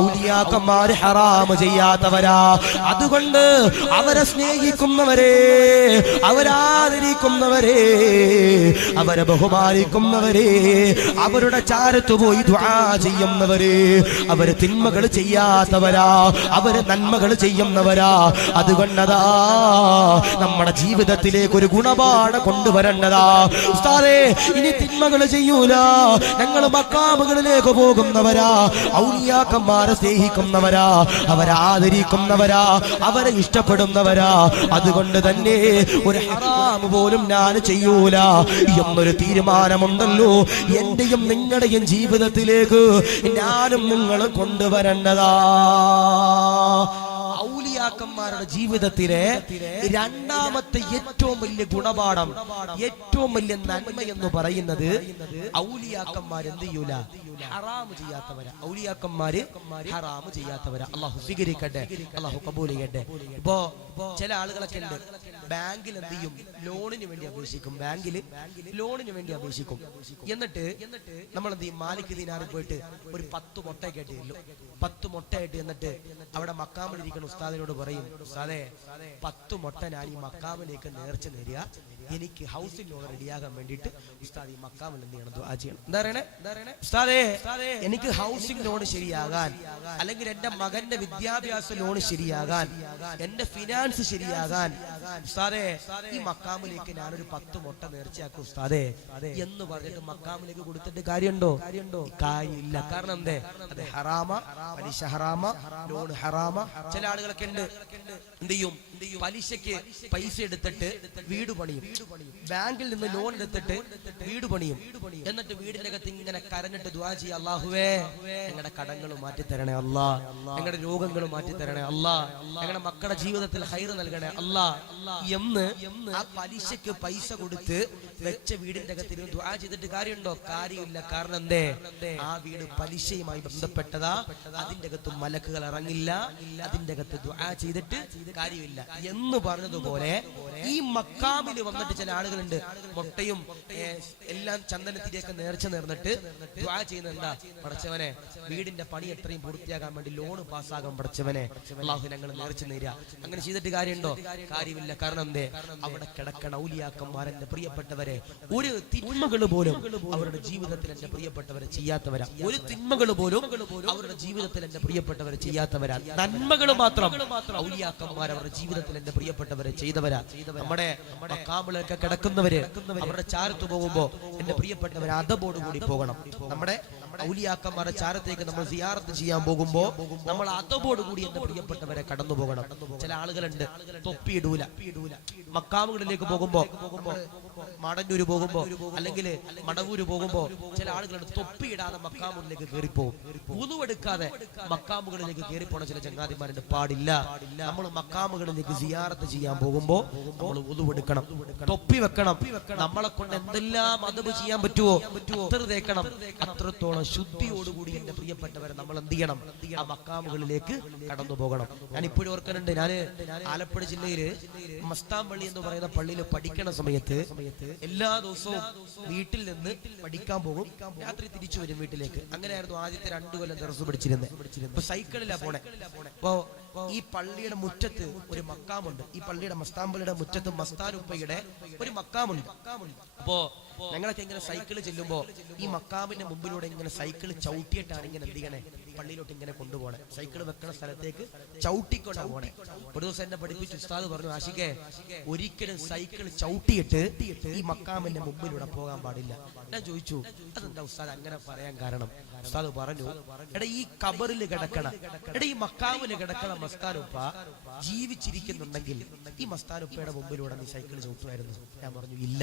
ഔലിയാക്കന്മാർ ഹറാം ചെയ്യാത്തവരാ. അതുകൊണ്ട് അവരെ സ്നേഹിക്കുന്നവരെ, അവരാദരിക്കുന്നവരെ, അവരെ ബഹുമാനിക്കുന്നവരെ, അവരുടെ ചാരത്ത് പോയി ദുആ ചെയ്യുന്നവരെ, അവര് തിന്മകൾ ചെയ്യാത്തവരാ, അവര് നന്മകൾ ചെയ്യുന്നവരാ. അതുകൊണ്ടതാ നമ്മുടെ ജീവിതത്തിലേക്ക് ഒരു ഗുണപാഠം കൊണ്ടുവരേണ്ടതാ. ഉസ്താദേ, ഇനി തിന്മകൾ ചെയ്യൂല, ഞങ്ങൾ മക്കാമുകളിലേക്ക് പോകുന്നവരാ, ഔലിയാക്കന്മാരെ സ്നേഹിക്കുന്നവരാ, അവരെ ആദരിക്കുന്നവരാ, അവരെ ഇഷ്ടപ്പെടുന്നവരാ. അതുകൊണ്ട് തന്നെ ഒരു ഹറാം പോലും ഞാൻ ചെയ്യൂല എന്നൊരു തീരുമാനമുണ്ടല്ലോ. എന്റെയും നിങ്ങളുടെയും ജീവിതത്തിലേക്ക് ഞാനും നിങ്ങൾ കൊണ്ടുവരേണ്ടതാ. ഔലിയാക്കന്മാരുടെ ജീവിതത്തിലെ രണ്ടാമത്തെ ഏറ്റവും വലിയ ഗുണപാഠം, ഏറ്റവും വലിയ നന്മ എന്ന് പറയുന്നത്, ഔലിയാക്കന്മാർ എന്ത് ചെയ്യൂല? ഹറാം ചെയ്യാത്തവരാ. ഔലിയാക്കന്മാര് ഹറാം ചെയ്യാത്തവരാ. അല്ലാഹു സ്വീകരിക്കട്ടെ, അല്ലാഹു കബൂൽ ചെയ്യട്ടെ. ഇപ്പോ ചില ആളുകളൊക്കെ ഉണ്ട്, ബാങ്കിൽ എന്ത് ചെയ്യും? ലോണിന് വേണ്ടി അപേക്ഷിക്കും. ബാങ്കിൽ ലോണിന് വേണ്ടി അപേക്ഷിക്കും. എന്നിട്ട് നമ്മൾ എന്ത് ചെയ്യും? മാലിക് ദീനാറിൽ പോയിട്ട് ഒരു 10 മുട്ടയൊക്കെ ആയിട്ട് ചെല്ലും. 10 മുട്ടയായിട്ട് എന്നിട്ട് അവിടെ മക്കാമിലിരിക്കുന്ന ഉസ്താദിനോട് പറയും, ഉസ്താദേ 10 മുട്ട ഞാൻ ഈ മക്കാമിലേക്ക് നേർച്ച നേരിയ, എനിക്ക് ഹൗസിംഗ് ലോൺ റെഡിയാകാൻ വേണ്ടിയിട്ട് ഉസ്താദ് ഈ മക്കാമിൽ എന്ത് ചെയ്യണം? ദുആ ചെയ്യണം. എന്താ പറയണേ? ഉസ്താദേ എനിക്ക് ഹൗസിംഗ് ലോൺ ശരിയാകാൻ, അല്ലെങ്കിൽ എന്റെ മകന്റെ വിദ്യാഭ്യാസ ലോൺ ശരിയാകാൻ, എന്റെ ഫിനാൻസ് ശരിയാകാൻ ഉസ്താദേ ഈ മക്കാമിലേക്ക് ഞാനൊരു 10 മുട്ട നേർച്ചയാക്കും ഉസ്താദേ എന്ന് പറഞ്ഞിട്ട് മക്കാമിലേക്ക് കൊടുത്തിട്ട് കാര്യമുണ്ടോ? കാര്യമില്ല. കാരണം എന്തേ? അത് ഹറാമ, പലിശ ഹറാമ, ലോൺ ഹറാമ. ചില ആളുകളൊക്കെ ഉണ്ട് എന്ത് ചെയ്യും? പലിശക്ക് പൈസ എടുത്തിട്ട് വീട് പണിയും, ബാങ്കിൽ നിന്ന് ലോൺ എടുത്തിട്ട് വീട് പണിയും. എന്നിട്ട് വീടിന്റെ അകത്ത് ഇങ്ങനെ കരഞ്ഞിട്ട് ദുആ ചെയ്യ, അല്ലാഹുവേ ഞങ്ങളുടെ കടങ്ങൾ മാറ്റി തരണേ അല്ലാ, ഞങ്ങളുടെ രോഗങ്ങൾ മാറ്റി തരണേ അല്ലാ, ഞങ്ങളുടെ മക്കളുടെ ജീവിതത്തിൽ ഹൈർ നൽകണേ അല്ലാ എന്ന് ആ പലിശക്ക് പൈസ കൊടുത്ത് വെച്ച വീടിന്റെ അകത്ത് ദുആ ചെയ്തിട്ട് കാര്യമുണ്ടോ? കാര്യമില്ല. കാരണം എന്തേ? ആ വീട് പലിശയുമായി ബന്ധപ്പെട്ടതാ. അതിന്റെ അകത്ത് മലക്കുകൾ ഇറങ്ങില്ല. അതിന്റെ അകത്ത് ദുആ ചെയ്തിട്ട് കാര്യമില്ല എന്ന് പറഞ്ഞതുപോലെ ഈ മക്കാമിൽ വന്നിട്ട് ചില ആളുകളുണ്ട് മുട്ടയും എല്ലാം ചന്ദനത്തിരിയൊക്കെ നേർച്ച നേർന്നിട്ട് ദുആ ചെയ്യുന്നത് എന്താ? പടച്ചവനെ വീടിന്റെ പണി എത്രയും പൂർത്തിയാകാൻ വേണ്ടി ലോൺ പാസ്സാകാൻ പടച്ചവനെ അല്ലാഹു ഞങ്ങൾ നേർച്ച നേരുക. അങ്ങനെ ചെയ്തിട്ട് കാര്യമുണ്ടോ? കാര്യമില്ല. കാരണം എന്തേ? അവിടെ കിടക്കണ ഔലിയാക്കന്മാരെന്റെ പ്രിയപ്പെട്ടവരെ ഒരു തിന്മകൾ പോലും അവരുടെ ജീവിതത്തിൽ എന്റെ പ്രിയപ്പെട്ടവരെ ചെയ്യാത്തവരാ. ഒരു തിന്മകൾ പോലും അവരുടെ ജീവിതത്തിൽ എന്റെ പ്രിയപ്പെട്ടവരെ ചെയ്യാത്തവരാ. നന്മകൾ മാത്രം ഔലിയാക്കന്മാർ അവരുടെ ജീവിതത്തിൽ എന്റെ പ്രിയപ്പെട്ടവരെ ചെയ്തവരാ. നമ്മുടെ മക്കാമിലൊക്കെ കിടക്കുന്നവര് അവരുടെ ചാരത്ത് പോകുമ്പോ എന്റെ പ്രിയപ്പെട്ടവരെ അതബോട് കൂടി പോകണം. നമ്മുടെ ഔലിയാക്കന്മാരുടെ ചാരത്തേക്ക് നമ്മൾ സിയാറത്ത് ചെയ്യാൻ പോകുമ്പോ നമ്മൾ അതബോട് കൂടി എന്റെ പ്രിയപ്പെട്ടവരെ കടന്നു പോകണം. ചില ആളുകളുണ്ട് തൊപ്പിയിടൂല. മക്കാമുകളിലേക്ക് പോകുമ്പോ, മാടന്നൂര് പോകുമ്പോ അല്ലെങ്കിൽ മടവൂര് പോകുമ്പോ ചില ആളുകളുണ്ട് തൊപ്പിയിടാതെ മക്കാമുകളിലേക്ക് കയറിപ്പോകും. ഉളുവെടുക്കാതെ മക്കാമുകളിലേക്ക് കയറിപ്പോണ ചില ചങ്ങാതിമാരുണ്ട്. പാടില്ല. നമ്മൾ മക്കാമുകളിലേക്ക് സിയാറത്ത് ചെയ്യാൻ പോകുമ്പോ നമ്മൾ ഉളുവെടുക്കണം, തൊപ്പി വെക്കണം. നമ്മളെ കൊണ്ട് എന്തെല്ലാം അദബ് ചെയ്യാൻ പറ്റുമോ അത്ര തേക്കണം. അത്രത്തോളം ശുദ്ധിയോടുകൂടി എന്റെ പ്രിയപ്പെട്ടവരെ നമ്മൾ എന്ത് ചെയ്യണം? ആ മക്കാമുകളിലേക്ക് കടന്നു പോകണം. ഞാൻ ഇപ്പോഴും ഓർക്കുന്നുണ്ട്, ഞാന് ആലപ്പുഴ ജില്ലയില് മസ്താംപള്ളി എന്ന് പറയുന്ന പള്ളിയിൽ പഠിക്കണ സമയത്ത് എല്ലാ ദിവസവും വീട്ടിൽ നിന്ന് പഠിക്കാൻ പോകും, രാത്രി തിരിച്ചു വരും വീട്ടിലേക്ക്. അങ്ങനെയായിരുന്നു ആദ്യത്തെ 2 കൊല്ലം ദർസ് പഠിച്ചിരുന്നത്. ഇപ്പൊ സൈക്കിളിലാ പോണേ. അപ്പോ ഈ പള്ളിയുടെ മുറ്റത്ത് ഒരു മക്കാമുണ്ട്. ഈ പള്ളിയുടെ മസ്താംപള്ളിയുടെ മുറ്റത്ത് മസ്താനുപ്പയുടെ ഒരു മക്കാമുണ്ട്. അപ്പോ ഞങ്ങളൊക്കെ ഇങ്ങനെ സൈക്കിൾ ചെല്ലുമ്പോ ഈ മക്കാമിന്റെ മുമ്പിലൂടെ ഇങ്ങനെ സൈക്കിൾ ചവിട്ടിയിട്ടാണ് ഇങ്ങനെ എന്ത് ചെയ്യണേ? പള്ളിയിലോട്ട് ഇങ്ങനെ കൊണ്ടുപോകണേ. സൈക്കിൾ വെക്കണ സ്ഥലത്തേക്ക് ചവിട്ടിക്കൊണ്ടാണ് പോണേ. ഒരു ദിവസം എന്നെ പഠിപ്പിച്ച ഉസ്താദ് പറഞ്ഞു, ആഷിഖേ ഒരിക്കലും സൈക്കിൾ ചവിട്ടിയിട്ട് ഈ മക്കാമിന്റെ മുമ്പിലൂടെ പോകാൻ പാടില്ല. ഞാൻ ചോദിച്ചു, അതെന്താ ഉസ്താദ് അങ്ങനെ പറയാൻ കാരണം? ഉസ്താദ് പറഞ്ഞു, എടാ ഈ ഖബറിൽ കിടക്കണ, ഈ മക്കാമിൽ കിടക്കണ മസ്താനുപ്പ ജീവിച്ചിരിക്കുന്നുണ്ടെങ്കിൽ ഈ മസ്താനുപ്പയുടെ മുമ്പിലൂടെ നീ സൈക്കിൾ ചവിട്ടുമായിരുന്നു? ഞാൻ പറഞ്ഞു, ഇല്ല.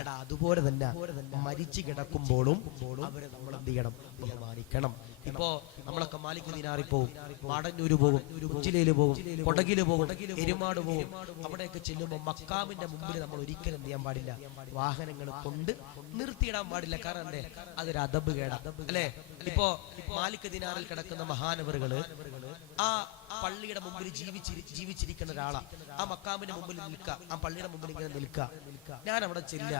എടാ അതുപോലെ തന്നെ മരിച്ചു കിടക്കുമ്പോഴും അവരെ നമ്മൾ എന്ത് ചെയ്യണം? ബഹുമാനിക്കണം. ഇപ്പോ നമ്മളൊക്കെ മാലിക് ദീനാറിൽ പോകും, മാടന്നൂര് പോകും, ഉജിലയില് പോകും, കൊടകില് പോകും, എരുമാട് പോകും. അവിടെയൊക്കെ ചെല്ലുമ്പോൾ മക്കാമിന്റെ മുമ്പിൽ നമ്മൾ ഒരിക്കലും എന്ത് ചെയ്യാൻ പാടില്ല? വാഹനങ്ങൾ കൊണ്ട് നിർത്തിയിടാൻ പാടില്ല. കാരണം എന്തേ? അതൊരു അദബ് കേടാ അല്ലെ? ഇപ്പോ മാലിക് ദീനാറിൽ കിടക്കുന്ന മഹാനവറുകള് ആ പള്ളിയുടെ മുമ്പിൽ ജീവിച്ചിരിക്കുന്ന ഒരാളാ. ആ മക്കാമിന്റെ മുമ്പിൽ നിൽക്കുക, ആ പള്ളിയുടെ മുമ്പിൽ ഇങ്ങനെ നിൽക്കുക. ഞാൻ അവിടെ ചെല്ല,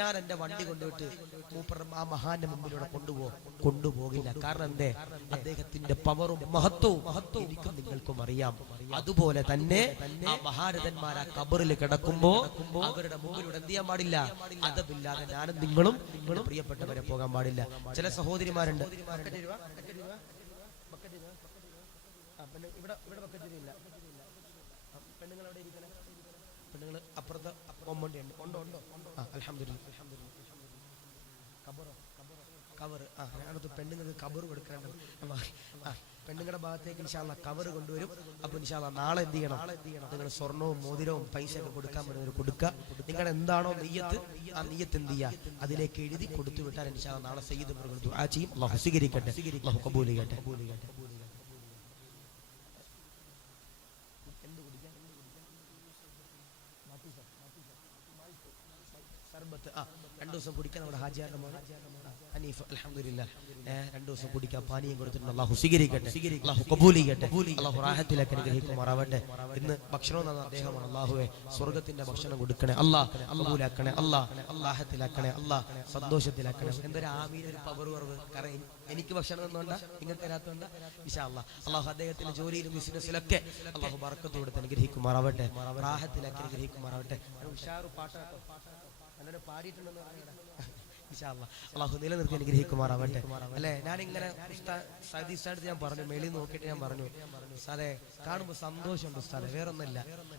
ഞാൻ എന്റെ വണ്ടി കൊണ്ടുപോയിട്ട് മൂപ്പർ ആ മഹാന്റെ മുമ്പിലൂടെ കൊണ്ടുപോകില്ല. കാരണം എന്തേ? അദ്ദേഹത്തിന്റെ പവറും മഹത്വവും എനിക്കും നിങ്ങൾക്കും അറിയാം. അതുപോലെ തന്നെ ആ മഹാരഥന്മാർ ആ ഖബറിൽ കിടക്കുമ്പോ അവരുടെ മുമ്പിലൂടെ എന്ത് ചെയ്യാൻ പാടില്ല? അതബില്ലാതെ ഞാനും നിങ്ങളും പ്രിയപ്പെട്ടവരെ പോകാൻ പാടില്ല. ചില സഹോദരിമാരുണ്ട്, ഇവിടെ ബക്കറ്റില്ല, പെണ്ണുങ്ങൾ അവിടെ ഇരിക്കണേ, പെണ്ണുങ്ങൾ അപ്പുറത്ത് കൊമ്പുണ്ട്. ഉണ്ടോ? അൽഹംദുലില്ലാഹ്. കവർ ഞാനത് പെണ്ണുങ്ങൾക്ക് കവർ കൊടുക്കാനുണ്ട്. പെണ്ണുങ്ങളുടെ ഭാഗത്തേക്ക് ഇൻഷാ അല്ലാഹ് കവർ കൊണ്ടുവരും. അപ്പൊ ഇൻഷാ അല്ലാഹ് നാളെ എന്ത് ചെയ്യണം? നിങ്ങൾ സ്വർണവും മോതിരവും പൈസ ഒക്കെ കൊടുക്കാൻ പറ്റുന്നവർ കൊടുക്കുക. നിങ്ങളുടെ എന്താണോ നെയ്യത്ത്, ആ നെയ്യത്ത് എന്ത് ചെയ്യുക? അതിലേക്ക് എഴുതി കൊടുത്തു വിട്ടാൽ ഇൻഷാ അല്ലാഹ് നാളെ സയ്യിദ് ദുആ ചെയ്യും. അല്ലാഹു സ്വീകരിക്കട്ടെ, അല്ലാഹു ഖബൂൽ ചെയ്യട്ടെ. സർബത്ത് 2 ദിവസം കുടിക്കാൻ നമ്മുടെ ഹാജിയാരുടെ മോനെ ഹനീഫ് അൽഹംദുലില്ലാ 2 ദിവസം കുടിക്കാൻ പാനീയം കൊടുത്തിട്ടുണ്ട്. അല്ലാഹു സ്വീകരിക്കട്ടെ, അല്ലാഹു കബൂൽ ചെയ്യട്ടെ, അല്ലാഹു റാഹത്തിലേക്ക് അനുഗ്രഹിക്കുമാറാവട്ടെ. ഇന്ന് ഭക്ഷണം തന്ന അദ്ദേഹമാണ്. അല്ലാഹുവേ സ്വർഗ്ഗത്തിന്റെ ഭക്ഷണം കൊടുക്കണേ അല്ലാഹ്, കബൂലാക്കണേ അല്ലാഹ്, റാഹത്തിലാക്കണേ അല്ലാഹ്, സന്തോഷത്തിലാക്കണേ. എന്തൊരു ആമീൻ, ഒരു പവർ കുറവ്. കാരണം എനിക്ക് ഭക്ഷണം തന്നോണ്ടാ നിങ്ങൾക്ക് തരാത്തോണ്ടാ? ഇൻഷാ അല്ലാഹ് അല്ലാഹു അദ്ദേഹത്തിന്റെ ജോലിയിലും ബിസിനസ്സിലൊക്കെ അല്ലാഹു ബർക്കത്ത് കൊടുത്ത് അനുഗ്രഹിക്കുമാറാവട്ടെ, റാഹത്തിലാക്കി അനുഗ്രഹിക്കുമാറാവട്ടെ. ഉഷാറു പാട്ടാട്ടോ, അങ്ങനെ പാടിയിട്ടുണ്ടെന്ന് പറയണം. അല്ലാഹു നിലനിർത്തി അനുഗ്രഹിക്കുമാറാവട്ടെ. അല്ലെ, ഞാനിങ്ങനെ സദി ഉസ്താദ് ഞാൻ പറഞ്ഞു, മേളിൽ നോക്കിയിട്ട് ഞാൻ പറഞ്ഞു, ഉസ്താദെ കാണുമ്പോൾ സന്തോഷമുണ്ട് ഉസ്താദെ, വേറൊന്നുമില്ല.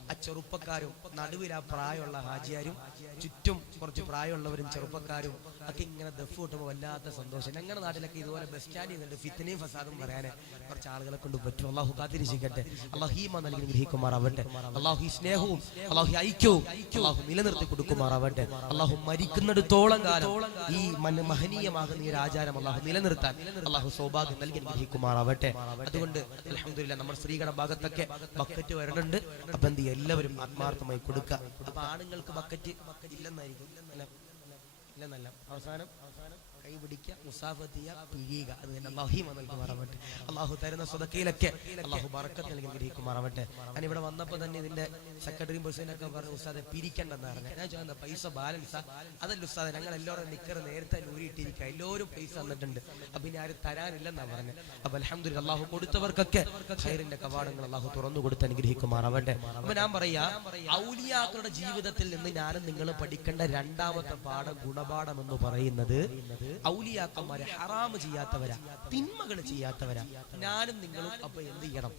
ആ ചെറുപ്പക്കാരും നടുവിൽ ആ പ്രായമുള്ള ഹാജിയാരും ചുറ്റും കുറച്ച് പ്രായമുള്ളവരും ചെറുപ്പക്കാരും ഒക്കെ ഇങ്ങനെ ദഫ് കൂട്ടുമ്പോൾ വല്ലാത്ത സന്തോഷം. ഞങ്ങളുടെ നാട്ടിലൊക്കെ ഇതുപോലെ ബസ് സ്റ്റാൻഡിൽ നിന്നുണ്ട് ഫിത്നയും ഫസാദും പറയാൻ കുറച്ച് ആളുകളെ കൊണ്ട് പറ്റും. അല്ലാഹു കാത്തിരിക്കട്ടെ, അല്ലാഹു ഈമാൻ നൽകി അനുഗ്രഹിക്കുമാറാവട്ടെ. അല്ലാഹു ഈ സ്നേഹവും അല്ലാഹു ഈ ഐക്യവും അല്ലാഹു നിലനിർത്തി കൊടുക്കുമാറാവട്ടെ. അല്ലാഹു മരിക്കുന്നിടത്തോളം കാലം ഈ മഹനീയമാകുന്ന ഈ ഒരു ആചാരം അല്ലാഹു നിലനിർത്താൻ അല്ലാഹു സൗഭാഗ്യം നൽകി അനുഗ്രഹിക്കുമാറാവട്ടെ. അതുകൊണ്ട് അൽഹംദുലില്ലാ നമ്മുടെ സ്ത്രീകളുടെ ഭാഗത്തൊക്കെ ബക്കറ്റ് വരണുണ്ട്. അപ്പൊ എന്ത് എല്ലാവരും ആത്മാർത്ഥമായി കൊടുക്കുക. അപ്പൊ ആണുങ്ങൾക്ക് ബക്കറ്റ് ഇല്ലെന്നായിരിക്കും, ഇല്ലെന്നല്ല, അവസാനം കൈ പിടിക്കുക, മുസാഫത്ത് ചെയ്യുക, പിഴിയുക. അത് തന്നെ അല്ലാഹു നൽകുമാറാവട്ടെ. അല്ലാഹു തരുന്ന സ്വതക്കയിലൊക്കെ അല്ലാഹു ബറക്കത്ത് നൽകി അനുഗ്രഹിക്കുമാറാവട്ടെ. ഞാൻ ഇവിടെ വന്നപ്പോൾ തന്നെ ഇതിന്റെ സെക്രട്ടറിയും പ്രസിഡന്റൊക്കെ പറഞ്ഞു, ഉസ്താദെ പിരിക്കണ്ടെന്ന് പറഞ്ഞു. ഞാൻ ചോദിച്ച പൈസ ബാലൻസാ? അതല്ല ഉസ്താദെ, ഞങ്ങൾ എല്ലാവരും നിക്കറ് നേരത്തെ ഊരിയിട്ടിരിക്കുക, എല്ലാവരും പൈസ തന്നിട്ടുണ്ട്, അപ്പൊ ഇനി ആരും തരാനില്ലെന്നാ പറഞ്ഞത്. അപ്പൊ അൽഹംദുലില്ലാ അല്ലാഹു കൊടുത്തവർക്കൊക്കെ ഖൈറിന്റെ കവാടങ്ങൾ അല്ലാഹു തുറന്നു കൊടുത്ത് അനുഗ്രഹിക്കുമാറാവട്ടെ. അപ്പൊ ഞാൻ പറയാ, ഔലിയാക്കളുടെ ജീവിതത്തിൽ നിന്ന് ഞാനും നിങ്ങളും പഠിക്കേണ്ട രണ്ടാമത്തെ പാഠം, ഗുണപാഠം എന്ന് പറയുന്നത്, ഔലിയാക്കന്മാരെ ഹറാമ് ചെയ്യാത്തവരാ, തിന്മകൾ ചെയ്യാത്തവരാ. ഞാനും നിങ്ങളും അപ്പൊ എന്ത് ചെയ്യണം?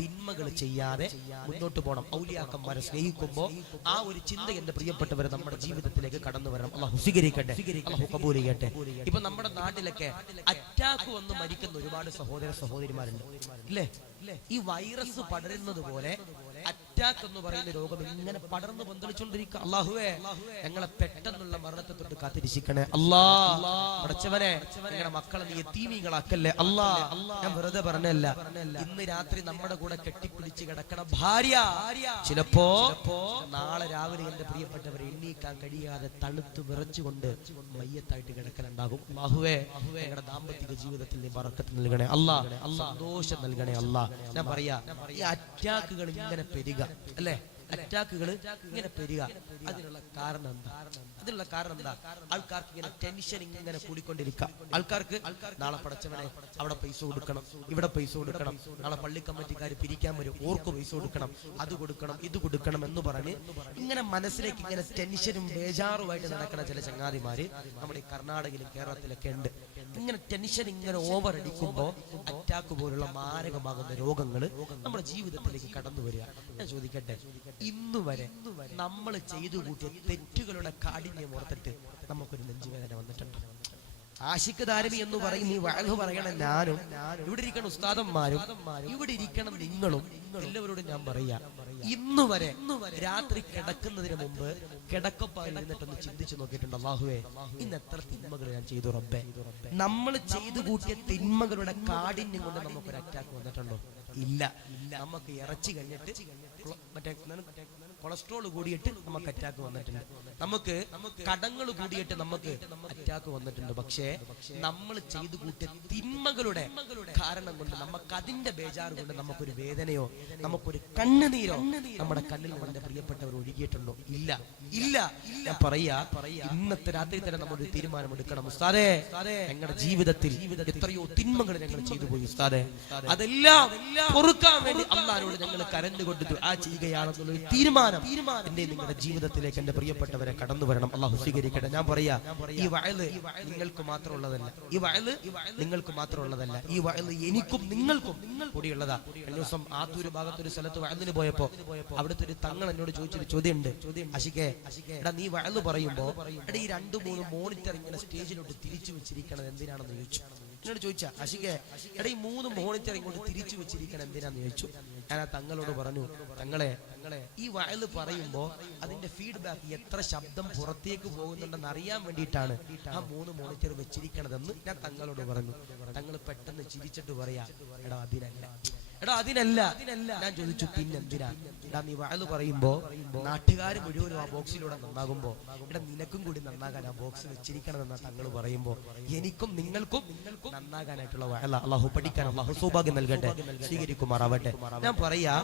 തിന്മകൾ ചെയ്യാതെ മുന്നോട്ട് പോകണം. ഔലിയാക്കന്മാരെ സ്നേഹിക്കുമ്പോ ആ ഒരു ചിന്ത എന്റെ പ്രിയപ്പെട്ടവരെ നമ്മുടെ ജീവിതത്തിലേക്ക് കടന്നു വരണം. അല്ലാഹു സ്വീകരിക്കട്ടെ, അല്ലാഹു കബൂൽ ചെയ്യട്ടെ. ഇപ്പൊ നമ്മുടെ നാട്ടിലൊക്കെ അറ്റാക്ക് വന്ന് മരിക്കുന്ന ഒരുപാട് സഹോദര സഹോദരിമാരുണ്ട്, ഇല്ലേ? ഈ വൈറസ് പടരുന്നത് പോലെ അറ്റാക്ക് എന്ന് പറയുന്ന രോഗം ഇങ്ങനെ പടർന്ന് പന്തളിച്ചുകൊണ്ടിരിക്കുക. അല്ലാഹുവേ ഞങ്ങളെ പെട്ടെന്നുള്ള മരണത്തെ തൊട്ട് കാത്തിരിക്കണേ അല്ലാഹ്. പടച്ചവനെ ഞങ്ങളുടെ മക്കളെ നീ യതീമീങ്ങളാക്കല്ലേ അല്ലാഹ്. ഞാൻ വെറുതെ പറഞ്ഞല്ല, ഇന്ന് രാത്രി നമ്മുടെ കൂടെ കെട്ടിപ്പിടിച്ച് കിടക്കണ ഭാര്യ ചിലപ്പോ നാളെ രാവിലെ എന്റെ പ്രിയപ്പെട്ടവരെ എണ്ണീക്കാൻ കഴിയാതെ തണുത്ത് വിറച്ചുകൊണ്ട് മയ്യത്തായിട്ട് കിടക്കലുണ്ടാകും. അല്ലാഹുവേ ഞങ്ങളുടെ ദാമ്പത്തിക ജീവിതത്തിൽ നീ ബറക്കത്ത് നൽകണേ അല്ലാഹ്, സന്തോഷം നൽകണേ അല്ലാഹ്. ഞാൻ പറയാ, ഈ അറ്റാക്കുകൾ ഇങ്ങനെ പെരുക, അല്ലെ? അറ്റാക്കുകൾ ഇങ്ങനെ പെരുക, അതിനുള്ള കാരണം എന്താ? ആൾക്കാർക്ക് ഇങ്ങനെ ടെൻഷൻ ഇങ്ങനെ കൂടിക്കൊണ്ടിരിക്കുക. ആൾക്കാർക്ക് നാളെ പടച്ചവനെ അവിടെ പൈസ കൊടുക്കണം, ഇവിടെ പൈസ കൊടുക്കണം, നാളെ പള്ളി കമ്മിറ്റിക്കാർ പിരിക്കാൻ വരും, ഓർക്ക് പൈസ കൊടുക്കണം, അത് കൊടുക്കണം, ഇത് കൊടുക്കണം എന്ന് പറഞ്ഞ് ഇങ്ങനെ മനസ്സിലേക്ക് ഇങ്ങനെ ടെൻഷനും ബേജാറുമായിട്ട് നടക്കുന്ന ചില ചങ്ങാതിമാര് നമ്മുടെ കർണാടകയിലും കേരളത്തിലൊക്കെ ഉണ്ട്. ഇങ്ങനെ ടെൻഷൻ ഇങ്ങനെ ഓവർ അടിക്കുമ്പോൾ അറ്റാക്ക് പോലുള്ള മാരകമാകുന്ന രോഗങ്ങൾ നമ്മുടെ ജീവിതത്തിലേക്ക് കടന്നു വരിക. ഞാൻ ചോദിക്കട്ടെ, ഇന്നുവരെ നമ്മൾ ചെയ്തു കൂട്ടിയ തെറ്റുകളുടെ കാഠിന്യം ഓർത്തിട്ട് നമുക്കൊരു നെഞ്ചുവേദന വന്നിട്ടുണ്ട്? ആശിക്ക് ദാരിമി എന്ന് പറയും ഈ വഅദ് പറയണം ഞാനും, ഇവിടെ ഇരിക്കണം ഉസ്താദന്മാരും, ഇവിടെ ഇരിക്കണം നിങ്ങളും, എല്ലാവരോടും ഞാൻ പറയാ, ഇന്നുവരെ രാത്രി കിടക്കുന്നതിന് മുമ്പ് കിടക്കപ്പായിൽ ഇരുന്നിട്ടൊന്ന് ചിന്തിച്ചു നോക്കിയിട്ടുണ്ട്, അല്ലാഹുവേ ഇന്ന് എത്ര തിന്മകൾ ഞാൻ ചെയ്തു റബ്ബേ. നമ്മൾ ചെയ്തു കൂട്ടിയ തിന്മകളുടെ കാഠിന്യം കൊണ്ട് നമുക്കൊരു അറ്റാക്ക് വന്നിട്ടുണ്ടോ? ഇല്ല. നമുക്ക് ഇറച്ചി കഴിഞ്ഞിട്ട് മറ്റേ കൊളസ്ട്രോൾ കൂടിയിട്ട് നമുക്ക് അറ്റാക്ക് വന്നിട്ടുണ്ട്, നമുക്ക് കടങ്ങൾ കൂടിയിട്ട് നമുക്ക് അറ്റാക്ക് വന്നിട്ടുണ്ട്. പക്ഷേ നമ്മൾ ചെയ്തു കൂട്ടിയ തിന്മകളുടെ കാരണം കൊണ്ട്, നമുക്ക് അതിന്റെ ബേജാറ് കൊണ്ട് നമുക്കൊരു വേദനയോ നമുക്കൊരു കണ്ണുനീരോ നമ്മുടെ കണ്ണിൽ നമ്മുടെ പ്രിയപ്പെട്ടവർ ഒഴുകിയിട്ടുണ്ടോ? ഇല്ല. ഞാൻ പറയാ, ഇന്നത്തെ രാത്രി തന്നെ നമ്മളൊരു തീരുമാനം എടുക്കണം. ഉസ്താദേ ഞങ്ങളുടെ ജീവിതത്തിൽ എത്രയോ തിന്മകൾ ഞങ്ങൾ ചെയ്തു പോയി ഉസ്താദേ, അതെല്ലാം പൊറുക്കാൻ വേണ്ടി അല്ലാഹുവോട് ഞങ്ങൾ കരഞ്ഞുകൊണ്ട് ദുആ ചെയ്യുകയാണെന്നുള്ളൊരു തീരുമാനം എന്റെ നിങ്ങളുടെ ജീവിതത്തിലേക്ക് എന്റെ പ്രിയപ്പെട്ടവരെ കടന്നു വരണം. അല്ലാഹു സ്വീകരിക്കട്ടെ. ഞാൻ പറയാ, ഈ വഅദ് നിങ്ങൾക്ക് മാത്രമുള്ളതല്ല, ഈ വഅദ് നിങ്ങൾക്ക് മാത്രമുള്ളതല്ല, ഈ വഅദ് എനിക്കും നിങ്ങൾക്കും കൂടിയുള്ളതാ. കഴിഞ്ഞ ദിവസം ആത്തൂര് ഭാഗത്തൊരു സ്ഥലത്ത് വഅദിന് പോയപ്പോ അവിടുത്തെ ഒരു തങ്ങൾ എന്നോട് ചോദിച്ചൊരു ചോദ്യമുണ്ട്, അശികേ എടാ നീ വഅദ് പറയുമ്പോ എടാ ഈ 2-3 മോണിറ്റർ ഇങ്ങനെ സ്റ്റേജിലോട്ട് തിരിച്ചു വെച്ചിരിക്കണത് എന്തിനാണെന്ന് ചോദിച്ചു. എന്നോട് ചോദിച്ചാ, അശികേ എടാ ഈ 3 മോണിറ്റർ ഇങ്ങോട്ട് തിരിച്ചു വെച്ചിരിക്കണം എന്തിനാന്ന് ചോദിച്ചു. ഞാൻ ആ തങ്ങളോട് പറഞ്ഞു, തങ്ങളെ ഈ വഅദ് പറയുമ്പോ അതിന്റെ ഫീഡ്ബാക്ക് എത്ര ശബ്ദം പുറത്തേക്ക് പോകുന്നുണ്ടെന്ന് അറിയാൻ വേണ്ടിയിട്ടാണ് ആ 3 മോണിറ്റർ വെച്ചിരിക്കണതെന്ന് ഞാൻ തങ്ങളോട് പറഞ്ഞു. തങ്ങൾ പെട്ടെന്ന് ചിരിച്ചിട്ട് പറയാ, എടാ അതിനല്ല, എടാ അതിനല്ല. ഞാൻ ചോദിച്ചു പിന്നെന്തിനാ? എടാ നീ വഅദ് പറയുമ്പോ നാട്ടുകാർ മുഴുവനും ആ ബോക്സിലൂടെ നന്നാകുമ്പോ എടാ നിനക്കും കൂടി നന്നാകാൻ ആ ബോക്സ് വെച്ചിരിക്കണമെന്നാ തങ്ങൾ പറയുമ്പോ എനിക്കും നിങ്ങൾക്കും നന്നാകാനായിട്ടുള്ള വഅദ് അല്ലാഹു പഠിക്കാൻ അല്ലാഹു സൗഭാഗ്യം നൽകട്ടെ, സ്വീകരിക്കുമാറാവട്ടെ. ഞാൻ പറയാ,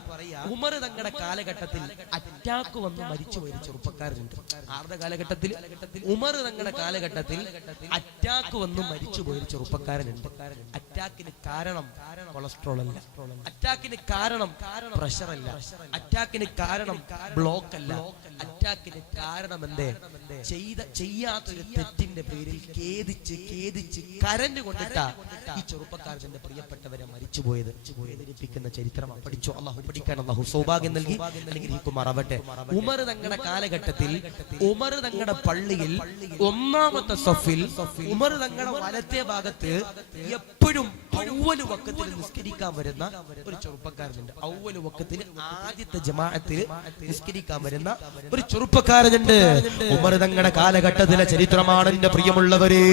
ഉമർ തങ്ങളുടെ കാലഘട്ടത്തിൽ അറ്റാക്ക് വന്ന് മരിച്ചുപോയ ചെറുപ്പക്കാരുണ്ട്. ആരുടെ കാലഘട്ടത്തിൽ? ഉമർ തങ്ങളുടെ കാലഘട്ടത്തിൽ അറ്റാക്ക് വന്ന് മരിച്ചുപോയ ചെറുപ്പക്കാരനുണ്ട്. അറ്റാക്കിന് കാരണം കൊളസ്ട്രോൾ അല്ല, അറ്റാക്കിന് കാരണം പ്രഷർ അല്ല, അറ്റാക്കിന് കാരണം ബ്ലോക്ക് അല്ല, അറ്റാക്കിന് കാരണം എന്തേ? ചെയ്യാത്തൊരു തെറ്റിന്റെ പേരിൽ ഖേദിച്ച് കരഞ്ഞുകൊണ്ടിട്ടാ ഈ ചെറുപ്പക്കാരന്റെ പ്രിയപ്പെട്ടവരെ മരിച്ചുപോയത്. വേദനിപ്പിക്കുന്ന ചരിത്രമാണ്. പഠിച്ചോ, അള്ളാഹു പഠിക്കാൻ അള്ളാഹു സൗഭാഗ്യം നൽകി അനുഗ്രഹിക്കുമാറാവട്ടെ. ഉമർ തങ്ങളുടെ കാലഘട്ടത്തിൽ ഉമർ തങ്ങളുടെ പള്ളിയിൽ ഒന്നാമത്തെ സഫിൽ ഉമർ തങ്ങളുടെ വലത്തെ ഭാഗത്ത് എപ്പോഴും അവ്വല് വഖത്തിൽ നിസ്കരിക്കാൻ വരുന്ന ഒരു ചെറുപ്പക്കാരനുണ്ട്. അവ്വല് വഖത്തിൽ ആദ്യത്തെ ജമാഅത്തിൽ നിസ്കരിക്കാൻ വരുന്ന ഒരു ചെറുപ്പക്കാരനുണ്ട്. ഉമർ തങ്ങളുടെ കാലഘട്ടത്തിലെ ചരിത്രമാണ് എന്റെ പ്രിയമുള്ളവരെ.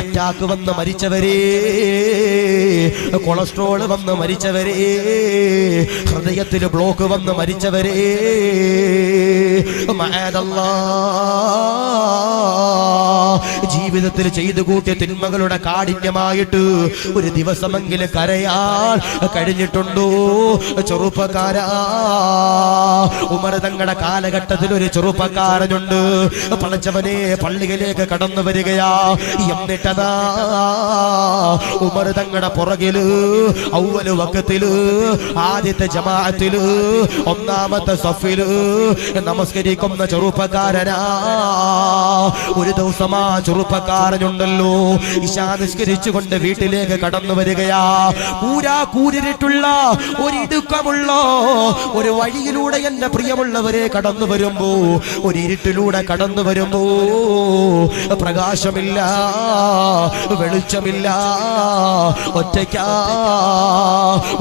അറ്റാക്ക് വന്ന് മരിച്ചവരെ, കൊളസ്ട്രോൾ വന്ന് മരിച്ചവരെ, ഹൃദയത്തിൽ ബ്ലോക്ക് വന്ന് മരിച്ചവരെ, ജീവിതത്തിൽ ചെയ്തു കൂട്ടിയ തിന്മകളുടെ കാഠിന്യമായിട്ട് ഒരു ദിവസമെങ്കിലും കരയാൻ കഴിഞ്ഞിട്ടുണ്ടോ ചെറുപ്പക്കാരാ? ഉമർ തങ്ങളുടെ കാലഘട്ടത്തിൽ ഒരു ചെറുപ്പക്കാരനുണ്ട്. പടച്ചവനെ പള്ളിയിലേക്ക് കടന്നു വരികയാ. എന്നിട്ടതാ ഉമർ തങ്ങളുടെ പുറകില് അവ്വല് വഖത്തില് ആദ്യത്തെ ജമാഅത്തില് ഒന്നാമത്തെ സഫില് നമസ്കരിക്കുന്ന ചെറുപ്പക്കാരനാ. ഒരു ദിവസം ആ ചെറുപ്പക്കാരനുണ്ടല്ലോ ഇശാ നിസ്കരിച്ചുകൊണ്ട് വീട്ടിലേക്ക് കടന്നു വരികയാ. കൂരിട്ടുള്ള ഒരിടുക്കമുള്ള ഒരു വഴിയിലൂടെ എന്റെ പ്രിയമുള്ളവരെ കടന്നു വരുമ്പോ, ഒരു ഇരുട്ടിലൂടെ കടന്നു വരുമ്പോ പ്രകാശമില്ല, വെളിച്ചമില്ല, ഒറ്റയ്ക്കാ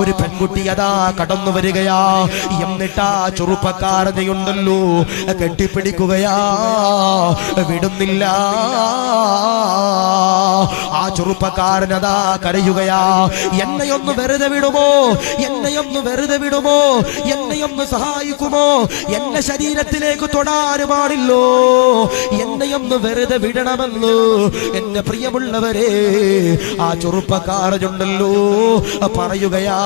ഒരു പെൺകുട്ടി അതാ കടന്നു വരികയാ. എന്നിട്ടാ ചെറുപ്പക്കാരനെയുണ്ടല്ലോ കെട്ടിപ്പിടിക്കുകയാ, വിടുന്നില്ല. ആ ചെറുപ്പക്കാരനതാ കരയുകയാ. എന്നെയൊന്ന് വെറുതെ വിടുമോ, എന്നെയൊന്ന് വെറുതെ വിടുമോ, എന്നെയൊന്ന് സഹായിക്കുമോ? എന്റെ ശരീരത്തിലേക്ക് തൊടാൻ പാടില്ലോ, എന്നെയൊന്ന് വെറുതെ വിടണമെന്ന് എന്റെ പ്രിയമുള്ളവരെ ആ ചെറുപ്പക്കാരനുണ്ടല്ലോ പറയുകയാ,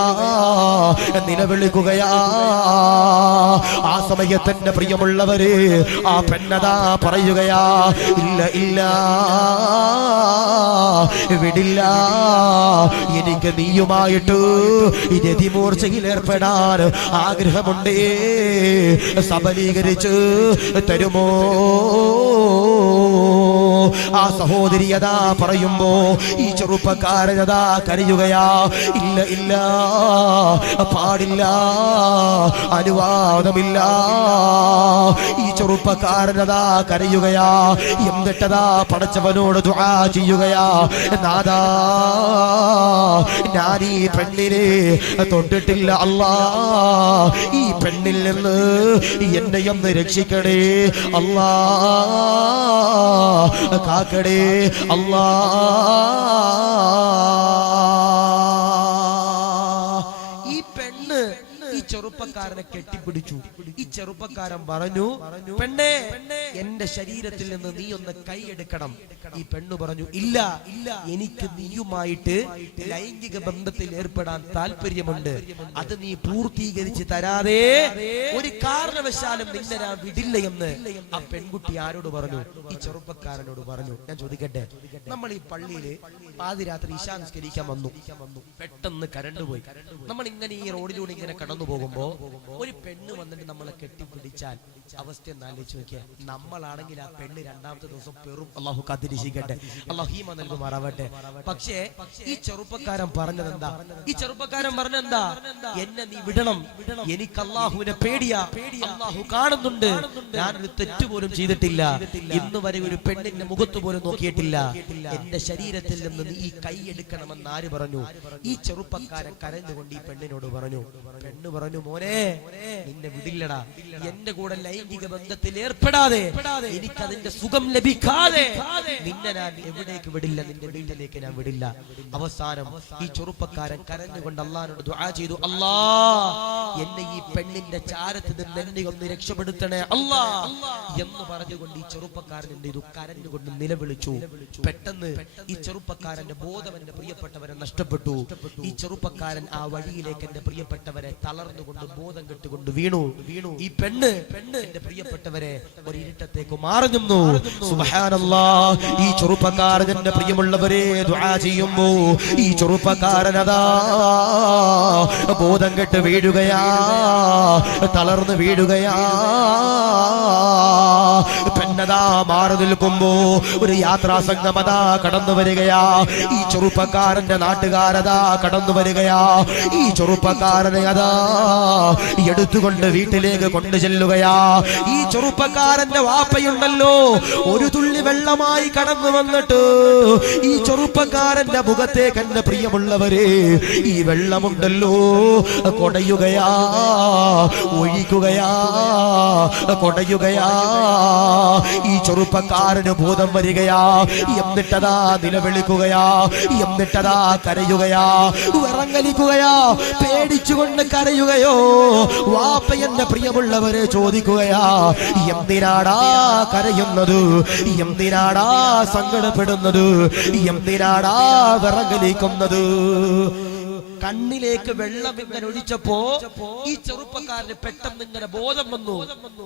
നിലവിളിക്കുകയാ. ആ സമയത്ത് എന്റെ പ്രിയമുള്ളവരെ ആ പെണ്ണതാ പറയുകയാ, ഇല്ല ഇല്ല വിടില്ല, എനിക്ക് നീയുമായിട്ട് രതിമൂർച്ചയിൽ ഏർപ്പെടാൻ ആഗ്രഹമുണ്ടേ, സബലീകരിച്ച് തരുമോ? ആ സഹോദരിയതാ പറയുമ്പോ ഈ ചെറുപ്പക്കാരനതാ കരയുകയാ, ഇല്ല ഇല്ല പാടില്ല, അനുവാദമില്ല. ഈ ചെറുപ്പക്കാരനതാ കരയുകയാ. എന്നിട്ടതാ പടച്ചവനോട് ദുആ ചെയ്യുകയാ, നാദാ ഞാൻ ഈ പെണ്ണിനെ തൊട്ടിട്ടില്ല അല്ലാ, ഈ പെണ്ണിൽ നിന്ന് എന്നെയൊന്ന് രക്ഷിക്കണേ അല്ലാ, കാക്കടേ അല്ലാ. ഈ ചെറുപ്പക്കാരനെ കെട്ടിപ്പിടിച്ചു. ഈ ചെറുപ്പക്കാരൻ പറഞ്ഞു, പെണ്ണേ എന്റെ ശരീരത്തിൽ നിന്ന് നീ ഒന്ന് കൈയെടുക്കണം. ഈ പെണ്ണ് പറഞ്ഞു, ഇല്ല, എനിക്ക് നീയുമായിട്ട് ലൈംഗിക ബന്ധത്തിൽ ഏർപ്പെടാൻ താല്പര്യമുണ്ട്, അത് നീ പൂർത്തീകരിച്ച് തരാതെ ഒരു കാരണവശാലും നിന്നെ ഞാൻ വിടില്ല എന്ന് ആ പെൺകുട്ടി ആരോട് പറഞ്ഞു? ഈ ചെറുപ്പക്കാരനോട് പറഞ്ഞു. ഞാൻ ചോദിക്കട്ടെ, നമ്മൾ ഈ പള്ളിയില് പാതിരാത്രി ഇശാ നിസ്കരിക്കാൻ വന്നു, പെട്ടെന്ന് കരണ്ട് പോയി. നമ്മൾ ഇങ്ങനെ ഈ റോഡിലൂടെ ഇങ്ങനെ കടന്നു പോകുമ്പോ ഒരു പെണ്ണ് വന്നിട്ട് നമ്മളെ കെട്ടിപ്പിടിച്ചാൽ അവസ്ഥ ഒന്ന് ആലോചിച്ച് നോക്കിയാൽ, നമ്മളാണെങ്കിൽ ആ പെണ്ണ് രണ്ടാമത്തെ ദിവസം പെറും. അള്ളാഹു കാത്തിരിക്കട്ടെ, അള്ളാഹു ഹീമ നൽകുമാറാവട്ടെ. പക്ഷേ ഈ ചെറുപ്പക്കാരൻ പറഞ്ഞതെന്താ? ഈ ചെറുപ്പക്കാരൻ പറഞ്ഞെന്താ? എന്നെ നീ വിടണം, എനിക്ക് അള്ളാഹുവിനെ പേടിയാ, അള്ളാഹു കാണുന്നുണ്ട്, ഞാനൊരു തെറ്റുപോലും ചെയ്തിട്ടില്ല, ഇന്ന് വരെ ഒരു പെണ്ണിന്റെ മുഖത്ത് പോലും നോക്കിയിട്ടില്ല, എന്റെ ശരീരത്തിൽ നിന്ന് നീ കൈയെടുക്കണമെന്ന് ആര് പറഞ്ഞു? ഈ ചെറുപ്പക്കാരൻ കരഞ്ഞുകൊണ്ട് ഈ പെണ്ണിനോട് പറഞ്ഞു. പെണ്ണ് പറഞ്ഞു, മോനെ നിന്നെ വിടില്ലടാ, എന്റെ കൂടെ ലൈംഗിക ബന്ധത്തിൽ ഏർപ്പെടാതെ എനിക്കതിന്റെ സുഖം ലഭിക്കാതെ നിന്നെ ഞാൻ എവിടേക്ക് വിടില്ല, നിന്റെ വീട്ടിലേക്ക് ഞാൻ വിടില്ല. അവസാനം ഈ ചെറുപ്പക്കാരൻ കരഞ്ഞുകൊണ്ട് അള്ളാഹിനോട് ദുആ ചെയ്തു, അല്ലാ എന്നെ ഈ പെണ്ണിന്റെ ചാരത്തിൽ നിന്ന് എന്നെ ഒന്ന് രക്ഷപ്പെടുത്തണേ അല്ലാ എന്ന് പറഞ്ഞുകൊണ്ട് ഈ ചെറുപ്പക്കാരൻ എന്ത് ചെയ്തു? കരഞ്ഞുകൊണ്ട് നിലവിളിച്ചു. പെട്ടെന്ന് ഈ ചെറുപ്പക്കാരന്റെ ബോധം എന്റെ പ്രിയപ്പെട്ടവരെ നഷ്ടപ്പെട്ടു. ഈ ചെറുപ്പക്കാരൻ ആ വഴിയിലേക്ക് എന്റെ പ്രിയപ്പെട്ടവരെ തളർന്നുകൊണ്ട് ബോധം കെട്ടുകൊണ്ട് വീണു. ഈ പെണ്ണ് എന്റെ പ്രിയപ്പെട്ടവരെ ഒരു ഇരുട്ടത്തേക്ക് മാറി നിന്നു. സുബ്ഹാനല്ലാഹ്, ഈ ചെറുപ്പക്കാരൻ എന്റെ പ്രിയമുള്ളവരെ ദുആ ചെയ്യുമ്പോ ഈ ചെറുപ്പക്കാരനതാ ബോധം കെട്ട് വീഴുകയാ, തളർന്നു വീഴുകയാ. പെണ്ണതാ മാറി നിൽക്കുമ്പോ ഒരു യാത്രാ സംഘമതാ കടന്നു വരികയാ. ഈ ചെറുപ്പക്കാരന്റെ നാട്ടുകാരതാ കടന്നു വരികയാ. ഈ ചെറുപ്പക്കാരനെ അതാ എടുത്തുകൊണ്ട് വീട്ടിലേക്ക് കൊണ്ടു ചെല്ലുകയാ. ഈ ചെറുപ്പക്കാരന്റെ വാപ്പയുണ്ടല്ലോ, ഒരു തുള്ളി വെള്ളമായി കടന്നു വന്നിട്ട് ഈ ചെറുപ്പക്കാരന്റെ മുഖത്തേക്ക് എന്റെ പ്രിയമുള്ളവരെ ഈ വെള്ളമുണ്ടല്ലോ കൊടയുകയാ, ഒഴിക്കുകയാ, കൊടയുകയാ. ഈ ചെറുപ്പക്കാരന് ബോധം വരികയാ. എന്നിട്ടതാ നിലവിളിക്കുകയാ, എന്നിട്ടതാ കരയുകയാ, വിറങ്ങലിക്കുകയാ, പേടിച്ചുകൊണ്ട് കരയുകയോ. വാപ്പ എന്റെ പ്രിയമുള്ളവരെ ചോദിക്കുകയാ, എന്തിനാടാ കരയുന്നത്, എന്തിനാടാ സങ്കടപ്പെടുന്നത്, എന്തിനാടാ വിറങ്ങലിക്കുന്നത്? കണ്ണിലേക്ക് വെള്ളം ഇങ്ങനെ ഒഴിച്ചപ്പോ ഈ ചെറുപ്പക്കാരന് പെട്ടെന്ന് ഇങ്ങനെ ബോധം വന്നു.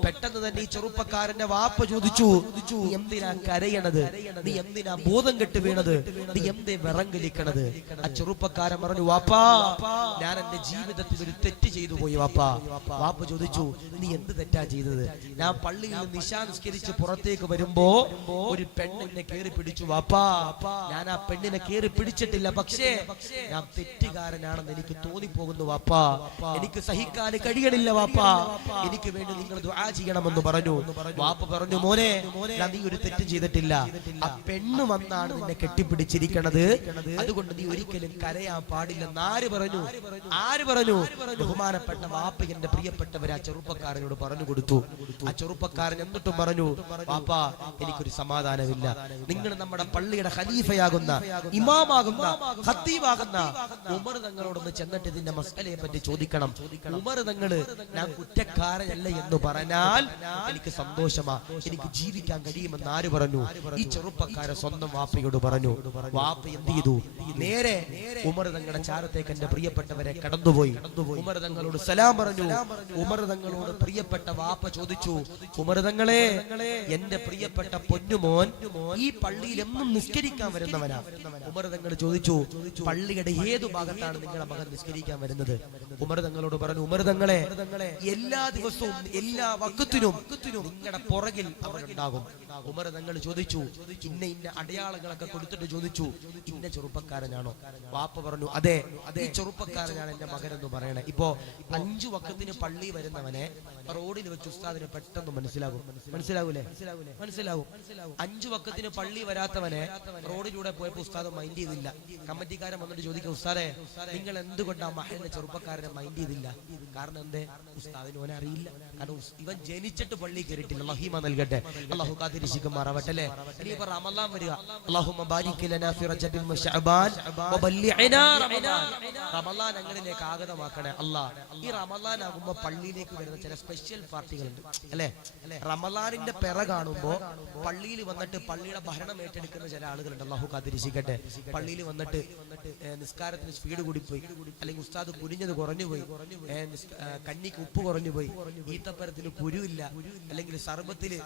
പെട്ടെന്ന് തന്നെ ഈ ചെറുപ്പക്കാരന്റെ വാപ്പ ചോദിച്ചു, നീ എന്തിനാ കരയണത്, നീ എന്തിനാ ബോധം കെട്ട് വീണത്, നീ എന്തേ വിറങ്ങലിക്കണത്? ആ ചെറുപ്പക്കാരൻ പറഞ്ഞു, വാപ്പാ ഞാൻ എന്റെ ജീവിതത്തിൽ ഒരു തെറ്റ് ചെയ്തു പോയി വാപ്പാ. വാപ്പ ചോദിച്ചു, നീ എന്ത് തെറ്റാ ചെയ്തത്? ഞാൻ പള്ളിയിൽ നിന്ന് നിശാ നിസ്കരിച്ച് പുറത്തേക്ക് വരുമ്പോ ഒരു പെണ്ണിനെ കേറി പിടിച്ചു വാപ്പാ. ഞാൻ ആ പെണ്ണിനെ കേറി പിടിച്ചിട്ടില്ല, പക്ഷേ ഞാൻ തെറ്റുകാരൻ ാണെന്ന് എനിക്ക് തോന്നിപ്പോകുന്നു വാപ്പാ. എനിക്ക് സഹിക്കാൻ കഴിയണില്ല വാപ്പാ, എനിക്ക് വേണ്ടി നിങ്ങൾ ദുആ ചെയ്യണമെന്ന് പറഞ്ഞു. വാപ്പ പറഞ്ഞു, മോനെ നീ ഒരു തെറ്റും ചെയ്തിട്ടില്ല, ആ പെണ്ണ് വന്നാണ് നിന്നെ കെട്ടിപ്പിടിച്ചിരിക്കണത്, അതുകൊണ്ട് നീ ഒരിക്കലും കരയാൻ പാടില്ലെന്ന് ആര് പറഞ്ഞു? ആര് പറഞ്ഞു? ബഹുമാനപ്പെട്ട വാപ്പ എന്റെ പ്രിയപ്പെട്ടവരെ ആ ചെറുപ്പക്കാരനോട് പറഞ്ഞു കൊടുത്തു. ആ ചെറുപ്പക്കാരൻ എന്നിട്ടും പറഞ്ഞു, വാപ്പാ എനിക്കൊരു സമാധാനമില്ല, നിങ്ങൾ നമ്മുടെ പള്ളിയുടെ ഖലീഫയാകുന്ന, ഇമാമാകുന്ന, ഖത്തീബാകുന്ന ഉമർ തങ്ങളോടൊന്ന് ചെന്നിട്ട് ഇതിന്റെ മസലയെ പറ്റി ചോദിക്കണം. ഉമർ തങ്ങള് ഞാൻ കുറ്റക്കാരനല്ല എന്ന് പറഞ്ഞാൽ എനിക്ക് സന്തോഷമാ, എനിക്ക് ജീവിക്കാൻ കഴിയുമെന്ന് ആര് പറഞ്ഞു? ഈ ചെറുപ്പക്കാരൻ സ്വന്തം വാപ്പയോട് പറഞ്ഞു. വാപ്പ എന്ത് ചെയ്തു? നേരെ ഉമർ തങ്ങളുടെ ചാരത്തേക്ക് എന്റെ പ്രിയപ്പെട്ടവരെ കടന്നുപോയി. ഉമർ തങ്ങളോട് സലാം പറഞ്ഞു. ഉമർ തങ്ങളോട് പ്രിയപ്പെട്ട വാപ്പ ചോദിച്ചു, ഉമർ തങ്ങളെ, എന്റെ പ്രിയപ്പെട്ട പൊന്നുമോൻ ഈ പള്ളിയിൽ എന്നും നിസ്കരിക്കാൻ വരുന്നവനാ. ഉമർ തങ്ങൾ ചോദിച്ചു, പള്ളിയുടെ ഏതു ഭാഗത്താണ് നിങ്ങളുടെ മകൻ നിസ്കരിക്കാൻ വരുന്നത്? ഉമർ തങ്ങളോട് പറഞ്ഞു, ഉമർ തങ്ങളെ, എല്ലാ ദിവസവും എല്ലാ വഖത്തിനും നിങ്ങളുടെ പുറകിൽ അവരുണ്ടാകും. ഉമർ തങ്ങൾ ചോദിച്ചു, ഇന്ന ഇന്ന അടയാളങ്ങളൊക്കെ കൊടുത്തിട്ട് ചോദിച്ചു, ഇന്ന ചെറുപ്പക്കാരനാണോ? വാപ്പ പറഞ്ഞു, അതെ, ഈ ചെറുപ്പക്കാരനാണ് എന്റെ മകൻ എന്ന് പറയണേ. ഇപ്പോ 5 വഖത്തിന് പള്ളി വരുന്നവനെ റോഡിൽ വെച്ച് ഉസ്താദിന് പെട്ടെന്ന് മനസ്സിലാകും. മനസ്സിലാവൂലേ? മനസ്സിലാവും. 5 വഖത്തിന് പള്ളി വരാത്തവനെ റോഡിലൂടെ പോയപ്പോ ഉസ്താദ് മൈൻഡ് ചെയ്തില്ല. കമ്മിറ്റിക്കാരൻ വന്നിട്ട് ചോദിക്കും, ഉസ്താദെ നിങ്ങൾ എന്തുകൊണ്ട് ആ മഹലിലെ ചെറുപ്പക്കാരനെ മൈൻഡ് ചെയ്തില്ല? കാരണം എന്തേ? ഉസ്താദിന് ഓനെ അറിയില്ല. കാരണം ഇവൻ ജനിച്ചിട്ട് പള്ളി കയറിയിട്ടില്ല. മഹീമ നൽകട്ടെ, അല്ലാഹു കാത്തിരിശിക്കുമാറാവട്ടെ. ഇനിയിപ്പോ റമളാൻ വരിക. അല്ലാഹുമ്മ ബാരിക് ലനാ ഫി റജബിൻ വ ശഅബാൻ വബല്ലിഅനാ റമളാൻ. റമളാൻ ഞങ്ങളിലേക്ക് ആഗതമാക്കണേ അല്ലാ. ഈ റമളാൻ ആകുമ്പോ പള്ളിയിലേക്ക് വരുന്ന ചില സ്പെഷ്യൽ പാർട്ടികളുണ്ട് അല്ലേ? റമളാനിന്റെ പിറ കാണുമ്പോ പള്ളിയിൽ വന്നിട്ട് പള്ളിയുടെ ഭരണം ഏറ്റെടുക്കുന്ന ചില ആളുകളുണ്ട്. അല്ലാഹു കാത്തിരിശിക്കട്ടെ. പള്ളിയിൽ വന്നിട്ട് നിസ്കാരത്തിന് സ്പീഡ് കൂടിപ്പോയി, അല്ലെങ്കിൽ ഉസ്താദ് കുനിഞ്ഞത് കുറഞ്ഞുപോയി, കന്നിക്ക് ഉപ്പ് കുറഞ്ഞുപോയി, ഈത്തപ്പരത്തിന് കുരുവില്ല, അല്ലെങ്കിൽ സർബത്തില്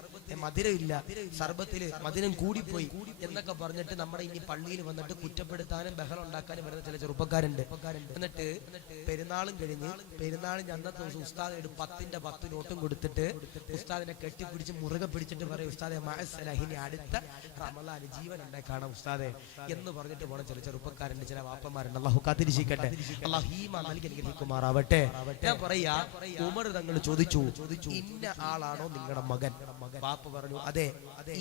മധുരമില്ല, സർബത്തില് മധുരം കൂടിപ്പോയി എന്നൊക്കെ പറഞ്ഞിട്ട് നമ്മുടെ ഇനി പള്ളിയിൽ വന്നിട്ട് കുറ്റപ്പെടുത്താനും ബഹളം ഉണ്ടാക്കാനും വരുന്ന ചില ചെറുപ്പക്കാരുണ്ട്. എന്നിട്ട് പെരുന്നാളും കഴിഞ്ഞ് പെരുന്നാളിന് അന്നത്തെ ദിവസം ഉസ്താദിനോട് 10ന്റെ 10 നോട്ടും കൊടുത്തിട്ട് ഉസ്താദിനെ കെട്ടിപ്പിടിച്ച് മുറുകെ പിടിച്ചിട്ട് പറയും, ഉസ്താദെ മഅസ്സലാഹിനി അടുത്ത റമളാന് ജീവൻ ഉണ്ടായി കാണാം ഉസ്താദെ എന്ന് പറഞ്ഞിട്ട് പോണ ചില ചെറുപ്പക്കാരുണ്ട്, ചില വാപ്പന്മാരുണ്ട്. അല്ലാഹു കാത്തിരിശിക്കട്ടെ. കാത്തിരിക്കട്ടെ. അല്ലാഹു ഈമാൻ നൽകി അനുഗ്രഹിക്കുമാറാവട്ടെ. ഞാൻ പറയാ, ഉമർ തങ്ങൾ ചോദിച്ചു, ഇന്ന ആളാണോ നിങ്ങളുടെ മകൻ? ബാപ്പ പറഞ്ഞു, അതെ,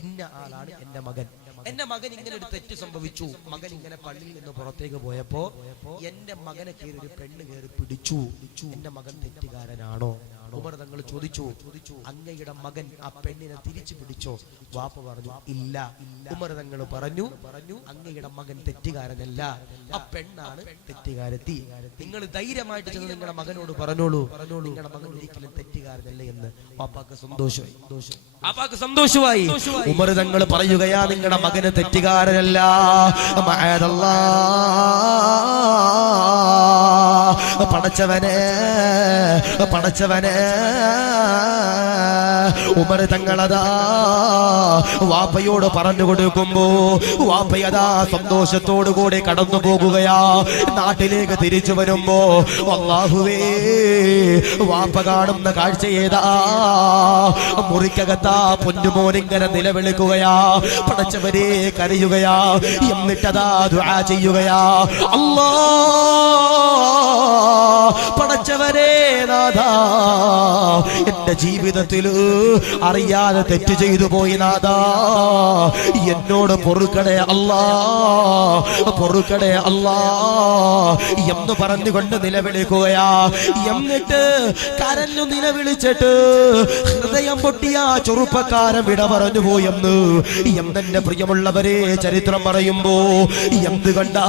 ഇന്ന ആളാണ് എന്റെ മകൻ. എന്റെ മകൻ ഇങ്ങനെ ഒരു തെറ്റ് സംഭവിച്ചു. മകൻ ഇങ്ങനെ പള്ളിയിൽ നിന്ന് പുറത്തേക്ക് പോയപ്പോ എന്റെ മകനെ കയറി ഒരു പെണ്ണ് കയറി പിടിച്ചു. എന്റെ മകൻ തെറ്റുകാരനാണോ? ഉമർ തങ്ങൾ ചോദിച്ചു, അങ്ങയുടെ മകൻ ആ പെണ്ണിനെ തിരിച്ചു പിടിച്ചോ? വാപ്പ പറഞ്ഞു, ഇല്ല. ഉമർ തങ്ങൾ പറഞ്ഞു, അങ്ങയുടെ മകൻ തെറ്റുകാരനല്ല, ആ പെണ്ണാണ് തെറ്റുകാരത്തി. നിങ്ങൾ ധൈര്യമായിട്ട് ചെന്ന് നിങ്ങളുടെ മകനോട് പറഞ്ഞോളൂ, നിങ്ങളുടെ മകൻ ഒരിക്കലും തെറ്റുകാരനല്ല എന്ന്. വാപ്പാക്ക് സന്തോഷമായി. ഉമർ തങ്ങൾ പറയുകയാ, നിങ്ങളുടെ മകന് തെറ്റുകാരനല്ല, പടച്ചവനെ ഉമർ തങ്ങളതാ വാപ്പയോട് പറഞ്ഞു കൊടുക്കുമ്പോ വാപ്പയതാ സന്തോഷത്തോടു കൂടി കടന്നു പോകുകയാ. നാട്ടിലേക്ക് തിരിച്ചു വരുമ്പോ അല്ലാഹുവേ, വാപ്പ കാണുന്ന കാഴ്ച ഏതാ? മുറിക്കകത്താ പൊന്നുമോനിങ്ങനെ നിലവിളിക്കുകയാ, പടച്ചവരെ കരയുകയാ. എന്നിട്ടതാ ദുആ ചെയ്യുകയാ, അല്ലാ പടച്ചവരെ നാഥാ, എന്റെ ജീവിതത്തിൽ അറിയാതെ തെറ്റ് ചെയ്തു പോയി നാഥാ, എന്നോട് പൊറുക്കണേ അല്ലാ, പൊറുക്കണേ അല്ലാ എന്ന് പറഞ്ഞുകൊണ്ട് നിലവിളിക്കുകയാ. എന്നിട്ട് കരഞ്ഞു നിലവിളിച്ചിട്ട് ഹൃദയം പൊട്ടിയ ചെറുപ്പക്കാരൻ വിട പറഞ്ഞു പോയെന്ന് എന്നെ പ്രിയമുള്ളവരെ ചരിത്രം പറയുമ്പോ എന്തുകൊണ്ടാ?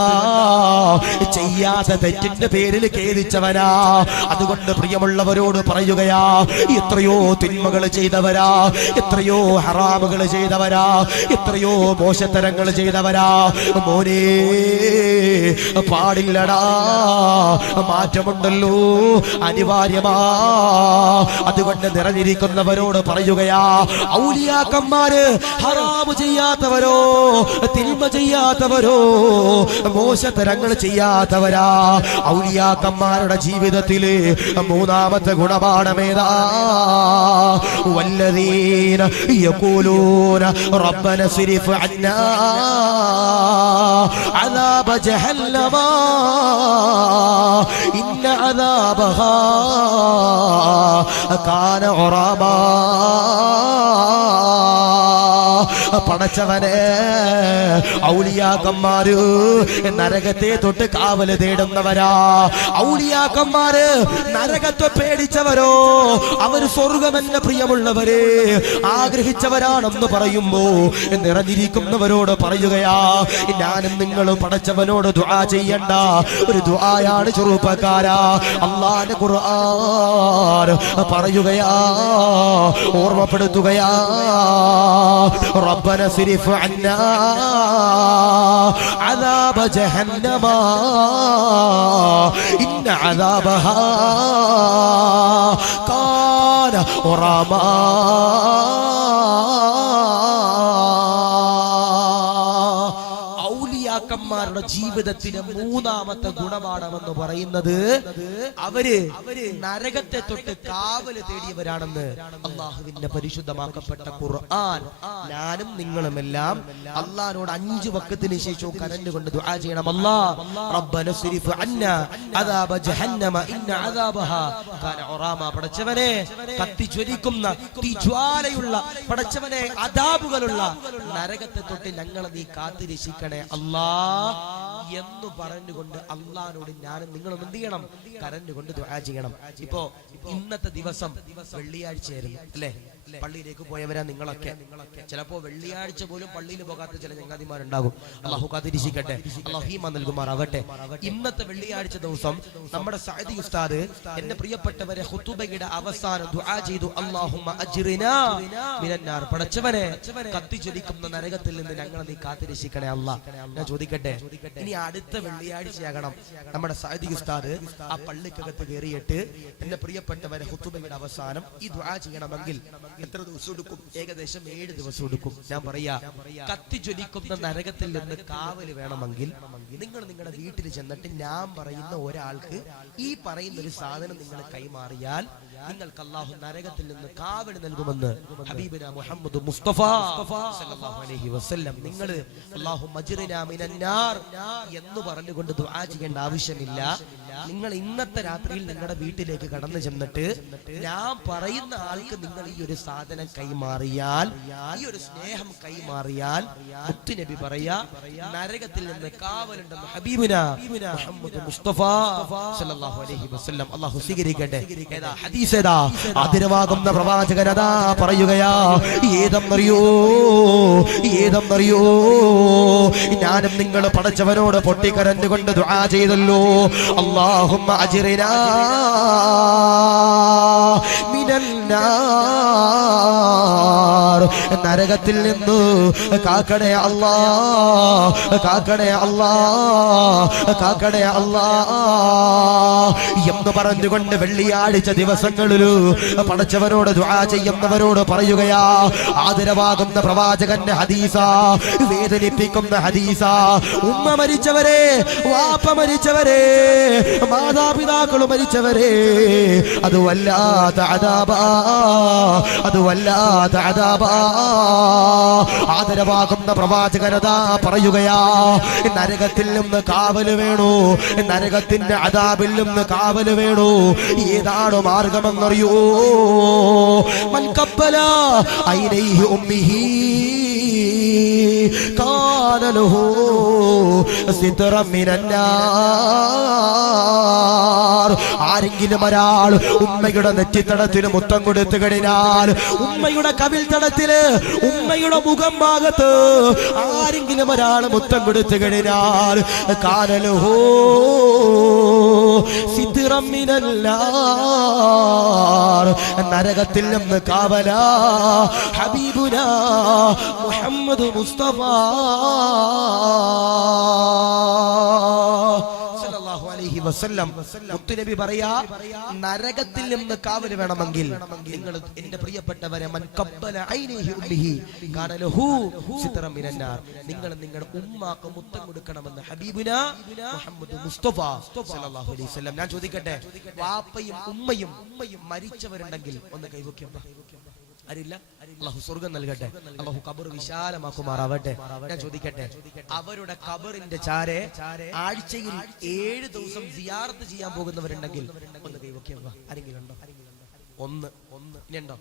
ചെയ്യാത്ത തെറ്റിന്റെ പേരിൽ ഖേദിച്ചവനാ. അതുകൊണ്ട് പ്രിയമുള്ളവരോട് പറയുകയാ, എത്രയോ തിന്മകൾ ചെയ്തവരാ, എത്രയോ ഹറാമുകൾ ചെയ്തവരാ, എത്രയോ മോശത്തരങ്ങൾ ചെയ്തവരാ. മോനെ പാടില്ലടാ, മാറ്റമുണ്ടല്ലോ, അനിവാര്യമാ. അതുകൊണ്ട് നിറഞ്ഞിരിക്കുന്നവരോട് പറയുകയാ, ഔലിയാക്കന്മാര് ഹറാമു ചെയ്യാത്തവരോ, തിന്മ ചെയ്യാത്തവരോ, മോശത്തരങ്ങൾ ചെയ്യാത്തവരാ. ഔലിയാക്കന്മാരുടെ ജീവിതത്തില് മൂന്നാമത്തെ ഗുണപാഠമേതാ? വല്ലദീന യഖൂലൂന റബ്ബന സ്രിഫ് അന്നാ അദാബ ജഹന്നമ ഇന്ന അദാബഹാ കാന ഉറാബാ. പടച്ചവനെ, ഔലിയാക്കന്മാര് നരകത്തെ തൊട്ട് കാവല് തേടുന്നവരാ. ഔലിയാക്കന്മാര് നരകത്തെ പേടിച്ചവരോ, അവര് സ്വർഗമെന്ന പ്രിയമുള്ളവരെ ആഗ്രഹിച്ചവരാണെന്ന് പറയുമ്പോ നിറഞ്ഞിരിക്കുന്നവരോട് പറയുകയാ, ഞാനും നിങ്ങളും പടച്ചവനോട് ദുആ ചെയ്യണ്ട ഒരു ദുആയാണ് ചെറുപ്പക്കാരാ. അല്ലാഹുവിന്റെ ഖുർആൻ പറയുകയാ, ഓർമ്മപ്പെടുത്തുകയാ, ربنا اصرف عنا عذاب جهنم إن عذابها كان غراما. ഔലിയാക്കന്മാരുടെ ജീവിതത്തിലെ മൂന്നാമത്തെ ഗുണപാഠമെന്ന് പറയുന്നത് അവര് നരകത്തെ തൊട്ട് കാവല് തേടിയവരാണെന്ന് അള്ളാഹുവിന്റെ പരിശുദ്ധമാക്കപ്പെട്ട ഖുർആൻ. ഞാനും നിങ്ങളുമെല്ലാം അള്ളാഹിനോട് 5 വഖത്തിന് ശേഷവും കരഞ്ഞുകൊണ്ട് ദുആ ചെയ്യണം. റബ്ബന സ്രിഫ് അന്നാ അദാബ ജഹന്നമ ഇന്ന അദാബഹാ കാന ഉറാമ. പടച്ചവനെ, കത്തിജ്വലിക്കുന്ന തീജ്വാലയുള്ള പടച്ചവനെ, അദാബുകളുള്ള നരകത്തെ തൊട്ട് ഞങ്ങളെ നീ കാത്തുരക്ഷിക്കണേ അല്ലാ എന്ന് പറഞ്ഞുകൊണ്ട് അള്ളാഹിനോട് ഞാനും നിങ്ങളും എന്ത് ചെയ്യണം? കരഞ്ഞുകൊണ്ട് ദുആ ചെയ്യണം. ഇപ്പോ ഇന്നത്തെ ദിവസം വെള്ളിയാഴ്ചയായിരുന്നു അല്ലേ? പള്ളിയിലേക്ക് പോയവരാ നിങ്ങളൊക്കെ. ചിലപ്പോ വെള്ളിയാഴ്ച പോലും പള്ളിയിൽ പോകാത്ത ചില ചങ്ങാതിമാരുണ്ടാകും. അല്ലാഹു കാത്തിരിക്കട്ടെ, അല്ലാഹു ഈമാൻ നൽകുമാറാവട്ടെ. ഇന്നത്തെ വെള്ളിയാഴ്ച ദിവസം നമ്മുടെ സഅദി ഉസ്താദ് എന്റെ പ്രിയപ്പെട്ടവരെ ഖുതുബയുടെ അവസാനം ദുആ ചെയ്തു, അല്ലാഹുമ്മ അജ്റിനാ മിനന്നാർ. പടച്ചവനെ, കത്തിജ്വലിക്കുന്ന നരകത്തിൽ നിന്ന് ഞങ്ങളെ നീ കാത്തിരക്ഷിക്കണേ അല്ലാഹ്. ഞാൻ ചോദിക്കട്ടെ, ഇനി അടുത്ത വെള്ളിയാഴ്ചയാകണം നമ്മുടെ സഅദി ഉസ്താദ് ആ പള്ളിക്കകത്ത് കയറിയിട്ട് എന്റെ പ്രിയപ്പെട്ടവരെ ഖുതുബയുടെ അവസാനം ഈ ദുആ ചെയ്യണമെങ്കിൽ എത്ര ദിവസം എടുക്കും? ഏകദേശം 7 ദിവസം എടുക്കും. ഞാൻ പറയാ, കത്തിജ്വലിക്കുന്ന നരകത്തിൽ നിന്ന് കാവല് വേണമെങ്കിൽ നിങ്ങൾ നിങ്ങളുടെ വീട്ടിൽ ചെന്നിട്ട് ഞാൻ പറയുന്ന ഒരാൾക്ക് ഈ പറയുന്ന ഒരു സാധനം നിങ്ങൾ കൈമാറിയാൽ നിങ്ങൾക്ക് അല്ലാഹു നരകത്തിൽ നിന്ന് കാവൽ നൽകുമെന്ന് ഹബീബുന മുഹമ്മദ് മുസ്തഫ സല്ലല്ലാഹു അലൈഹി വസല്ലം. നിങ്ങൾ അല്ലാഹുമ്മ അജ്റിനാ മിനന്നാർ എന്ന് പറഞ്ഞുകൊണ്ട് ദുആ ചെയ്യേണ്ട ആവശ്യമില്ല. നിങ്ങൾ ഇന്നത്തെ രാത്രിയിൽ നിങ്ങളുടെ വീട്ടിലേക്ക് കടന്നു ചെന്നിട്ട് ഞാൻ പറയുന്ന ആൾക്ക് നിങ്ങൾ ഈ ഒരു സാധനം കൈമാറിയാൽ, ഈ ഒരു സ്നേഹം കൈമാറിയാൽ, മുത്തുനബി പറയാ നരകത്തിൽ നിന്ന് കാവലുണ്ടെന്ന് ഹബീബുന മുഹമ്മദ് മുസ്തഫ സല്ലല്ലാഹു അലൈഹി വസല്ലം. അല്ലാഹു സ്വീകരിക്കട്ടെ. ഏതാ ഹദീസ്? ഏതാ? ആദരവാകുന്ന പ്രവാചകൻ അതാ പറയുകയാ. ഏതെന്നറിയോ? ഞാനും നിങ്ങൾ പടച്ചവനോട് പൊട്ടിക്കരഞ്ഞുകൊണ്ട് ദുആ ചെയ്തല്ലോ, അല്ലാഹുമ്മ അജ്റിനാ മിനന്നാർ, നരകത്തിൽ നിന്ന് കാക്കണേ അല്ലാ, കാക്കണേ അല്ലാ, കാക്കണേ അല്ലാ എന്ന് പറഞ്ഞുകൊണ്ട് വെള്ളിയാഴ്ച ദിവസങ്ങളിൽ പടച്ചവനോട് ദുആ ചെയ്യുന്നവരോട് പറയുകയാ. ആദരവാകുന്ന പ്രവാചകന്റെ ഹദീസാ, വേദനിപ്പിക്കുന്ന ഹദീസാ. ഉമ്മ മരിച്ചവരെ, വാപ്പ മരിച്ചവരെ, മാതാപിതാക്കൾ മരിച്ചവരെ, അത് വല്ലാത്ത അദാബാ, അത് വല്ലാത്ത അദാബാ. ആദരവാകുന്ന പ്രവാചകനതാ പറയുകയാ, നരകത്തിൽ നിന്ന് കാവല് വേണോ, നരകത്തിന്റെ അദാബിൽ നിന്ന് കാവല് വേണോ? ഏതാണ് മാർഗമെന്നറിയോ? മൻ ഖബ്ബല ഐനൈഹി ഉമ്മിഹി കാന ലഹു സിത്റൻ മിനന്നാർ. ആരെങ്കിലും ഒരാൾ ഉമ്മയുടെ നെറ്റിത്തടത്തിന് മുത്തം കൊടുത്തു കഴിഞ്ഞാൽ, ഉമ്മയുടെ കവിൽ തടത്തില്, ഉമ്മയുടെ മുഖം ഭാഗത്ത് ആരെങ്കിലും ഒരാൾ മുത്തം കൊടുത്തു കഴിഞ്ഞാൽ, കാന ലഹു സിത്റൻ മിനന്നാർ, നരകത്തിൽ നിന്ന് കാവല ഹബീബുനാ മുഹമ്മദ് മുസ്തഫ സല്ലല്ലാഹു അലൈഹി വസല്ലം. മുത്തുനബി പറയാ, നരകത്തിൽ നിന്ന് കാവൽ വേണമെങ്കിൽ നിങ്ങൾ എന്റെ പ്രിയപ്പെട്ടവരെ, മൻ ഖബ്ബല ഐനൈഹി ഉമ്മിഹി കാന ലഹു സിത്റൻ മിനന്നാർ, നിങ്ങൾ നിങ്ങളുടെ ഉമ്മാക്ക് മുത്തം കൊടുക്കണമെന്ന് ഹബീബുനാ മുഹമ്മദ് മുസ്തഫ സല്ലല്ലാഹു അലൈഹി വസല്ലം. ഞാൻ ചോദിക്കട്ടെ, വാപ്പയും ഉമ്മയും മരിച്ചവരുണ്ടെങ്കിൽ ഒന്ന് കൈവയ്ക്കാം. അറിയില്ല? അല്ലാഹു സ്വർഗ്ഗം നൽകട്ടെ, അല്ലാഹു ഖബർ വിശാലമാക്കുമാറാവട്ടെ. ഞാൻ ചോദിക്കട്ടെ, അവരുടെ ഖബറിന്റെ ചാരെ ആഴ്ചയിൽ 7 ദിവസം സിയാറത്ത് ചെയ്യാൻ പോകുന്നവരുണ്ടെങ്കിൽ ഒന്ന് കൈവയ്ക്കാം. ആരെങ്കിലും ഉണ്ടോ? ഒന്ന്. ഇനിയുണ്ടോ?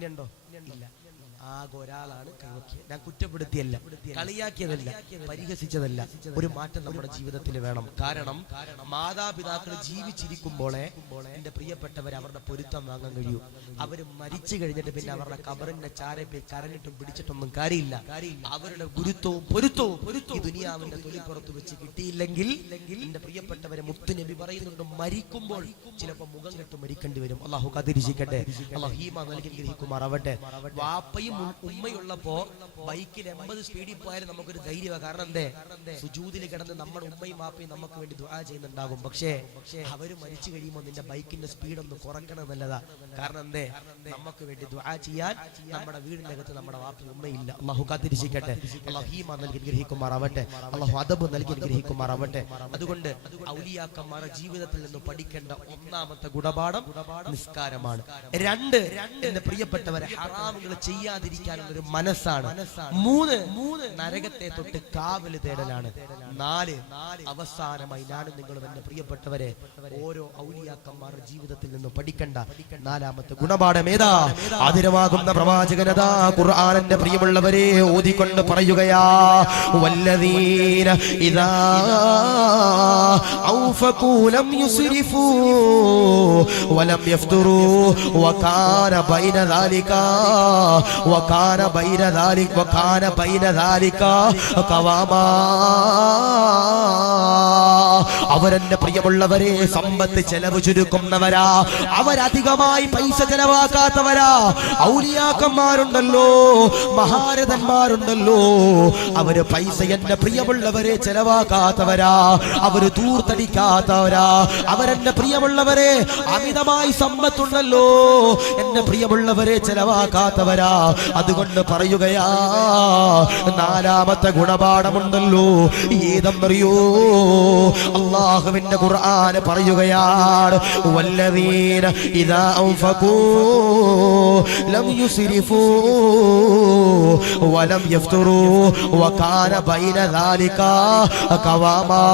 ഇനിയുണ്ടോ? ഇല്ല. ആകെ ഒരാളാണ് കൈവയ്ക്കുക. ഞാൻ കുറ്റപ്പെടുത്തിയല്ല, കളിയാക്കിയതല്ല, പരിഹസിച്ചതല്ല. ഒരു മാറ്റം നമ്മുടെ ജീവിതത്തിൽ വേണം. കാരണം മാതാപിതാക്കൾ ജീവിച്ചിരിക്കുമ്പോളെ എന്റെ പ്രിയപ്പെട്ടവർ അവരുടെ പൊരുത്തം വാങ്ങാൻ കഴിയൂ. അവര് മരിച്ചു കഴിഞ്ഞിട്ട് പിന്നെ അവരുടെ കബറിന്റെ ചാരെ പോയി കരഞ്ഞിട്ടും പിടിച്ചിട്ടൊന്നും കാര്യമില്ല. അവരുടെ ഗുരുത്വവും പൊരുത്തവും ഈ ദുനിയാവിന്റെ തൊലിപ്പുറത്ത് വെച്ച് കിട്ടിയില്ലെങ്കിൽ എന്റെ പ്രിയപ്പെട്ടവരെ, മുത്തുനബി പറയുന്നുണ്ട്, മരിക്കുമ്പോൾ ചിലപ്പോൾ മുഖം കെട്ട് മരിക്കേണ്ടി വരും. അല്ലാഹു കാത്തിരിക്കട്ടെ, അല്ലാഹു ഈമാൻ നൽകി അനുഗ്രഹിക്കുമാറാവട്ടെ. വാപ്പയും ഉമ്മയുള്ളപ്പോ ബൈക്കിൽ 80 സ്പീഡിൽ പോയാലും നമുക്കൊരു ധൈര്യമാണ്. കാരണം എന്തേ? സുജൂദിൽ കിടന്ന് നമ്മുടെ ഉമ്മയും വാപ്പയും നമുക്ക് വേണ്ടി ദുആ ചെയ്യുന്നുണ്ടാകും. പക്ഷേ അവര് മരിച്ചു കഴിയുമ്പോൾ നിന്റെ ബൈക്കിന്റെ സ്പീഡ് ഒന്ന് കുറക്കണം നല്ലതാ. കാരണം എന്തേ? നമുക്ക് വേണ്ടി ദുആ ചെയ്യാൻ നമ്മുടെ വീടിന്റെ അകത്ത് നമ്മുടെ വാപ്പയും ഉമ്മയില്ല. അല്ലാഹു കാത്തിരിക്കട്ടെ, അല്ലാഹു ഈമാൻ നൽകി അനുഗ്രഹിക്കുമാറാവട്ടെ, അല്ലാഹു അദബ് നൽകി അനുഗ്രഹിക്കുമാറാവട്ടെ. അതുകൊണ്ട് ഔലിയാക്കന്മാരുടെ ജീവിതത്തിൽ നിന്ന് പഠിക്കേണ്ട ഒന്നാമത്തെ ഗുണപാഠം നിസ്കാരമാണ്. 2 എന്റെ പ്രിയപ്പെട്ടവരെ, ഹറാമുകൾ ചെയ്യാതിരിക്കാനുള്ള ഒരു മനസ്സാണ്. 3 നരകത്തെ തൊട്ട് കാവല് തേടലാണ്. 4 അവസാനമായി ഞാനും നിങ്ങളും എന്റെ പ്രിയപ്പെട്ടവരെ ഓരോ ഔലിയാക്കന്മാരുടെ ജീവിതത്തിൽ നിന്ന് പഠിക്കേണ്ട 4ാമത്തെ ഗുണപാഠം ഏതാ? ആദരവാകുന്ന പ്രവാചകനതാ ഖുർആനിന്റെ പ്രിയമുള്ളവരെ ഓതിക്കൊണ്ട് പറയുകയാ, വല്ലദീന ഇദാ ഔഫഖൂ ലം യുസ്രിഫൂ വലം യഫ്തുറൂ വകാന ബൈന ദാലിക വകാന ബൈന ദാലിക ഖവാമാ. അവരെന്റെ പ്രിയമുള്ളവരെ സമ്പത്ത് ചെലവ് ചുരുക്കുന്നവരാ, അവരധികമായി പൈസ ചെലവാക്കാത്തവരാ. ഔലിയാക്കന്മാരുണ്ടല്ലോ, മഹാരഥന്മാരുണ്ടല്ലോ, അവര് പൈസ എന്റെ പ്രിയമുള്ളവരെ ചെലവാക്കാത്തവരാ, അവര് ദൂർത്തടിക്കാത്തവരാ. അവരെന്റെ പ്രിയമുള്ളവരെ അമിതമായി സമ്പത്തുണ്ടല്ലോ, എന്റെ പ്രിയമുള്ളവരെ ചെലവാക്കാത്തവരാ. അതുകൊണ്ട് പറയുകയാ, 4ാമത്തെ ഗുണപാഠമുണ്ടല്ലോ. ഏതെന്നറിയോ? അല്ലാഹ് അല്ലാഹുവിന്റെ ഖുർആൻ പറയുകയാണ് വല്ലദീന ഇദാ അൻഫഖൂ ലം യുസ്രിഫൂ വലം യഫ്തുറൂ വകാന ബൈന ദാലിക ഖവാമാ.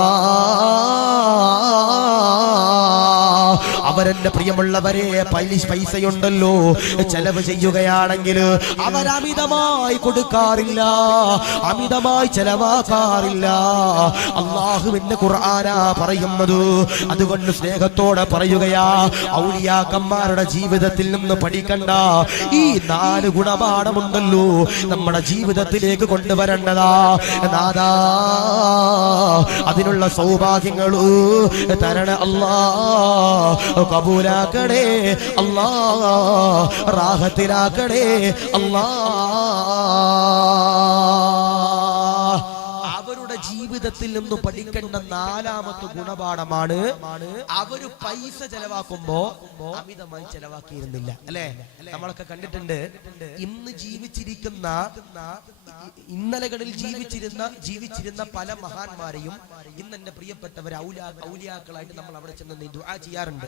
അവരെന്റെ പ്രിയമുള്ളവരെ പൈസയുണ്ടല്ലോ ചെലവ് ചെയ്യുകയാണെങ്കിൽ അവരമിതമായി കൊടുക്കാറില്ല, അമിതമായി ചെലവാക്കാറില്ല. അല്ലാഹുവിന്റെ ഖുർആനാ പറയുന്നത്. അതുകൊണ്ട് സ്നേഹത്തോടെ പറയുകയാ, ഔലിയാക്കന്മാരുടെ ജീവിതത്തിൽ നിന്ന് പഠിക്കണ്ട ഈ 4 ഗുണപാഠമുണ്ടല്ലോ നമ്മുടെ ജീവിതത്തിലേക്ക് കൊണ്ടുവരേണ്ടതാ. നാദാ അതിനുള്ള സൗഭാഗ്യങ്ങൾ തരണ അല്ലാ, കബൂലാക്കണേ അല്ലാ, റാഹത്തിലാക്കണേ അല്ലാ. അവരുടെ ജീവിതത്തിൽ നിന്ന് പഠിക്കേണ്ട 4ാമത്തെ ഗുണപാഠമാണ് അവര് പൈസ ചെലവാക്കുമ്പോ അമിതമായി ചെലവാക്കിയിരുന്നില്ല. അല്ലെ, നമ്മളൊക്കെ കണ്ടിട്ടുണ്ട്. ഇന്ന് ജീവിച്ചിരിക്കുന്ന ഇന്നലകളിൽ ജീവിച്ചിരുന്ന പല മഹാന്മാരെയും ഇന്ന് എന്റെ പ്രിയപ്പെട്ടവർ ഔലിയാക്കളായിട്ട് നമ്മൾ അവിടെ ചെന്ന് ദുആ ചെയ്യാറുണ്ട്.